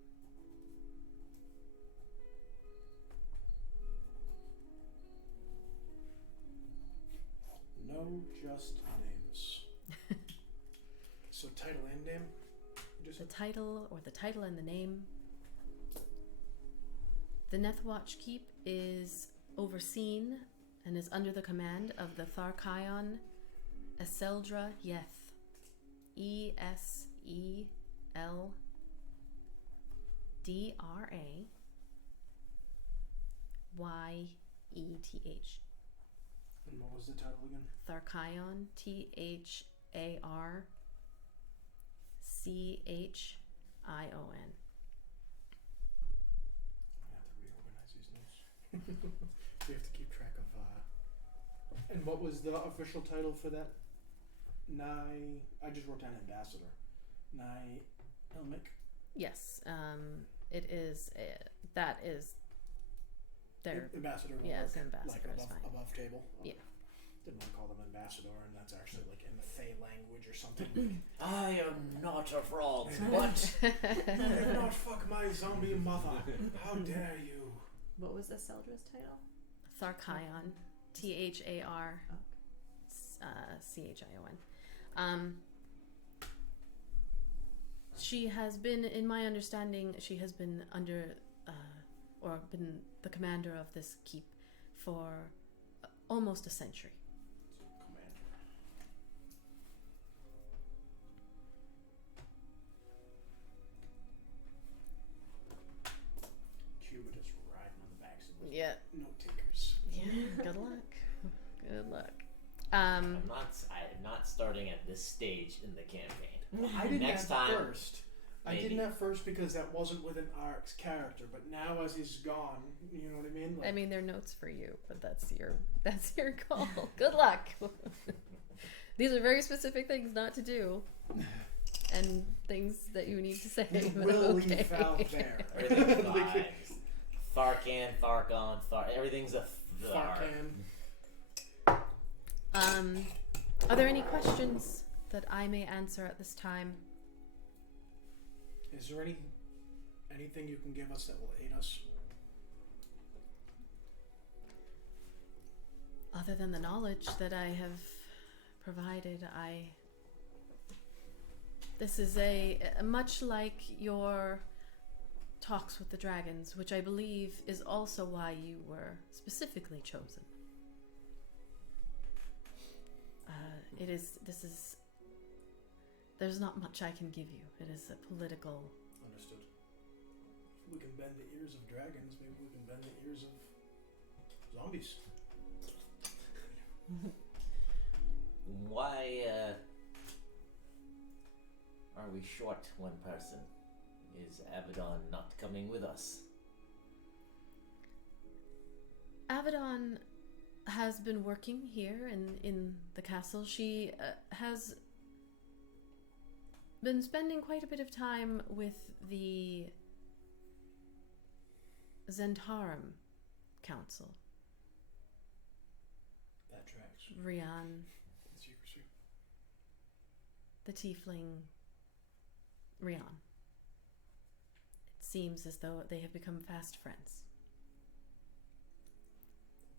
No just names. So title and name? The title, or the title and the name. The Nethwatch Keep is overseen and is under the command of the Tharkion Eseldra Yeth. Eseldra And what was the title again? Tharkion, Tharchion. I have to reorganize these notes. We have to keep track of. And what was the official title for that? I just wrote down ambassador. Elmic. Yes, it is. That is their. Ambassador. Yes, work, ambassador like is fine. above table. Okay. Yeah. Didn't want to call them ambassador, and that's actually like in the Fey language or something. I am not a frog, but You did not fuck my zombie mother. How dare you? What was Eseldra's title? Tharkion, Tharchion. She has been, in my understanding, she has been under, or been the commander of this keep for almost a century. Commander. Cuba just riding on the backs of those note takers. Yeah. Good luck. Good luck. I'm not starting at this stage in the campaign. Well, I didn't Next at time, first. I maybe. didn't at first because that wasn't within Arc's character, but now as he's gone, you know what I mean? Like, I mean, they're notes for you, but that's your call. Good luck. These are very specific things not to do, and things that you need to say. But we'll okay. leave out there. Everything's fine. Tharkan, Tharkon, everything's a Farkan. Are there any questions that I may answer at this time? Is there anything you can give us that will aid us? Other than the knowledge that I have provided, this is a much like your talks with the dragons, which I believe is also why you were specifically chosen. There's not much I can give you. It is a political. Understood. If we can bend the ears of dragons, maybe we can bend the ears of zombies. Why are we short one person? Is Abaddon not coming with us? Abaddon has been working here in the castle. She has been spending quite a bit of time with the Zentarum Council. That tracks. Rian, Secrecy. the tiefling Rian. It seems as though they have become fast friends.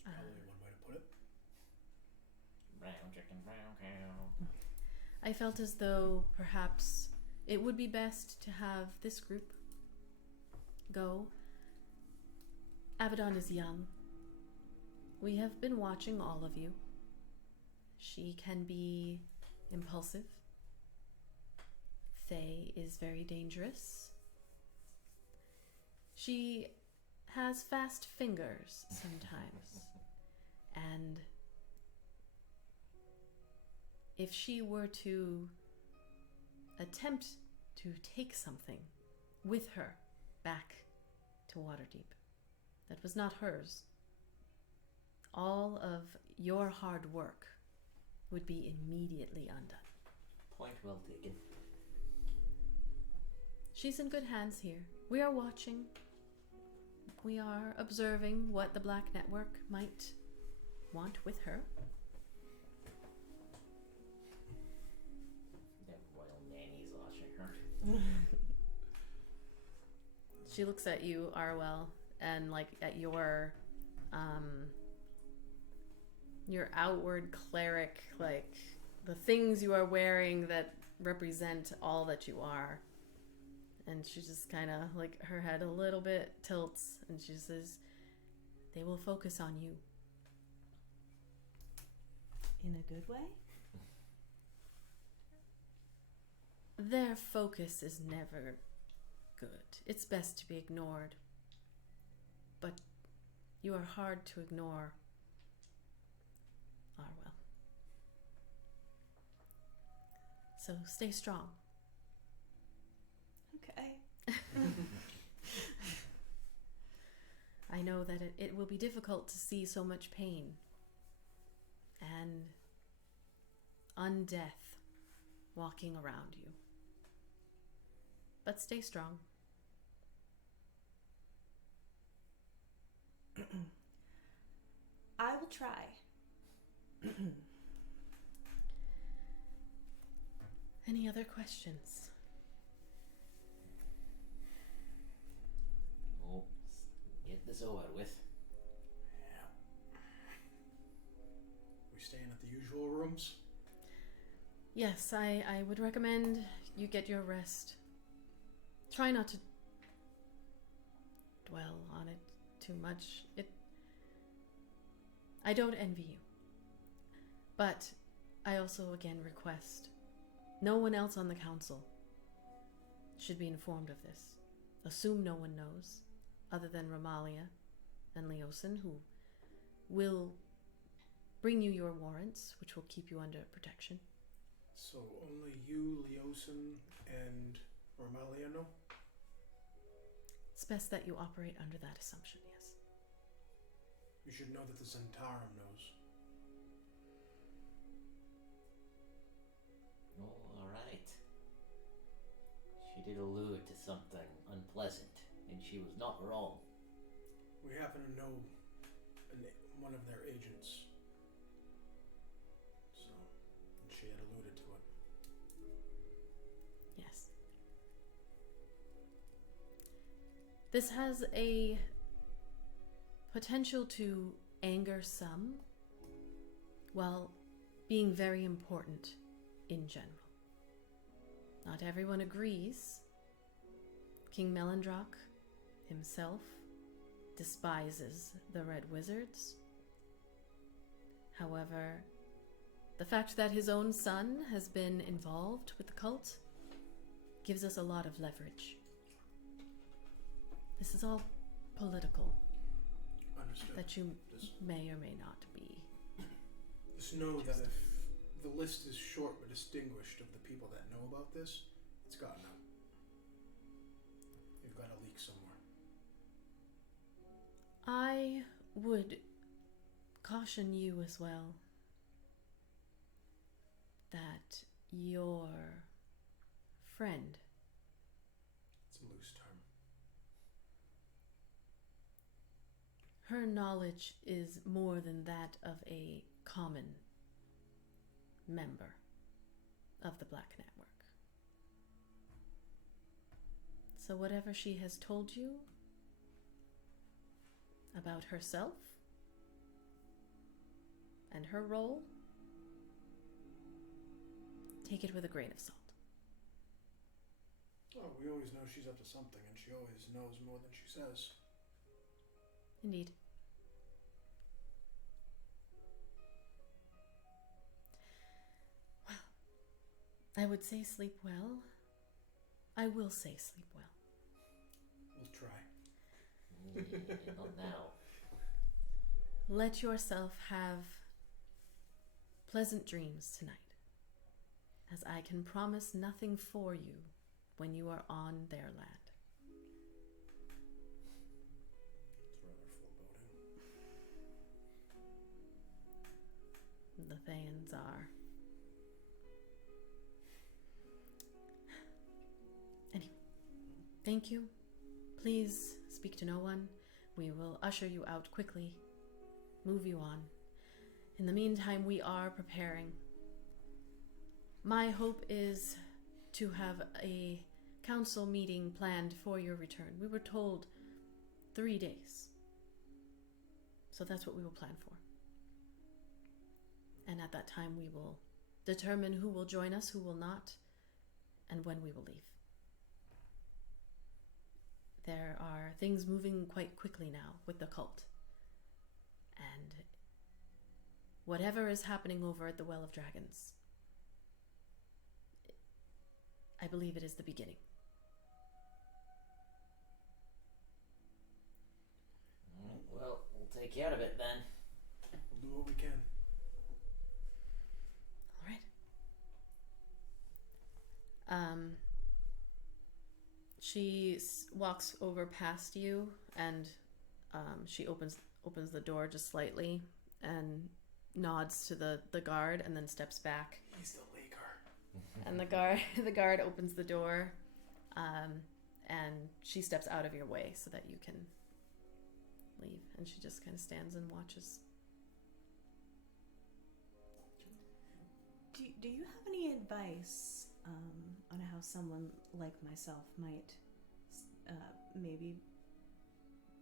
Probably one way to put it. Brown chicken, brown cow. I felt as though perhaps it would be best to have this group go. Abaddon is young. We have been watching all of you. She can be impulsive. Faye is very dangerous. She has fast fingers sometimes. And if she were to attempt to take something with her back to Waterdeep that was not hers, all of your hard work would be immediately undone. Point well taken. She's in good hands here. We are watching. We are observing what the Black Network might want with her. The royal nanny's watching her. She looks at you, Arwell, and like at your outward cleric, like the things you are wearing that represent all that you are. And she just kind of, like, her head a little bit tilts, and she says, they will focus on you. In a good way? Their focus is never good. It's best to be ignored. But you are hard to ignore, Arwell. So stay strong. Okay. I know that it will be difficult to see so much pain and undeath walking around you. But stay strong. I will try. Any other questions? Oh, get this over with. Yeah. We staying at the usual rooms? Yes, I would recommend you get your rest. Try not to dwell on it too much. I don't envy you. But I also again request no one else on the council should be informed of this. Assume no one knows, other than Ramalia and Leosin, who will bring you your warrants, which will keep you under protection. So only you, Leosin, and Ramalia know? It's best that you operate under that assumption, yes. You should know that the Zentarum knows. Oh, alright. She did allude to something unpleasant, and she was not wrong. We happen to know one of their agents. So, and she had alluded to it. Yes. This has a potential to anger some, while being very important in general. Not everyone agrees. King Melendrock himself despises the Red Wizards. However, the fact that his own son has been involved with the cult gives us a lot of leverage. This is all political, Understood. that you Just, may or may not be. just know that if the list is short but distinguished of the people that know about this, it's gotten out. You've got a leak somewhere. I would caution you as well that your friend It's a loose term. her knowledge is more than that of a common member of the Black Network. So whatever she has told you about herself and her role, take it with a grain of salt. Oh, we always know she's up to something, and she always knows more than she says. Indeed. Well, I would say sleep well. I will say sleep well. We'll try. Not now. let yourself have pleasant dreams tonight, as I can promise nothing for you when you are on their land. It's rather foreboding. The Thayans are. Anyway, thank you. Please speak to no one. We will usher you out quickly, move you on. In the meantime, we are preparing. My hope is to have a council meeting planned for your return. We were told 3 days. So that's what we will plan for. And at that time, we will determine who will join us, who will not, and when we will leave. There are things moving quite quickly now with the cult. And whatever is happening over at the Well of Dragons, I believe it is the beginning. Alright, well, we'll take care of it then. We'll do what we can. All right. She walks over past you, and she opens the door just slightly and nods to the guard, and then steps back. He's the leaker. And the guard opens the door, and she steps out of your way so that you can leave. And she just kind of stands and watches. Do you have any advice on how someone like myself might maybe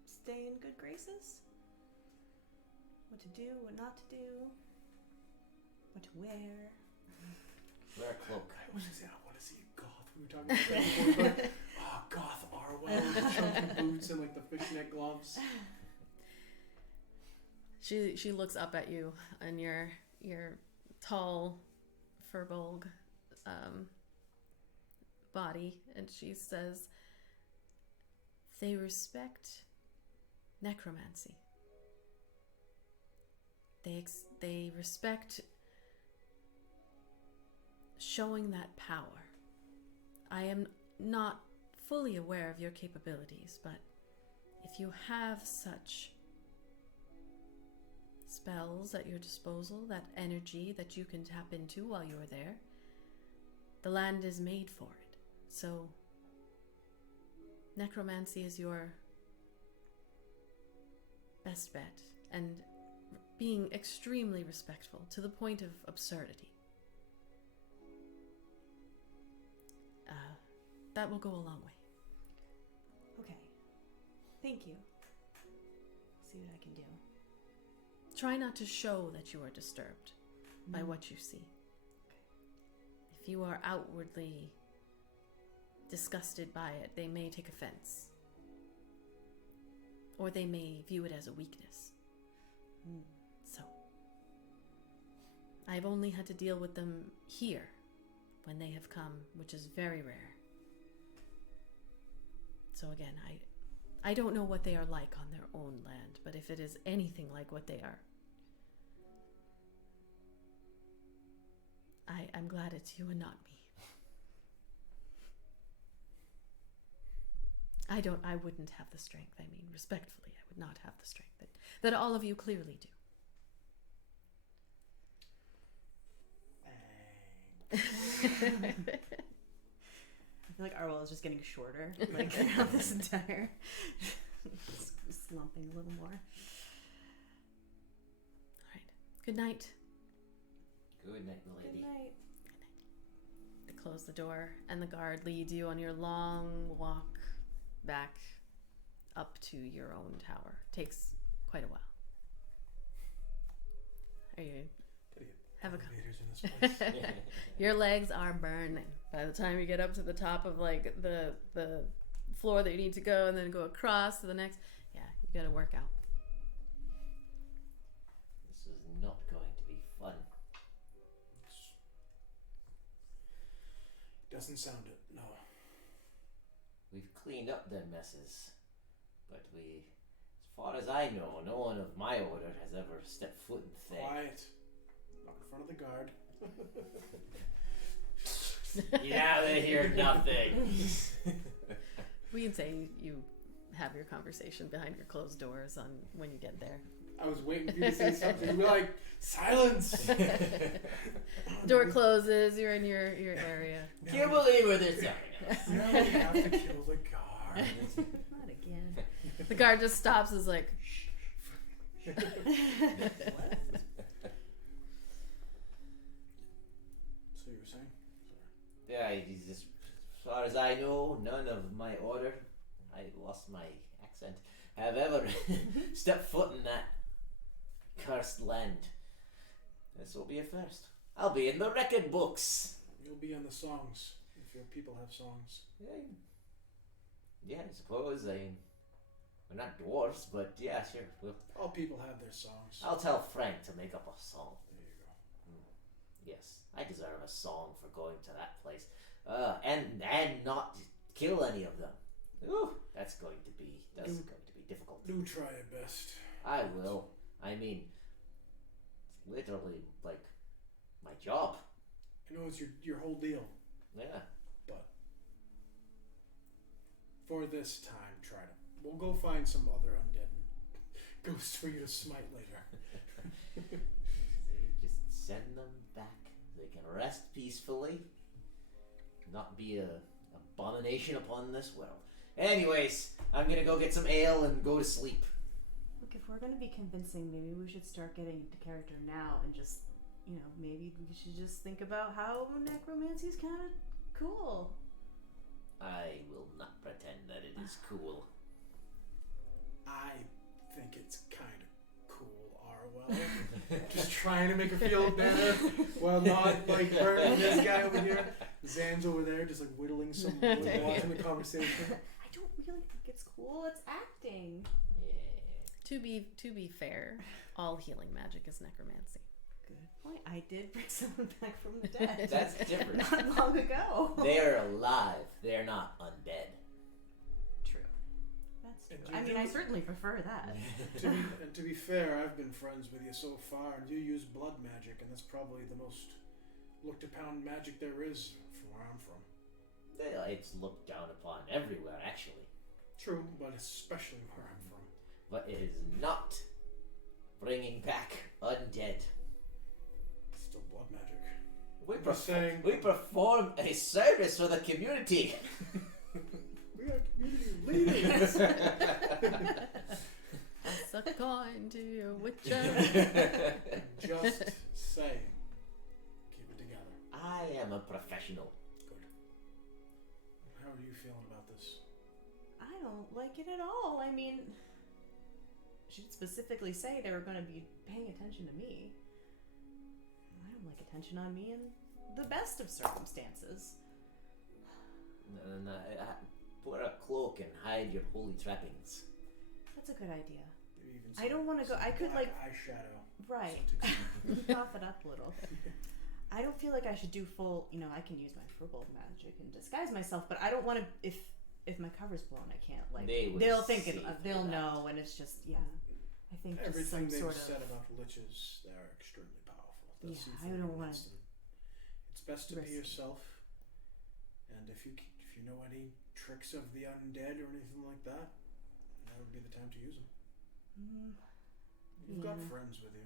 stay in good graces? What to do, what not to do, what to wear? Wear a cloak. I was just saying, I want to see a goth. We were talking about that before. Like, oh, goth Arwell with the chunky boots and like the fishnet gloves. She looks up at you and your tall Furbolg body, and she says, they respect necromancy. They respect showing that power. I am not fully aware of your capabilities, but if you have such spells at your disposal, that energy that you can tap into while you are there, the land is made for it. So necromancy is your best bet, and being extremely respectful to the point of absurdity. That will go a long way. Okay. Thank you. See what I can do. Try not to show that you are disturbed by what you see. If you are outwardly disgusted by it, they may take offense. Or they may view it as a weakness. So, I've only had to deal with them here when they have come, which is very rare. So again, I don't know what they are like on their own land, but if it is anything like what they are, I'm glad it's you and not me. I wouldn't have the strength. I mean, respectfully, I would not have the strength that all of you clearly do. I feel like Arwell is just getting shorter, like throughout this entire slumping a little more. All right. Good night. Good night, milady. Good night. They close the door, and the guard leads you on your long walk back up to your own tower. Takes quite a while. Are you? Have a elevators in this place. Your legs are burning by the time you get up to the top of like the floor that you need to go, and then go across to the next. Yeah, you got to work out. This is not going to be fun. Doesn't sound it, no. We've cleaned up their messes, but as far as I know, no one of my order has ever stepped foot in the thing. Quiet. Not in front of the guard. Yeah, they hear nothing. We can say you have your conversation behind your closed doors on when you get there. I was waiting for you to say something. You'd be like, silence! Door closes. You're in your area. Can't believe where they're telling us. Now we have to kill the guard. Not again. The guard just stops. Is like, So you were saying? Yeah, he's just, as far as I know, none of my order, I lost my accent, have ever stepped foot in that cursed land. This will be a first. I'll be in the record books. You'll be in the songs, if your people have songs. Yeah, I suppose. We're not dwarves, but yeah, sure. All people have their songs. I'll tell Frank to make up a song. There you go. Yes, I deserve a song for going to that place, and not kill any of them. Ooh, that's going to be difficult. Do try your best. I will. I mean, it's literally like my job. I know it's your whole deal, Yeah. but for this time, try to. We'll go find some other undead ghosts for you to smite later. Just send them back. They can rest peacefully, not be a abomination upon this world. Anyways, I'm gonna go get some ale and go to sleep. Look, if we're gonna be convincing, maybe we should start getting into character now and just, maybe we should just think about how necromancy's kind of cool. I will not pretend that it is cool. I think it's kind of cool, Arwell. Just trying to make her feel better while not like hurting this guy over here. Zan's over there just like whittling some wood, watching the conversation. I don't really think it's cool. It's acting. Yeah. to be fair, all healing magic is necromancy. Good point. I did bring someone back from the dead. That's different. Not long ago. They're alive. They're not undead. True. That's true. I mean, I certainly prefer that. To be fair, I've been friends with you so far, and you use blood magic, and that's probably the most looked upon magic there is from where I'm from. It's looked down upon everywhere, actually. True, but especially where I'm from. But it is not bringing back undead. Still blood magic. We perform a service for the community. We are community leaders. Pass a coin to your witcher. Just saying. Keep it together. I am a professional. Good. How are you feeling about this? I don't like it at all. I mean, she did specifically say they were going to be paying attention to me. I don't like attention on me in the best of circumstances. And put a cloak and hide your holy trappings. That's a good idea. Maybe even I don't want to go. I could like eyeshadow. right. Cough it up a little. I don't feel like I should do full. I can use my furball magic and disguise myself, but I don't want to. If my cover's blown, I can't. Like they'll think it. They'll know, and it's just I think everything just some they've sort said of. about liches, they're extremely powerful. I don't want to. It's best to be yourself, and if you know any tricks of the undead or anything like that, that would be the time to use them. You've got friends with you.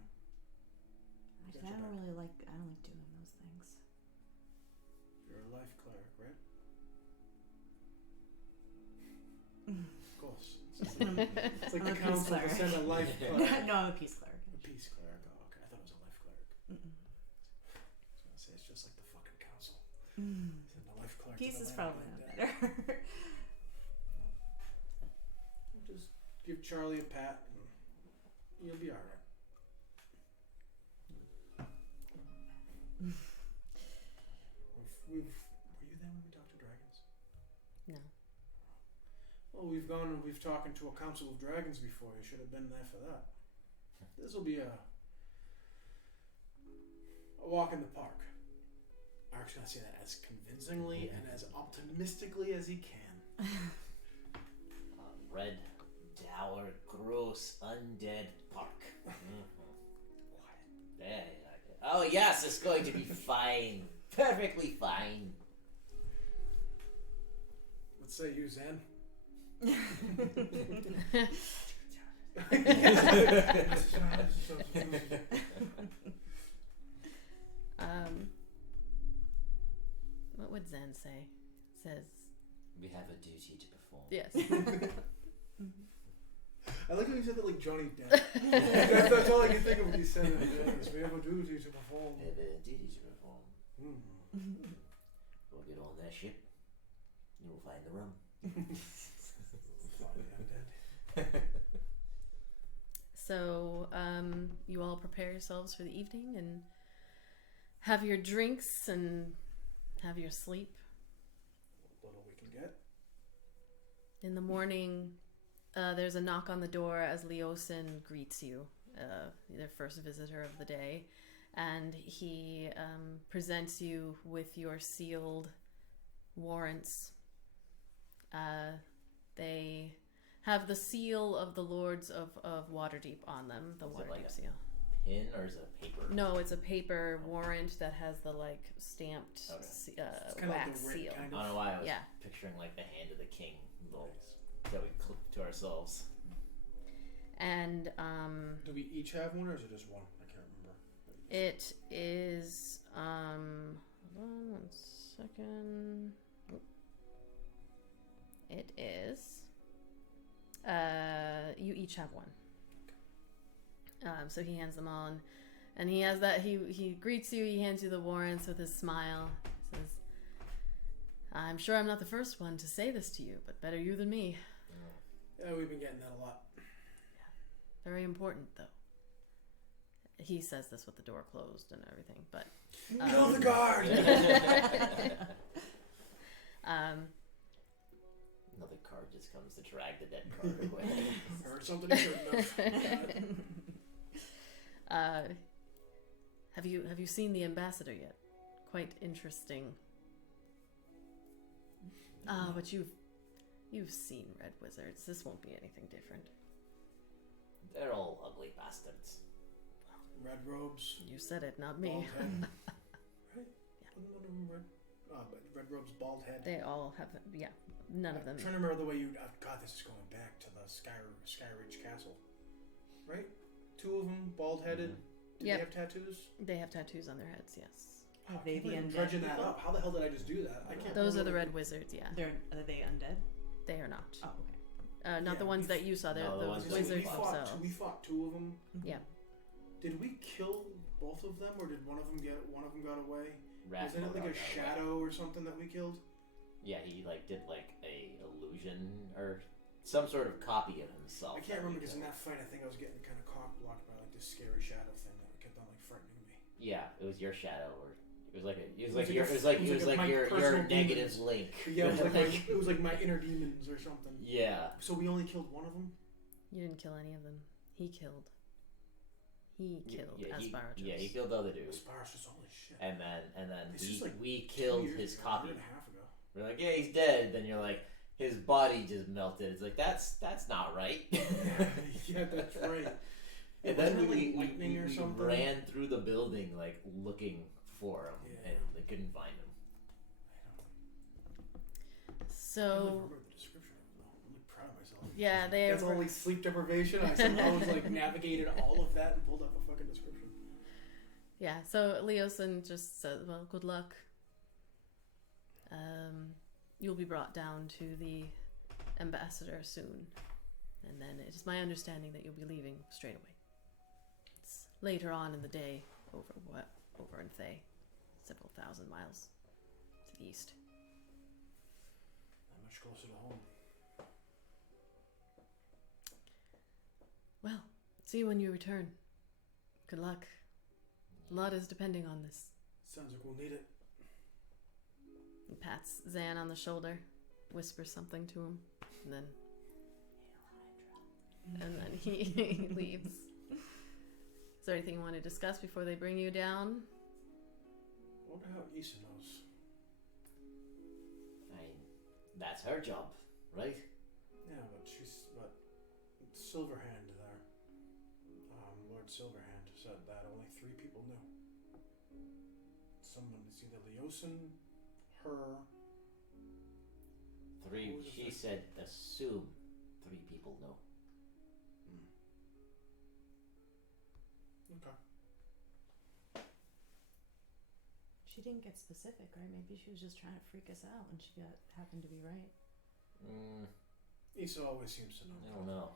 I don't like doing those things. You're a life cleric, right? Of course. It's like the council to send a life cleric. No, I'm a peace cleric. A peace cleric. Oh, okay. I thought it was a life cleric. I was gonna say it's just like the fucking council. Send a life cleric. Peace to the is land probably of not the better. Just give Charlie a pat, and you'll be all right. Were you there when we talked to dragons? No. Well, we've talked to a council of dragons before. You should have been there for that. This will be a walk in the park. Ark's gonna say that as convincingly and as optimistically as he can. Red, dour, gross Yes, it's going to be fine. Perfectly fine. Let's say you, Zen. What would Zen say? Says We have a duty to perform. yes. I like how you said that like Johnny Depp. that's all I can think of when you said it. Yes, we have a duty to perform. We have a duty to perform. Mm. We'll get on that ship. And we'll find the rum. Fine, I'm dead. So you all prepare yourselves for the evening and have your drinks and have your sleep. What little we can get. In the morning, there's a knock on the door as Leosin greets you, their first visitor of the day, and he presents you with your sealed warrants. They have the seal of the Lords of Waterdeep on them, the Is it Waterdeep like a seal. Pin or is it a paper? No, it's a paper warrant that has the like stamped Okay. It's kind of like wax the writ, seal. kind I of. don't know why I was Yeah. picturing like the hand of the king that we clip to ourselves. And Do we each have one or is it just one? I can't remember. it is hold on 1 second. It is you each have one. So he hands them on, and he has that. He greets you. He hands you the warrants with his smile. Says, "I'm sure I'm not the first one to say this to you, but better you than me. Yeah, we've been getting that a lot. Very important, though." He says this with the door closed and everything, but Kill the guard! Another card just comes to drag the dead card away. Heard something you shouldn't have. Have you seen the ambassador yet? Quite interesting. But you've seen red wizards. This won't be anything different. They're all ugly bastards. Red robes. You said it, not me. Bald head. Right? Wasn't one of them red? But red robes, bald head. They all have, yeah. None of them. I'm trying to remember the way you. God, this is going back to the Skyridge Castle. Right? Two of them, bald headed. Do Yep. they have tattoos? They have tattoos on their heads. Yes. Are they the I'm undead dredging that people? up. How the hell did I just do that? I can't. Those are the remember. red wizards. Yeah. Are they undead? They are not. Oh, okay. Not the Yeah, ones that you saw. They're No, the the ones that wizards we themselves. We fought two of them. Yeah. Did we kill both of them, or did one of them got away? Rathmore Wasn't it like a got away. shadow or something that we killed? Yeah, he like did like a illusion or some sort of copy of himself. I can't remember because in killed. that fight, I think I was getting kind of cock blocked by like this scary shadow thing that kept on like frightening me. Yeah, it was your shadow, or it was like a, it was It like was your, like a- it was like it was like my your personal negative demons. link. Yeah, it was like my inner demons or something. Yeah. So we only killed one of them. You didn't kill any of them. He killed. He killed Asparagos. He killed the other dude, Asparagus, holy shit. and then This is like we 2 killed years his ago, copy. A year and a half ago. We're like, yeah, he's dead. Then you're like, his body just melted. It's like that's not right. Yeah, that's right. And Wasn't then it, like, we lightning or something? ran through the building like looking for him, Yeah. and they couldn't find him. I don't So remember the description of it, though. I'm really proud of myself. yeah, they That's all like sleep deprivation. I somehow was like navigated all of that and pulled up a fucking description. yeah. So Leosin just says, "Well, good luck. You'll be brought down to the ambassador soon, and then it is my understanding that you'll be leaving straight away. It's later on in the day, over in Thay, several thousand miles to the east." Not much closer to home. Well, see you when you return. Good luck. A lot is depending on this. Sounds like we'll need it. He pats Zan on the shoulder, whispers something to him, and then he leaves. Is there anything you want to discuss before they bring you down? I wonder how Issa knows. I mean, that's her job, right? Yeah, but Silverhand there, Lord Silverhand said that only 3 people knew. someone. It's either Leosin, her. Three. Who was the She third? said, assume 3 people know. Okay. She didn't get specific, right? Maybe she was just trying to freak us out and she happened to be right. Issa always seems to know. I don't know.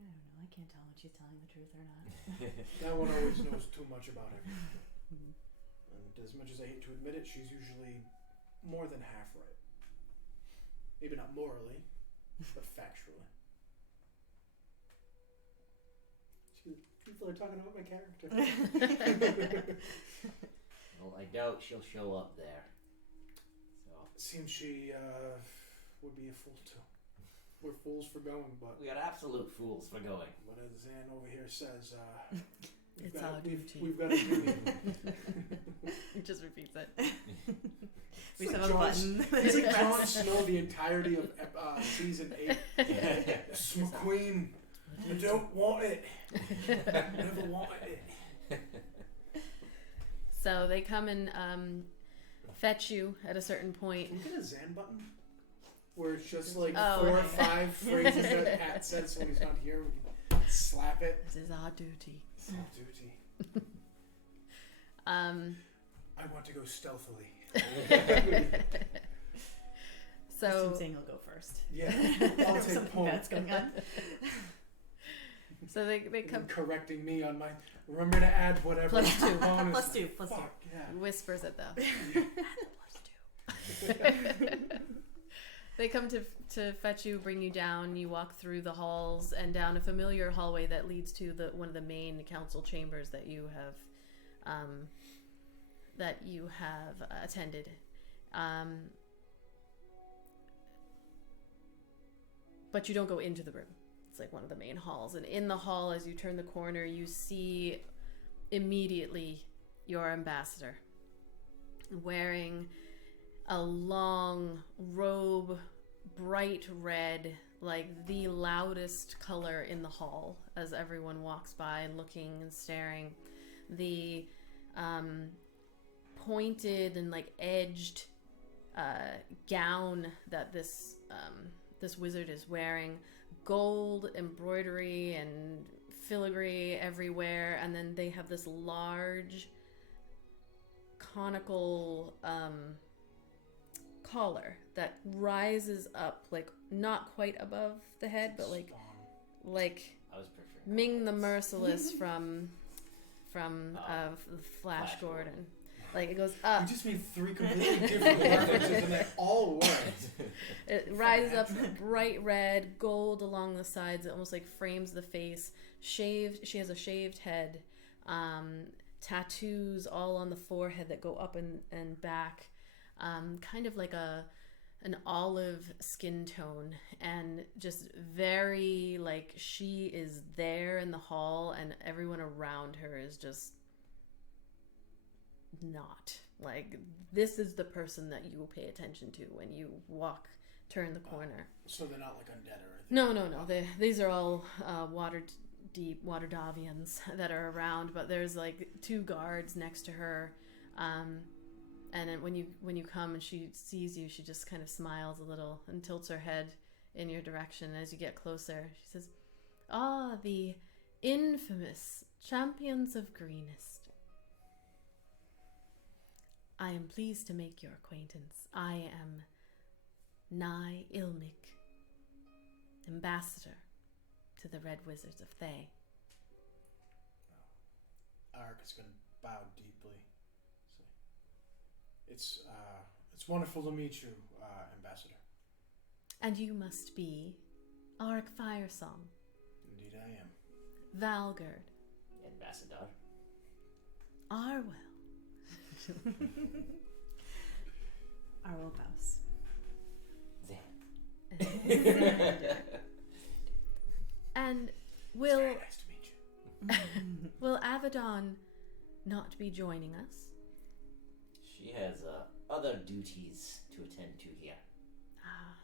I don't know. I can't tell when she's telling the truth or not. That one always knows too much about everything. And as much as I hate to admit it, she's usually more than half right. Maybe not morally, but factually. People are talking about my character. Well, I doubt she'll show up there. So Seems she would be a fool too. We're fools for going, but we are absolute fools for going. as Zan over here says, It's our duty. We've got a duty. He just repeats it. We It's just like have a button. It's like Jon Snow the entirety of season 8. McQueen, I don't want it. Never wanted it. So they come and fetch you at a certain point. Can we get a Zan button? Where it's just like Oh, 4 or okay. 5 phrases that Pat says when he's not here. We can slap it. This is our duty. It's our duty. I want to go stealthily. So Assume saying he'll go first. Yeah, I'll take Something point. bad's going on. so they You've come been correcting me on my. Remember to add whatever. +2. bonus. Plus 2. Plus 2. Fuck yeah. whispers it though. They come to fetch you, bring you down. You walk through the halls and down a familiar hallway that leads to one of the main council chambers that you have attended. But you don't go into the room. It's like one of the main halls. And in the hall, as you turn the corner, you see immediately your ambassador wearing a long robe, bright red, like the loudest color in the hall as everyone walks by and looking and staring. The pointed and like edged gown that this wizard is wearing, gold embroidery and filigree everywhere, and then they have this large conical collar that rises up, like not quite above the head, but like I was picturing Ming the Merciless from Flash Gordon. Like it goes You up. just made 3 completely different references and they all worked. It rises up bright red, gold along the sides. It almost like frames the face. Shaved. She has a shaved head. Tattoos all on the forehead that go up and back. Kind of like an olive skin tone, and just very like she is there in the hall, and everyone around her is just not. Like, this is the person that you will pay attention to when you turn the corner. So they're not like undead or anything? No. These are all Waterdavians that are around, but there's like 2 guards next to her. And then when you come and she sees you, she just kind of smiles a little and tilts her head in your direction. As you get closer, she says, "Ah, the infamous champions of Greenest. I am pleased to make your acquaintance. I am Nai Ilmik, ambassador to the Red Wizards of Thay." Ark is going to bow deeply. It's wonderful to meet you, Ambassador. And you must be Arik Firesong, Indeed I am. Valgard, Ambassador. Arwell, Arwell Bouse. Zan. and It's very nice to meet you. will Avedon not be joining us? She has other duties to attend to here. Ah,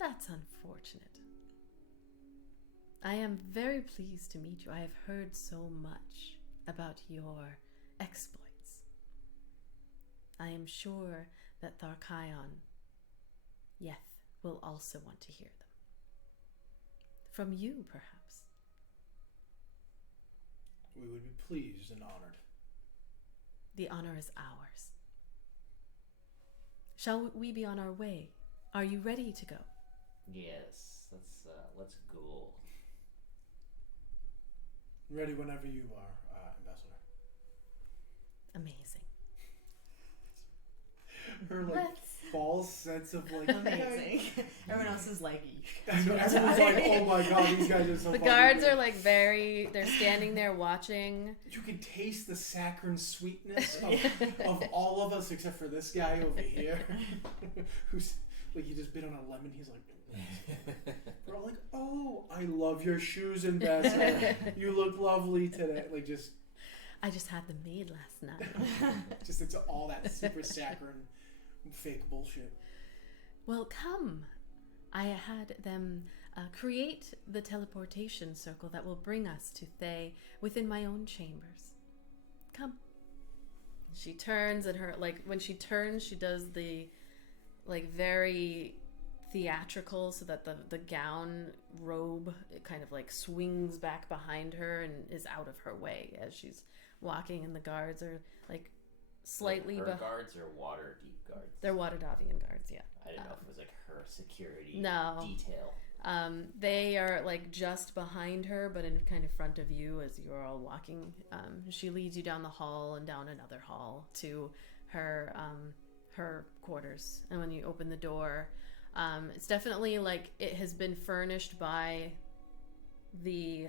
that's unfortunate. I am very pleased to meet you. I have heard so much about your exploits. I am sure that Tharkion, Yeth, will also want to hear them. From you, perhaps. We would be pleased and honored. The honor is ours. Shall we be on our way? Are you ready to go? Yes, let's go. Ready whenever you are, Ambassador. Amazing. Her false sense of Amazing. Everyone else is like, I know, everyone's like, oh my god, these guys are so The fucking guards good. are they're standing there watching. You can taste the saccharine sweetness of all of us except for this guy over here. Who's like, he just bit on a lemon. He's like, we're all like, oh, I love your shoes, Ambassador. You look lovely today. Like, I just had them made last night. it's all that super saccharine fake bullshit. Well, come. I had them create the teleportation circle that will bring us to Thay within my own chambers. Come. She turns, and when she turns, she does the very theatrical, so that the gown robe, it kind of swings back behind her and is out of her way as she's walking, and the guards are slightly her guards are Waterdeep guards. They're Waterdavian guards, yeah. I didn't know if it was her security detail. They are just behind her, but in kind of front of you as you're all walking. She leads you down the hall and down another hall to her her quarters. And when you open the door, it's definitely it has been furnished by the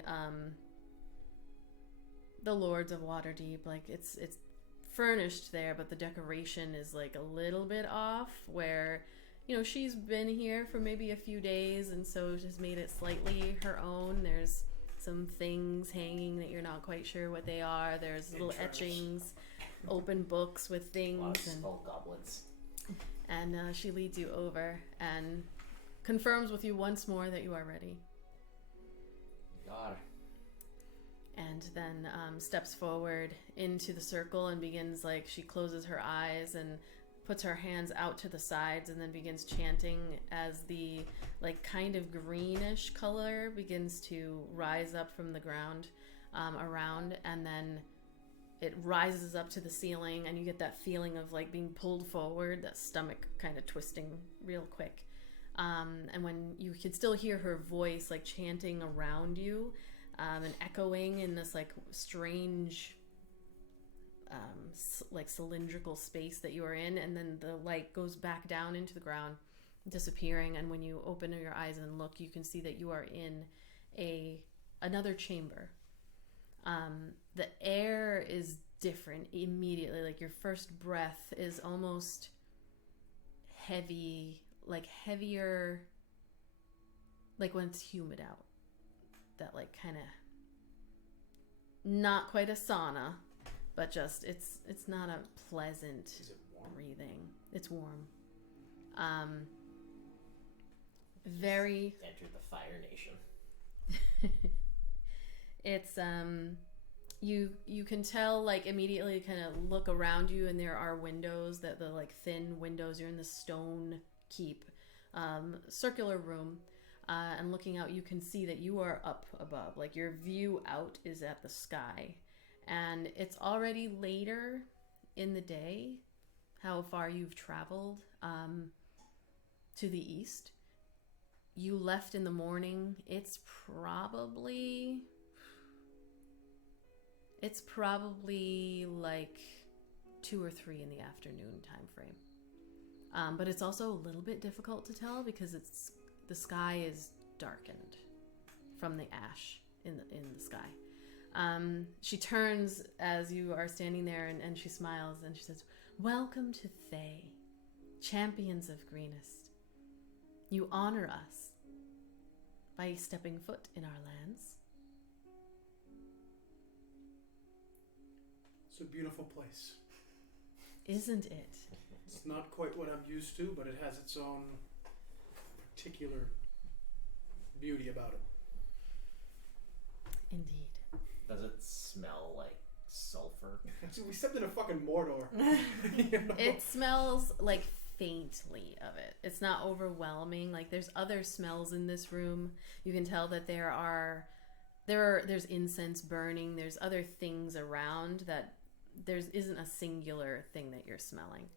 Lords of Waterdeep. It's furnished there, but the decoration is a little bit off, where she's been here for maybe a few days, and so just made it slightly her own. There's some things hanging that you're not quite sure what they are. There's little etchings, open books with things, and skull goblets. And she leads you over and confirms with you once more that you are ready. God. And then steps forward into the circle and begins, she closes her eyes and puts her hands out to the sides, and then begins chanting as the kind of greenish color begins to rise up from the ground around, and then it rises up to the ceiling, and you get that feeling of being pulled forward, that stomach kind of twisting real quick. And when you can still hear her voice chanting around you, and echoing in this strange cylindrical space that you are in, and then the light goes back down into the ground, disappearing, and when you open your eyes and look, you can see that you are in another chamber. The air is different immediately. Your first breath is almost heavy, heavier, when it's humid out. That kind of, not quite a sauna, but just it's not a pleasant Is it warm? breathing. It's warm. Very. Entered the Fire Nation. It's you can tell immediately, kind of look around you, and there are windows, that the thin windows. You're in the stone keep, circular room. And looking out, you can see that you are up above. Your view out is at the sky. And it's already later in the day, how far you've traveled to the east. You left in the morning. It's probably 2 or 3 in the afternoon time frame. But it's also a little bit difficult to tell because the sky is darkened from the ash in the sky. She turns as you are standing there, and she smiles, and she says, "Welcome to Thay, champions of greenest. You honor us by stepping foot in our lands." It's a beautiful place. Isn't it? It's not quite what I'm used to, but it has its own particular beauty about it. Indeed. Does it smell like sulfur. We stepped in a fucking Mordor. You know? It smells like faintly of it. It's not overwhelming. Like there's other smells in this room. You can tell that there's incense burning. There's other things around that isn't a singular thing that you're smelling.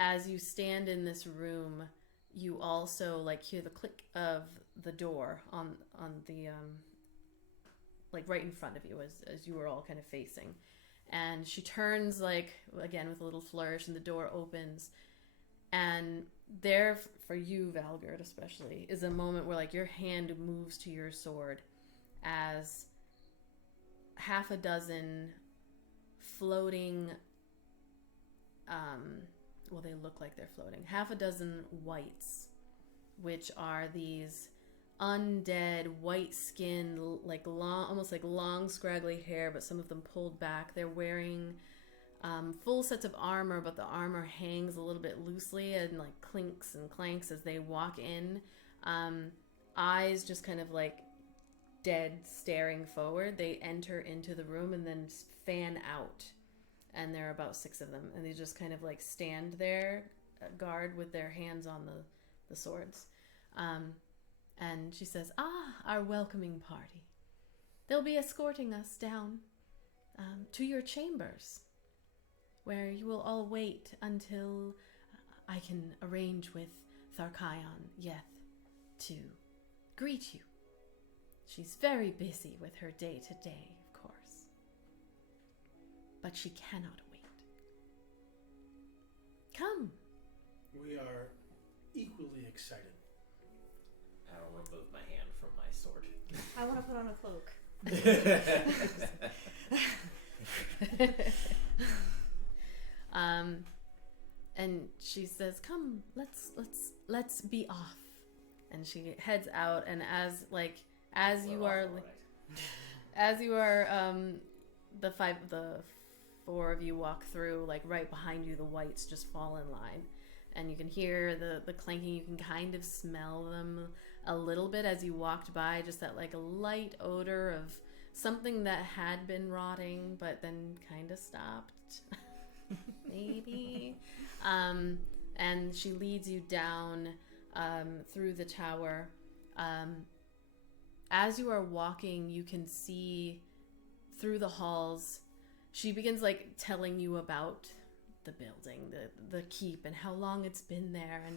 As you stand in this room, you also like hear the click of the door on the like right in front of you as you were all kind of facing. And she turns, like, again with a little flourish, and the door opens. And there, for you, Valgerd especially, is a moment where, like, your hand moves to your sword as half a dozen floating, well, they look like they're floating. Half a dozen wights, which are these undead, white skin, like long, almost like long scraggly hair, but some of them pulled back. They're wearing full sets of armor, but the armor hangs a little bit loosely and like clinks and clanks as they walk in. Eyes just kind of like dead, staring forward. They enter into the room and then fan out, and there are about 6 of them, and they just kind of like stand there, guard with their hands on the swords. And she says, our welcoming party. They'll be escorting us down to your chambers, where you will all wait until I can arrange with Tharkayon Yeth to greet you. She's very busy with her day-to-day, of course. But she cannot wait. Come. We are equally excited. I will remove my hand from my sword. I want to put on a cloak. And she says, "Come, let's be off." And she heads out, and as you are the 4 of you walk through, like right behind you, the whites just fall in line, and you can hear the clanking. You can kind of smell them a little bit as you walked by, just that like a light odor of something that had been rotting but then kind of stopped. Maybe. And she leads you down through the tower. As you are walking, you can see through the halls. She begins like telling you about the building, the keep, and how long it's been there,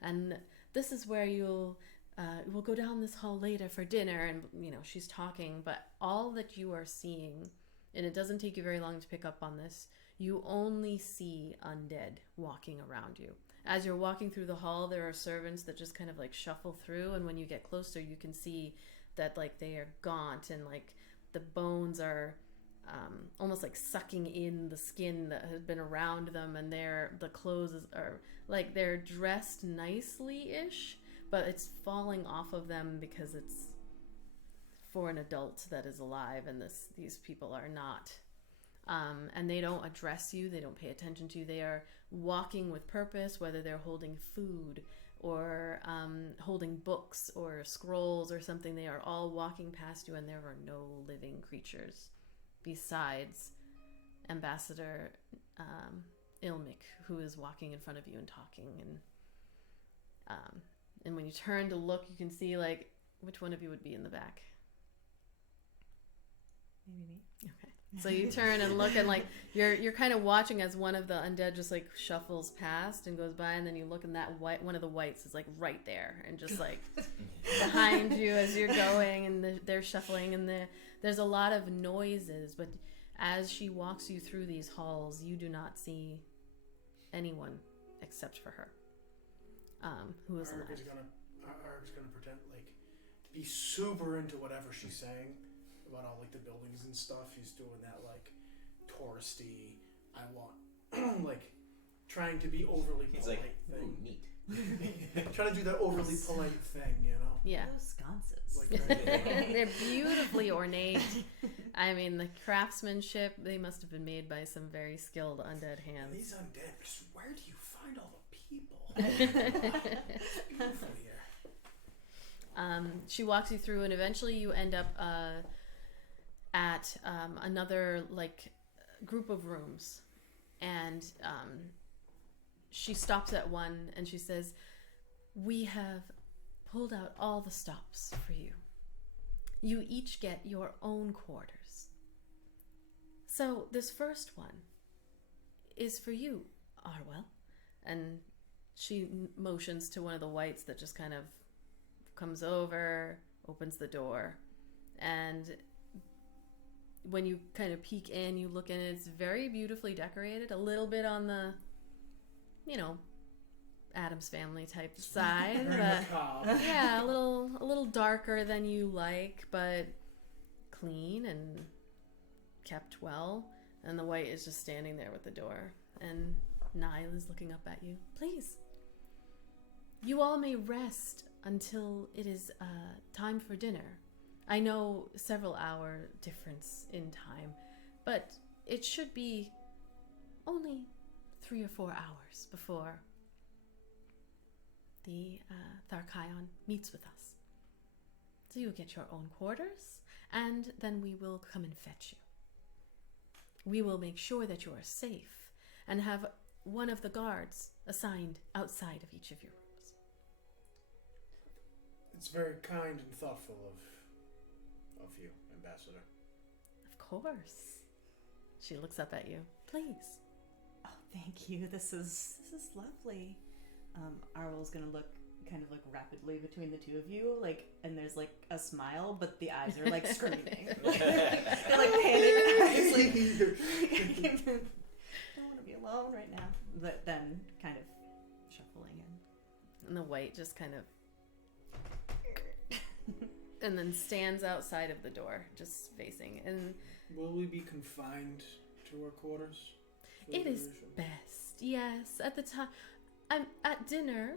and this is where we'll go down this hall later for dinner. And she's talking, but all that you are seeing, and it doesn't take you very long to pick up on this, you only see undead walking around you. As you're walking through the hall, there are servants that just kind of like shuffle through, and when you get closer, you can see that like they are gaunt, and like the bones are almost like sucking in the skin that has been around them, and the clothes are like they're dressed nicely-ish, but it's falling off of them because it's for an adult that is alive, and these people are not. And they don't address you, they don't pay attention to you. They are walking with purpose, whether they're holding food or holding books or scrolls or something. They are all walking past you, and there are no living creatures besides Ambassador Ilmic, who is walking in front of you and talking. And when you turn to look, you can see like which one of you would be in the back. Maybe me. Okay. So you turn and look, and like you're kind of watching as one of the undead just like shuffles past and goes by, and then you look, and that one of the whites is like right there and just like behind you as you're going, and they're shuffling, and there's a lot of noises. But as she walks you through these halls, you do not see anyone except for her, who is alive. Arg's gonna pretend like to be super into whatever she's saying about all like the buildings and stuff. He's doing that like touristy, I want like trying to be overly He's polite like, thing. ooh, neat. Trying to do that overly polite thing, Yeah. Those sconces. Like, They're beautifully ornate. I mean, the craftsmanship, they must have been made by some very skilled undead hands. these undead, just where do you find all the people? It's beautiful here. She walks you through, and eventually you end up at another like group of rooms, and she stops at one and she says, "We have pulled out all the stops for you. You each get your own quarters. So this first one is for you, Arwell." And she motions to one of the whites that just kind of comes over, opens the door, and when you kind of peek in, you look in, it's very beautifully decorated, a little bit on the, Addams Family type side, but yeah, a little darker than you like, but clean and kept well. And the white is just standing there with the door, and Nile is looking up at you. "Please, you all may rest until it is time for dinner. I know several hour difference in time, but it should be only 3 or 4 hours before the Tharkion meets with us. So you'll get your own quarters, and then we will come and fetch you. We will make sure that you are safe and have one of the guards assigned outside of each of your rooms." It's very kind and thoughtful of you, Ambassador. "Of course." She looks up at you. "Please." Oh, thank you. This is lovely. Arwell's gonna look kind of like rapidly between the two of you, like, and there's like a smile, but the eyes are like screaming. They're like panic eyes, like don't want to be alone right now. But then kind of shuffling in. And the white just kind of and then stands outside of the door, just facing. And will we be confined to our quarters? It is best, yes. At the time, at dinner,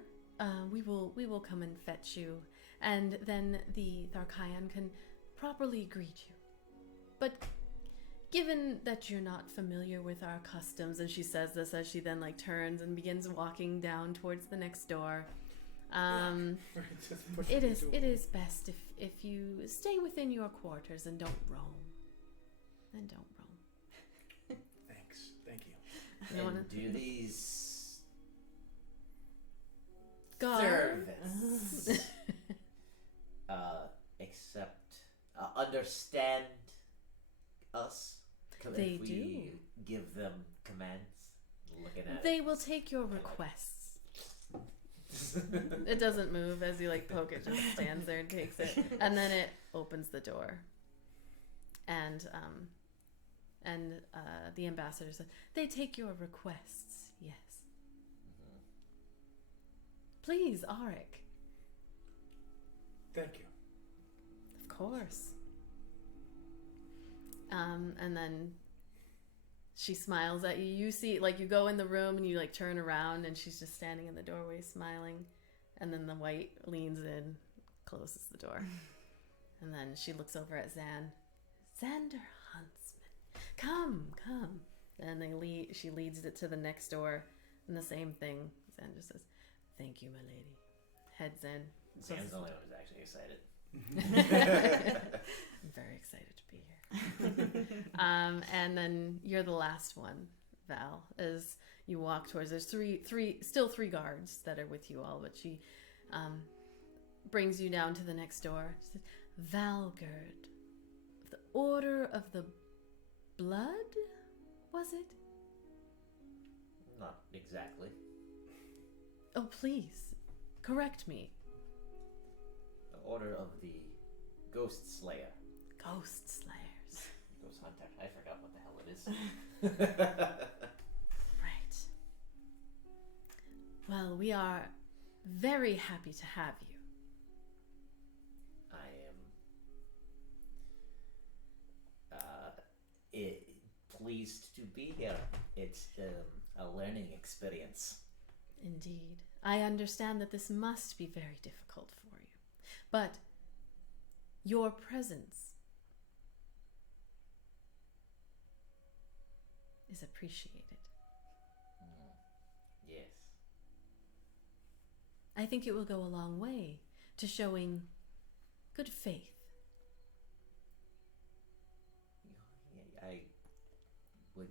we will come and fetch you, and then the Tharkion can properly greet you. But given that you're not familiar with our customs, and she says this as she then like turns and begins walking down towards the next door. It is best if you stay within your quarters and don't roam. Thanks. Thank you. And do these Guards understand us? They if we do. give them commands. Looking at They it. will take your requests. It doesn't move as you like poke it, just stands there and takes it, and then it opens the door, and the ambassador said, "They take your requests, yes." Mm-hmm. "Please, Arik." Thank you. "Of course." And then she smiles at you. You see, like, you go in the room and you like turn around and she's just standing in the doorway smiling. And then the white leans in, closes the door. And then she looks over at Zan. "Xander Huntsman, come. And she leads it to the next door. And the same thing. Zan just says, "Thank you, my lady." Heads in. Zan's the only one who's actually excited. I'm very excited to be here. And then you're the last one, Val, as you walk towards. There's three guards that are with you all, but she brings you down to the next door. She says, "Valgerd, the Order of the Blood, was it?" Not exactly. "Oh, please, correct me." The Order of the Ghost Slayer. Ghost Slayers. Ghost Hunter. I forgot what the hell it is. Right. Well, we are very happy to have you. I am pleased to be here. It's a learning experience. Indeed. I understand that this must be very difficult for you. But your presence is appreciated. Yes. I think it will go a long way to showing good faith.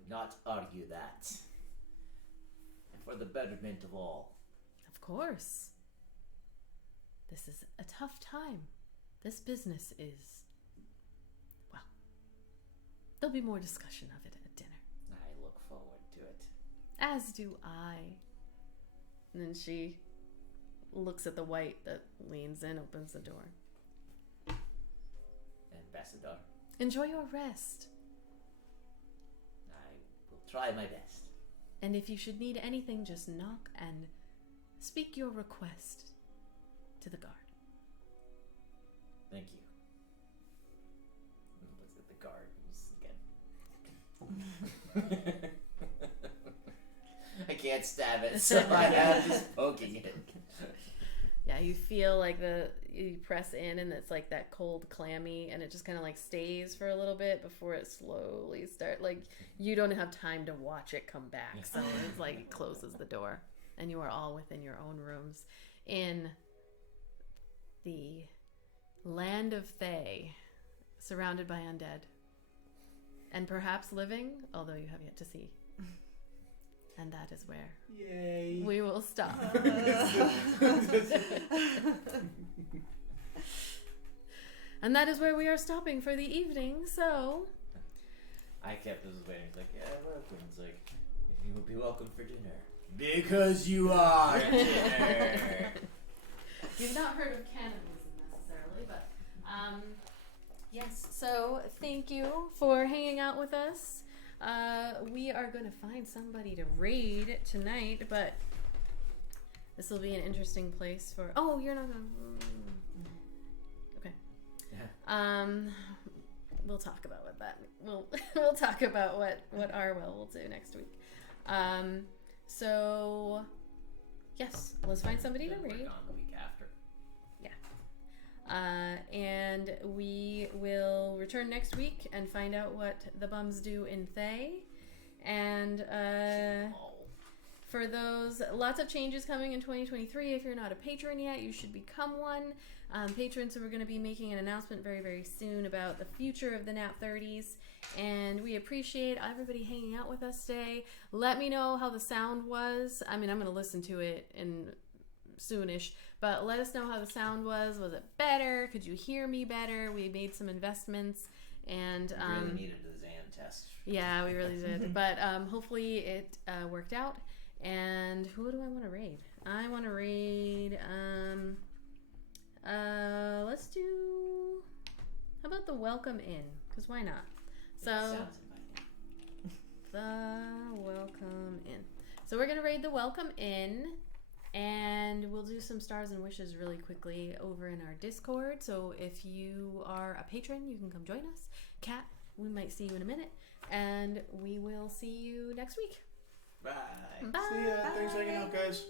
not argue that. For the betterment of all. Of course. This is a tough time. This business is... Well, there'll be more discussion of it at dinner. I look forward to it. As do I. And then she looks at the white that leans in, opens the door. Ambassador, Enjoy your rest. I will try my best. And if you should need anything, just knock and speak your request to the guard. Thank you. And looks at the guard again. I can't stab it, so I am just poking it. Yeah, you feel like you press in and it's like that cold clammy and it just kind of like stays for a little bit before it slowly starts. Like you don't have time to watch it come back. So it's like it closes the door and you are all within your own rooms in the land of Thay, surrounded by undead. And perhaps living, although you have yet to see. And that is where Yay. we will stop. And that is where we are stopping for the evening, so... I kept this waiting. It's like, yeah, welcome. It's like, you will be welcome for dinner. Because you are dinner. You've not heard of cannibalism necessarily, but yes. So thank you for hanging out with us. We are going to find somebody to raid tonight, but this will be an interesting place for. Oh, you're not gonna. Okay. Yeah. We'll talk about what that. We'll talk about what Arwell will do next week. So yes, let's find somebody to Then we're raid. gone the week after. And we will return next week and find out what the bums do in Thay. And for those, lots of changes coming in 2023. If you're not a patron yet, you should become one. Patrons, so we're going to be making an announcement very, very soon about the future of the NAT30s. And we appreciate everybody hanging out with us today. Let me know how the sound was. I mean, I'm going to listen to it in soonish, but let us know how the sound was. Was it better? Could you hear me better? We made some investments and We really needed the Zan test. yeah, we really did. But hopefully it worked out. And who do I want to raid? I want to raid let's do, how about the Welcome Inn? Because why not? So Sounds inviting. the Welcome Inn. So we're gonna raid the Welcome Inn. And we'll do some stars and wishes really quickly over in our Discord. So if you are a patron, you can come join us. Kat, we might see you in a minute. And we will see you next week. Bye. Bye. See ya. Thanks for hanging out, guys.